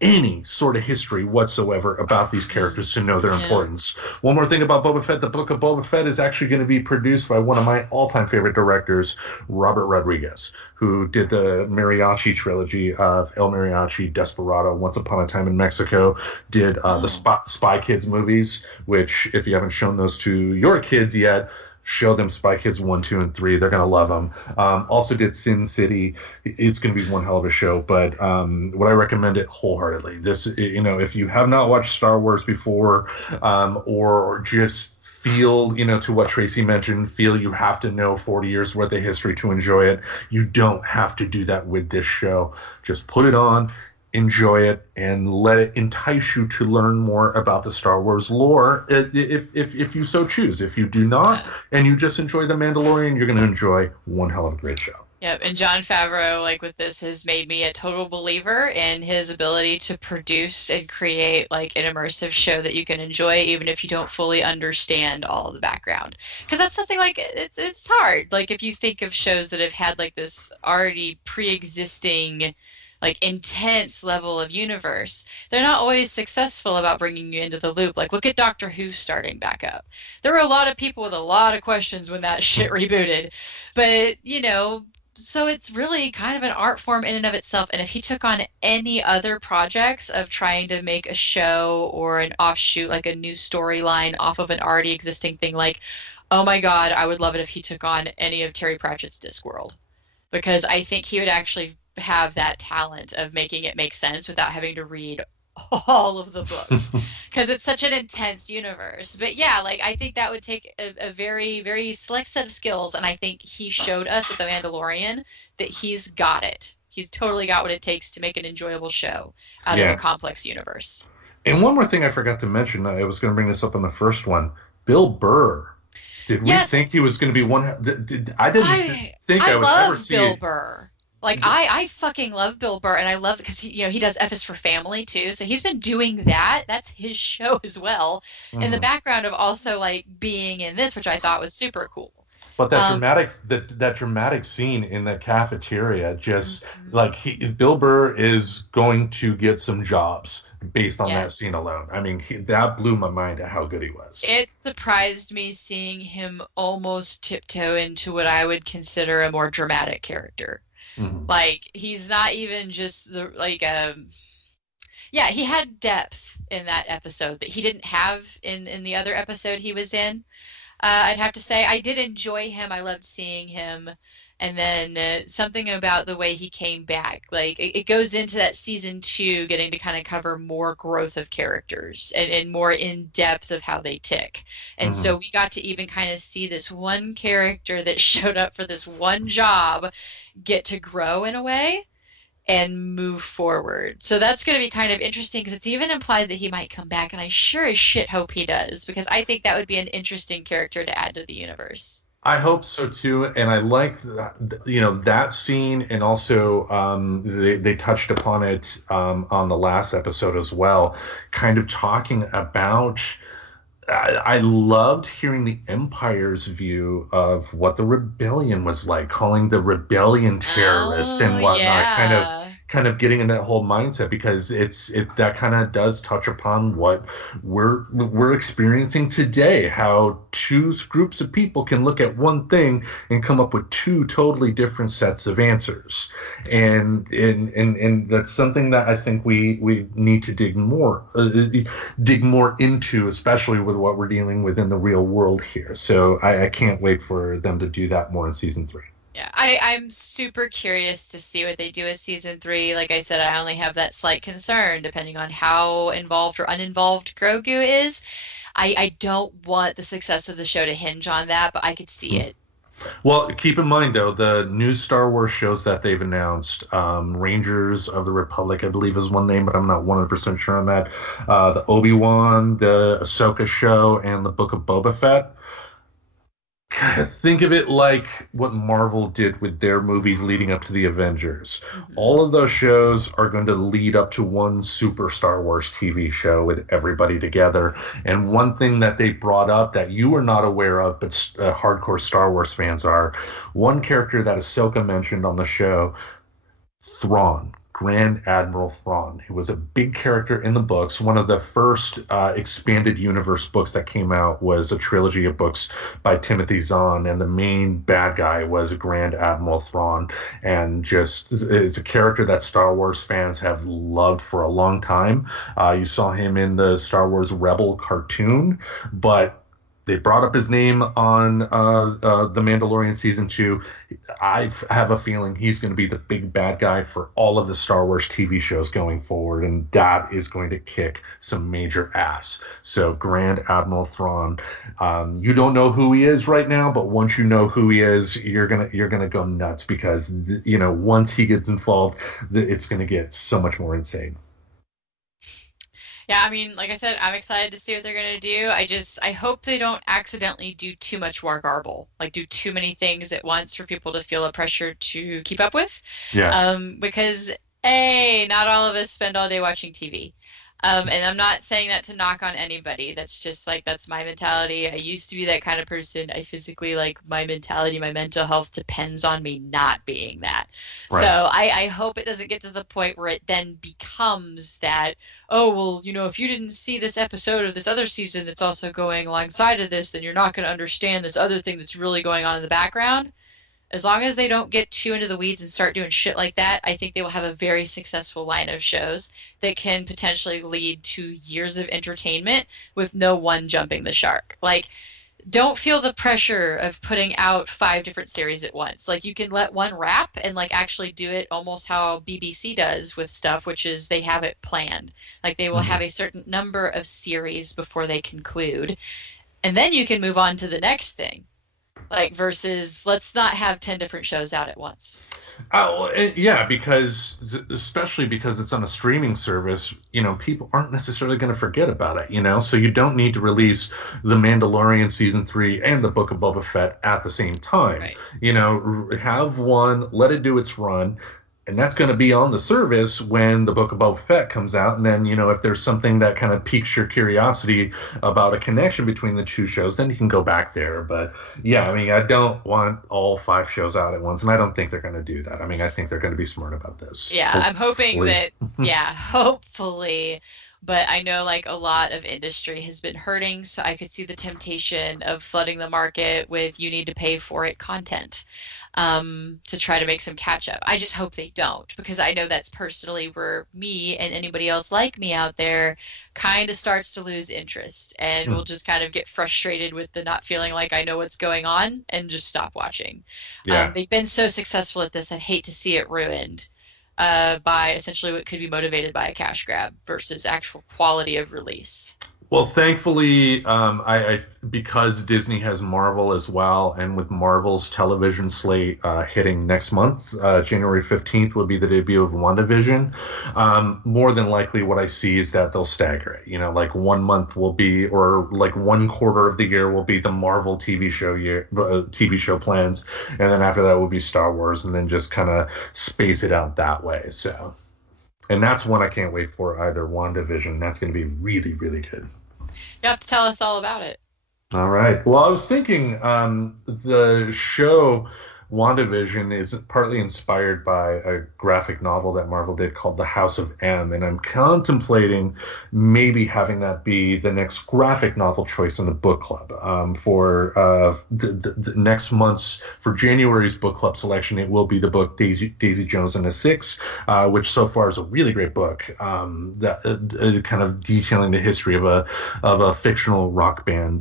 any sort of history whatsoever about these Mm, characters to know their yeah. importance. One more thing about Boba Fett. The Book of Boba Fett is actually going to be produced by one of my all-time favorite directors, Robert Rodriguez, who did the mariachi trilogy of El Mariachi, Desperado, Once Upon a Time in Mexico, did the Oh. Spy Kids movies, which if you haven't shown those to your kids yet, show them Spy Kids 1, 2, and 3. They're going to love them. Also did Sin City. It's going to be one hell of a show, but would I recommend it wholeheartedly? This, if you have not watched Star Wars before, or just feel, to what Tracy mentioned, feel you have to know 40 years worth of history to enjoy it, you don't have to do that with this show. Just put it on, enjoy it, and let it entice you to learn more about the Star Wars lore, if you so choose. If you do not, Yeah. and you just enjoy The Mandalorian, you're going to enjoy one hell of a great show. Yep, and Jon Favreau, like with this, has made me a total believer in his ability to produce and create like an immersive show that you can enjoy even if you don't fully understand all of the background. Because that's something like it's hard. Like if you think of shows that have had like this already pre-existing like intense level of universe, they're not always successful about bringing you into the loop. Like look at Doctor Who starting back up. There were a lot of people with a lot of questions when that shit rebooted, but So it's really kind of an art form in and of itself. And if he took on any other projects of trying to make a show or an offshoot, like a new storyline off of an already existing thing, like, oh my God, I would love it if he took on any of Terry Pratchett's Discworld, because I think he would actually have that talent of making it make sense without having to read all of the books, because it's such an intense universe. But yeah, like I think that would take a very, very select set of skills, and I think he showed us with The Mandalorian that he's got it. He's totally got what it takes to make an enjoyable show out of a Yeah. complex universe. And one more thing I forgot to mention, I was going to bring this up in the first one. Bill Burr. Did we Yes, think he was going to be one? I didn't think I I would ever love see Bill it. Burr. Like I fucking love Bill Burr, and I love because he does F is for Family too, so he's been doing that. That's his show as well, in the Mhm. background of also like being in this, which I thought was super cool. But Um, that dramatic scene in the cafeteria, just mhm. like Bill Burr is going to get some jobs based on that scene Yes, alone. I mean, that blew my mind at how good he was. it surprised me seeing him almost tiptoe into what I would consider a more dramatic character. Hmm. Like he's not even just the like yeah, he had depth in that episode that he didn't have in the other episode he was in. I'd have to say I did enjoy him. I loved seeing him. And then something about the way he came back, like it goes into that season two, getting to kind of cover more growth of characters and more in depth of how they tick. And Hmm. so we got to even kind of see this one character that showed up for this one job get to grow in a way and move forward. So that's going to be kind of interesting because it's even implied that he might come back, and I sure as shit hope he does because I think that would be an interesting character to add to the universe. I hope so too, and I like that, that scene, and also they touched upon it on the last episode as well, kind of talking about. I loved hearing the Empire's view of what the rebellion was like, calling the rebellion terrorist Oh and whatnot, yeah. kind of getting in that whole mindset, because it that kind of does touch upon what we're experiencing today, how two groups of people can look at one thing and come up with two totally different sets of answers, and that's something that I think we need to dig more into, especially with what we're dealing with in the real world here. So I can't wait for them to do that more in season 3. Yeah, I'm super curious to see what they do with season three. Like I said, I only have that slight concern depending on how involved or uninvolved Grogu is. I don't want the success of the show to hinge on that, but I could see it. Well, keep in mind though, the new Star Wars shows that they've announced, Rangers of the Republic, I believe is one name, but I'm not 100% sure on that. The Obi-Wan, the Ahsoka show, and the Book of Boba Fett. Think of it like what Marvel did with their movies leading up to the Avengers. Hmm. All of those shows are going to lead up to one super Star Wars TV show with everybody together. And one thing that they brought up that you were not aware of, but hardcore Star Wars fans are, one character that Ahsoka mentioned on the show, Thrawn, Grand Admiral Thrawn, who was a big character in the books. One of the first expanded universe books that came out was a trilogy of books by Timothy Zahn, and the main bad guy was Grand Admiral Thrawn. And just, it's a character that Star Wars fans have loved for a long time. You saw him in the Star Wars Rebel cartoon, but they brought up his name on The Mandalorian season 2. I have a feeling he's going to be the big bad guy for all of the Star Wars TV shows going forward, and that is going to kick some major ass. So Grand Admiral Thrawn, you don't know who he is right now, but once you know who he is, you're gonna go nuts, because once he gets involved, it's going to get so much more insane. Yeah, I mean, like I said, I'm excited to see what they're gonna do. I hope they don't accidentally do too much war garble, like do too many things at once for people to feel a pressure to keep up with. Yeah. Because A, not all of us spend all day watching TV. And I'm not saying that to knock on anybody. That's just like, that's my mentality. I used to be that kind of person. I physically, like, my mentality, my mental health depends on me not being that. So Right. I hope it doesn't get to the point where it then becomes that, oh, well, if you didn't see this episode of this other season that's also going alongside of this, then you're not going to understand this other thing that's really going on in the background. As long as they don't get too into the weeds and start doing shit like that, I think they will have a very successful line of shows that can potentially lead to years of entertainment with no one jumping the shark. Like, don't feel the pressure of putting out 5 different series at once. Like, you can let one wrap and like actually do it almost how BBC does with stuff, which is they have it planned. Like, they will have a certain number of series before they conclude, and then you can move on to the next thing. Like, versus let's not have 10 different shows out at once. Yeah, because especially because it's on a streaming service, people aren't necessarily going to forget about it, so you don't need to release The Mandalorian season 3 and the Book of Boba Fett at the same time. Right. Have one, let it do its run, and that's going to be on the service when the Book of Boba Fett comes out. And then, if there's something that kind of piques your curiosity about a connection between the two shows, then you can go back there. But yeah, I mean, I don't want all 5 shows out at once, and I don't think they're going to do that. I mean, I think they're going to be smart about this. Yeah, I'm hoping that, yeah, hopefully. But I know like a lot of industry has been hurting, so I could see the temptation of flooding the market with you need to pay for it content, to try to make some catch up. I just hope they don't, because I know that's personally where me and anybody else like me out there kind of starts to lose interest and will just kind of get frustrated with the not feeling like I know what's going on and just stop watching. Yeah. They've been so successful at this. I'd hate to see it ruined by essentially what could be motivated by a cash grab versus actual quality of release. Well, thankfully, I because Disney has Marvel as well, and with Marvel's television slate hitting next month, January 15th would be the debut of WandaVision. More than likely, what I see is that they'll stagger it. Like 1 month will be, or like 1/4 of the year will be the Marvel TV show plans, and then after that will be Star Wars, and then just kind of space it out that way. So. And that's one I can't wait for either. WandaVision. That's going to be really, really good. You have to tell us all about it. All right. Well, I was thinking the show WandaVision is partly inspired by a graphic novel that Marvel did called The House of M, and I'm contemplating maybe having that be the next graphic novel choice in the book club. For the next month's, for January's book club selection, it will be the book Daisy Jones and the Six, which so far is a really great book, that kind of detailing the history of a fictional rock band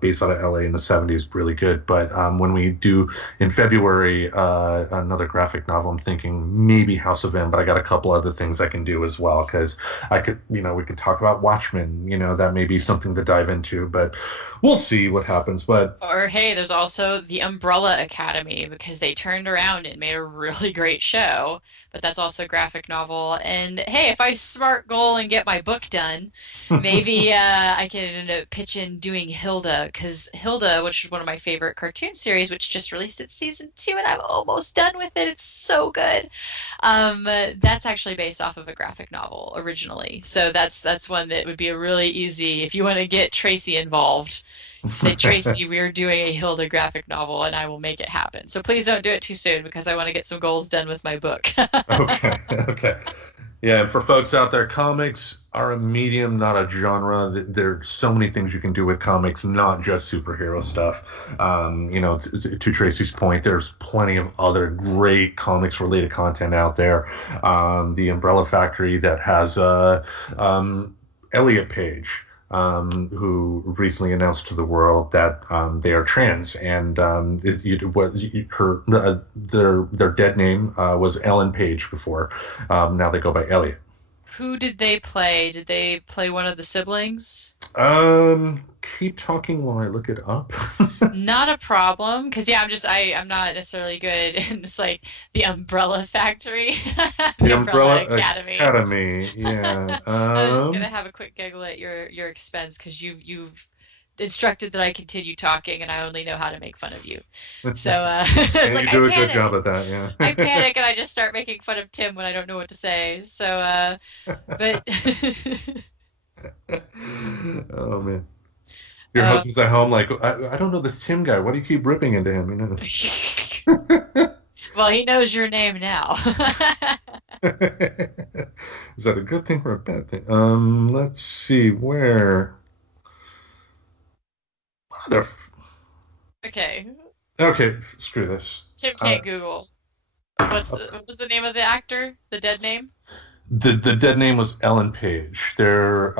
based out of LA in the 70s. Really good. But when we do in February, another graphic novel, I'm thinking maybe House of M, but I got a couple other things I can do as well, because I could, we could talk about Watchmen, that may be something to dive into, but we'll see what happens. But Or hey, there's also the Umbrella Academy, because they turned around and made a really great show, but that's also a graphic novel. And hey, if I smart goal and get my book done, maybe I can pitch in doing Hilda, because Hilda, which is one of my favorite cartoon series, which just released its season 2, and I'm almost done with it. It's so good. That's actually based off of a graphic novel originally, so that's one that would be a really easy, if you want to get Tracy involved. Say, Tracy, we're doing a Hilda graphic novel, and I will make it happen. So please don't do it too soon, because I want to get some goals done with my book. okay. Yeah, and for folks out there, comics are a medium, not a genre. There's so many things you can do with comics, not just superhero stuff. To Tracy's point, there's plenty of other great comics-related content out there. The Umbrella Factory that has Elliot Page, who recently announced to the world that they are trans, and their dead name was Ellen Page before. Now they go by Elliot. Who did they play? Did they play one of the siblings? Keep talking while I look it up. Not a problem, because yeah, I'm not necessarily good in just like the Umbrella Factory, The the Umbrella Academy. Yeah. I was just gonna have a quick giggle at your expense, because you've instructed that I continue talking, and I only know how to make fun of you. So it's And like you do I a good panic. job at that, yeah. I panic and I just start making fun of Tim when I don't know what to say. So, but Oh man. Your husband's at home like, I don't know this Tim guy. Why do you keep ripping into him? well, he knows your name now. Is that a good thing or a bad thing? Let's see where. Mother. Okay. Okay, screw this. Tim can't Google. What was the name of the actor? The dead name? The dead name was Ellen Page. Their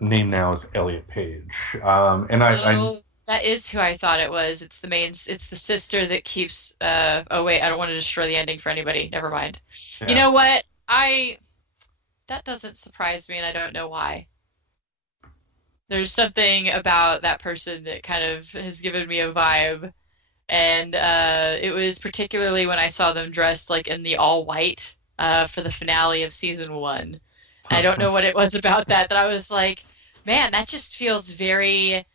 name now is Elliot Page. And I Oh, that is who I thought it was. It's the main. It's the sister that keeps. Oh wait, I don't want to destroy the ending for anybody. Never mind. You yeah. know what? That doesn't surprise me, and I don't know why. There's something about that person that kind of has given me a vibe, and it was particularly when I saw them dressed like in the all white for the finale of season one. I don't know what it was about that I was like, man, that just feels very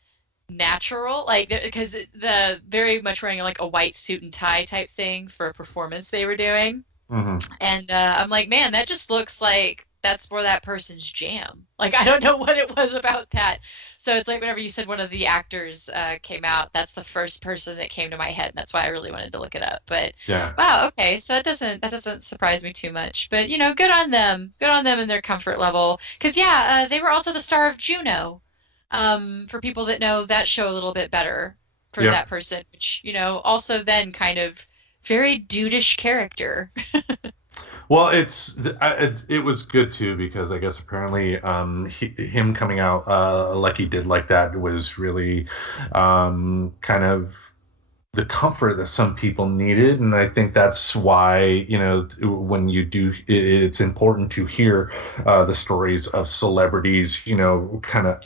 natural, like because the very much wearing like a white suit and tie type thing for a performance they were doing, Mhm. and I'm like, man, that just looks like that's more that person's jam. Like I don't know what it was about that. So it's like whenever you said one of the actors came out, that's the first person that came to my head, and that's why I really wanted to look it up. But Yeah. wow, okay, so that doesn't surprise me too much. But good on them and their comfort level. Because yeah, they were also the star of Juno. For people that know that show a little bit better, for Yep. that person, which also then kind of very dudeish character. Well, it was good too because I guess apparently him coming out like he did like that was really kind of the comfort that some people needed, and I think that's why when you do, it's important to hear the stories of celebrities, kind of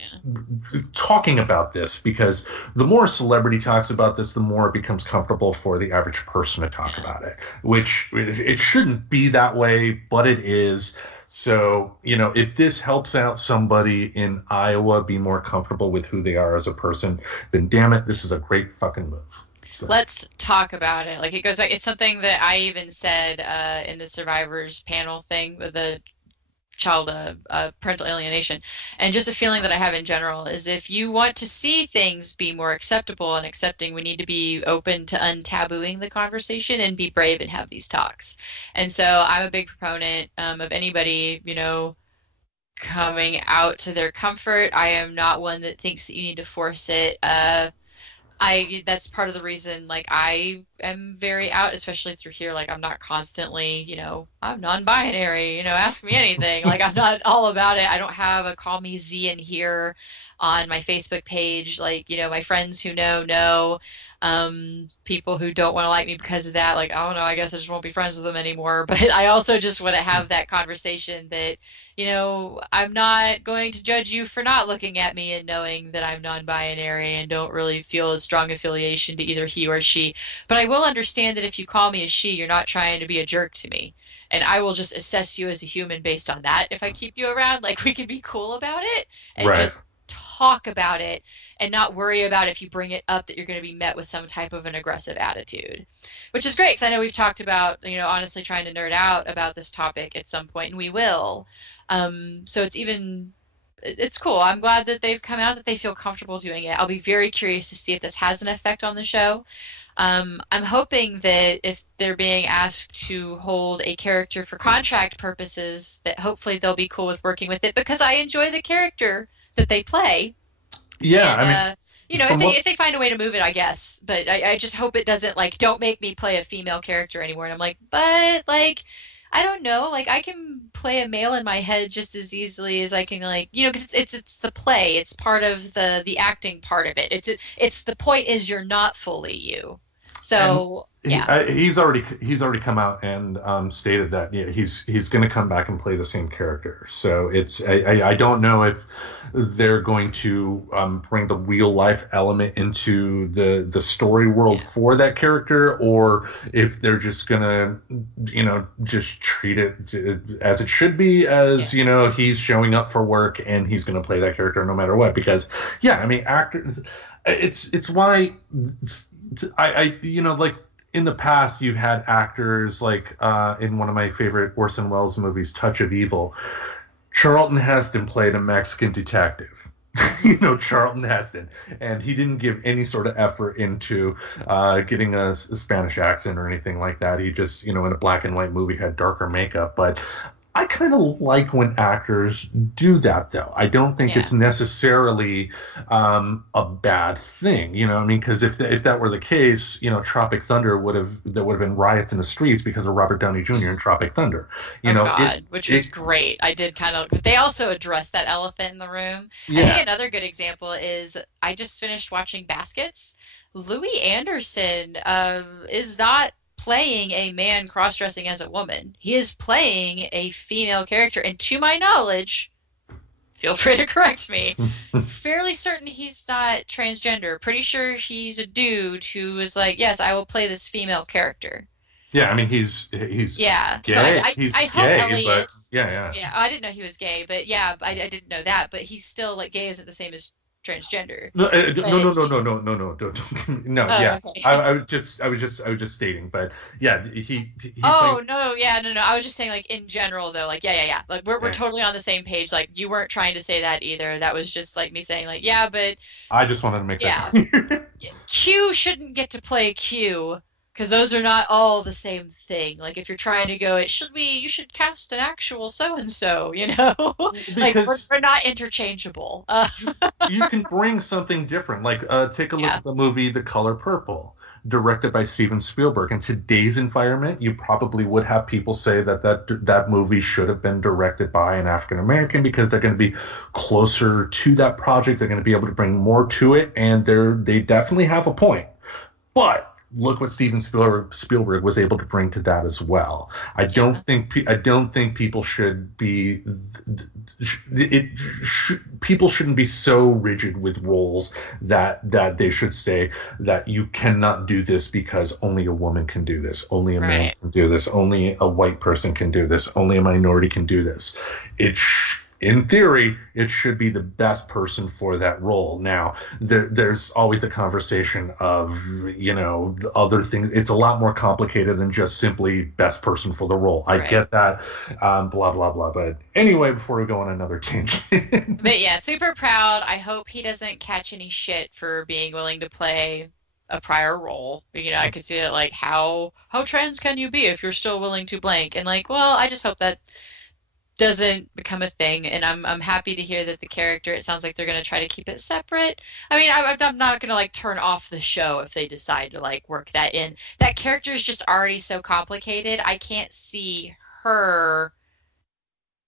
talking about this, because the more a celebrity talks about this, the more it becomes comfortable for the average person to talk Yeah. about it, which it shouldn't be that way, but it is. So, if this helps out somebody in Iowa be more comfortable with who they are as a person, then damn it, this is a great fucking move. So. Let's talk about it. Like it goes back. It's something that I even said in the survivors panel thing with the child parental alienation, and just a feeling that I have in general is if you want to see things be more acceptable and accepting, we need to be open to untabooing the conversation and be brave and have these talks. And so I'm a big proponent of anybody, coming out to their comfort. I am not one that thinks that you need to force it. That's part of the reason like I am very out, especially through here. Like I'm not constantly, I'm non-binary, ask me anything. Like I'm not all about it. I don't have a call me Z in here on my Facebook page. Like, my friends who know. People who don't want to like me because of that, like, I don't know, I guess I just won't be friends with them anymore. But I also just want to have that conversation that, I'm not going to judge you for not looking at me and knowing that I'm non-binary and don't really feel a strong affiliation to either he or she. But I will understand that if you call me a she, you're not trying to be a jerk to me. And I will just assess you as a human based on that. If I keep you around, like we can be cool about it and Right. just talk about it and not worry about if you bring it up that you're going to be met with some type of an aggressive attitude, which is great because I know we've talked about, honestly trying to nerd out about this topic at some point, and we will. So it's cool. I'm glad that they've come out, that they feel comfortable doing it. I'll be very curious to see if this has an effect on the show. I'm hoping that if they're being asked to hold a character for contract purposes, that hopefully they'll be cool with working with it because I enjoy the character that they play. Yeah, And I mean, if from they what if they find a way to move it, I guess. But I just hope it doesn't like don't make me play a female character anymore. And I'm like, but like I don't know, like I can play a male in my head just as easily as I can like because it's the play, it's part of the acting part of it. It's the point is you're not fully you. and So yeah. he's already come out and stated that he's going to come back and play the same character. So I don't know if they're going to bring the real life element into the story world Yeah. for that character, or if they're just gonna just treat it as it should be, as Yeah. he's showing up for work and he's going to play that character no matter what. Because yeah, I mean actors, it's why. Like in the past, you've had actors like in one of my favorite Orson Welles movies, Touch of Evil. Charlton Heston played a Mexican detective. Charlton Heston, and he didn't give any sort of effort into getting a Spanish accent or anything like that. He just, in a black and white movie, had darker makeup. But I kind of like when actors do that, though. I don't think Yeah. it's necessarily a bad thing, you know. I mean, because if that were the case, you know, Tropic Thunder there would have been riots in the streets because of Robert Downey Jr. in Tropic Thunder. You Oh know, God, which was great. I did kind of, but they also addressed that elephant in the room. I think yeah. another good example is I just finished watching Baskets. Louis Anderson is not playing a man cross-dressing as a woman. He is playing a female character, and to my knowledge, feel free to correct me, fairly certain he's not transgender. Pretty sure he's a dude who was like, yes, I will play this female character. Yeah, I mean he's Yeah. So gay. I He's hope gay, but Elliot. yeah. Yeah, I didn't know he was gay, but yeah, I didn't know that. But he's still like gay isn't the same as transgender. No, no, But no, no, no, he's. no, no, no, don't, no, Oh, yeah. okay. I was just stating, but yeah, he's playing. Oh no, yeah, no, no. I was just saying like in general though, like yeah. Like we're Yeah, totally on the same page. Like you weren't trying to say that either. That was just like me saying like yeah, but I just wanted to make that yeah, clear. Q shouldn't get to play Q because those are not all the same thing. Like if you're trying to go, it should be you should cast an actual so and so, you know? Like Because we're not interchangeable. you can bring something different. Like take a look Yeah, at the movie The Color Purple, directed by Steven Spielberg. In today's environment, you probably would have people say that movie should have been directed by an African American because they're going to be closer to that project. They're going to be able to bring more to it, and they definitely have a point. But look what Steven Spielberg was able to bring to that as well. yeah, I don't think people should be people shouldn't be so rigid with roles that they should say that you cannot do this because only a woman can do this, only a man right. can do this, only a white person can do this, only a minority can do this. In theory, it should be the best person for that role. Now, there's always the conversation of, you know, the other things. It's a lot more complicated than just simply best person for the role. I Right. get that, blah, blah, blah. But anyway, before we go on another tangent. But yeah, super proud. I hope he doesn't catch any shit for being willing to play a prior role. You know, I could see that like how trans can you be if you're still willing to blank? And like, well, I just hope that doesn't become a thing. And I'm happy to hear that the character. It sounds like they're gonna try to keep it separate. I mean, I'm not gonna like turn off the show if they decide to like work that in. That character is just already so complicated. I can't see her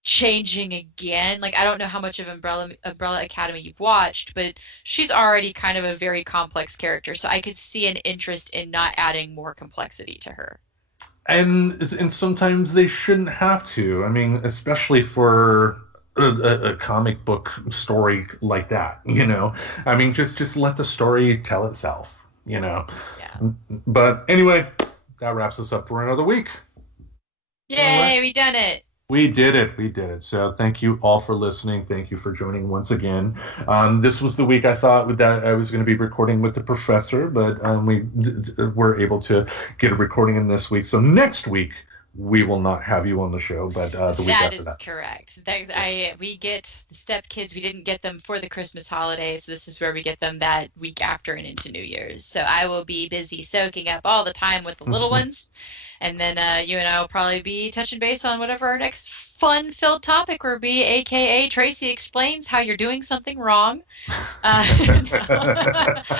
changing again. Like I don't know how much of Umbrella Academy you've watched, but she's already kind of a very complex character. So I could see an interest in not adding more complexity to her. And sometimes they shouldn't have to. I mean, especially for a comic book story like that, you know. I mean, just let the story tell itself, you know. Yeah. But anyway, that wraps us up for another week. All right. Yay, we done it. We did it. We did it. So thank you all for listening. Thank you for joining once again. This was the week I thought that I was going to be recording with the professor, but we were able to get a recording in this week. So next week we will not have you on the show, but the week That after is that. correct. We get the step kids. We didn't get them for the Christmas holidays, so this is where we get them that week after and into New Year's. So I will be busy soaking up all the time with the little ones. And then you and I will probably be touching base on whatever our next fun-filled topic will be, aka Tracy explains how you're doing something wrong.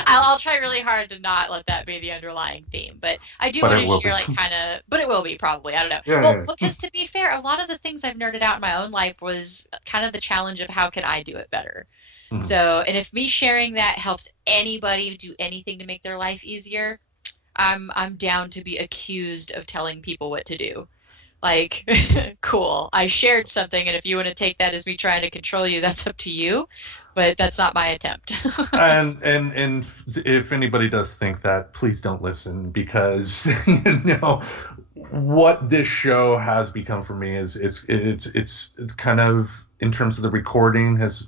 I'll try really hard to not let that be the underlying theme, but I do But want it to will share be. like kind of, but it will be probably. I don't know. Yeah, Well, yeah. because to be fair, a lot of the things I've nerded out in my own life was kind of the challenge of how can I do it better. Mhm. So, and if me sharing that helps anybody do anything to make their life easier, I'm down to be accused of telling people what to do. Like, cool. I shared something, and if you want to take that as me trying to control you, that's up to you. But that's not my attempt. And if anybody does think that, please don't listen because you know what this show has become for me is it's kind of in terms of the recording has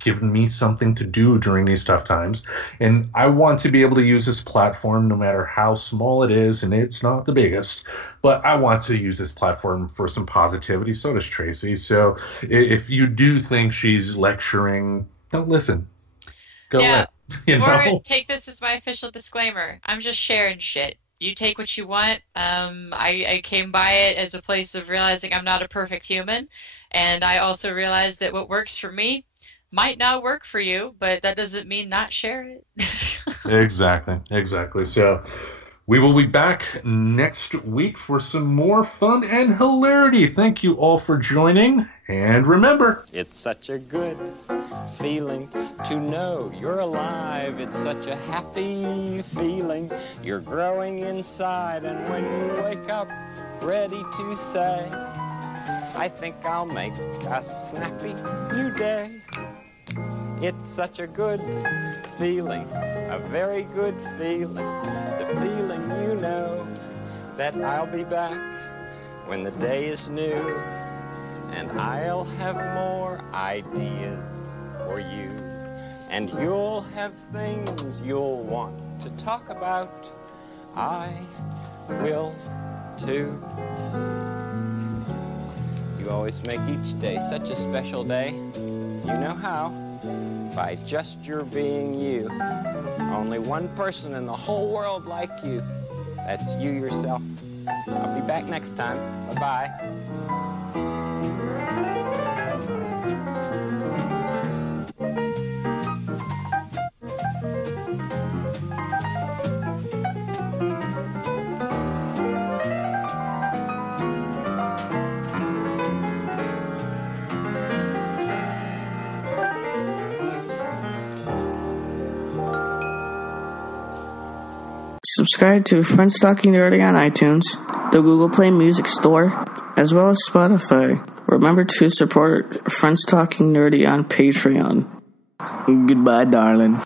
given me something to do during these tough times, and I want to be able to use this platform no matter how small it is, and it's not the biggest, but I want to use this platform for some positivity. So does Tracy. So if you do think she's lecturing, don't listen. Go Yeah. away. You Or know? take this as my official disclaimer. I'm just sharing shit. you take what you want. I came by it as a place of realizing I'm not a perfect human. And I also realized that what works for me might not work for you, but that doesn't mean not share it. Exactly. So we will be back next week for some more fun and hilarity. Thank you all for joining. And remember, it's such a good feeling to know you're alive. It's such a happy feeling. You're growing inside, and when you wake up ready to say, I think I'll make a snappy new day. It's such a good feeling, a very good feeling. The feeling you know that I'll be back when the day is new, and I'll have more ideas for you, and you'll have things you'll want to talk about. I will too. You always make each day such a special day. You know how? By just your being you. Only one person in the whole world like you. That's you yourself. I'll be back next time. Bye-bye. Subscribe to Friends Talking Nerdy on iTunes, the Google Play Music Store, as well as Spotify. Remember to support Friends Talking Nerdy on Patreon. Goodbye, darling.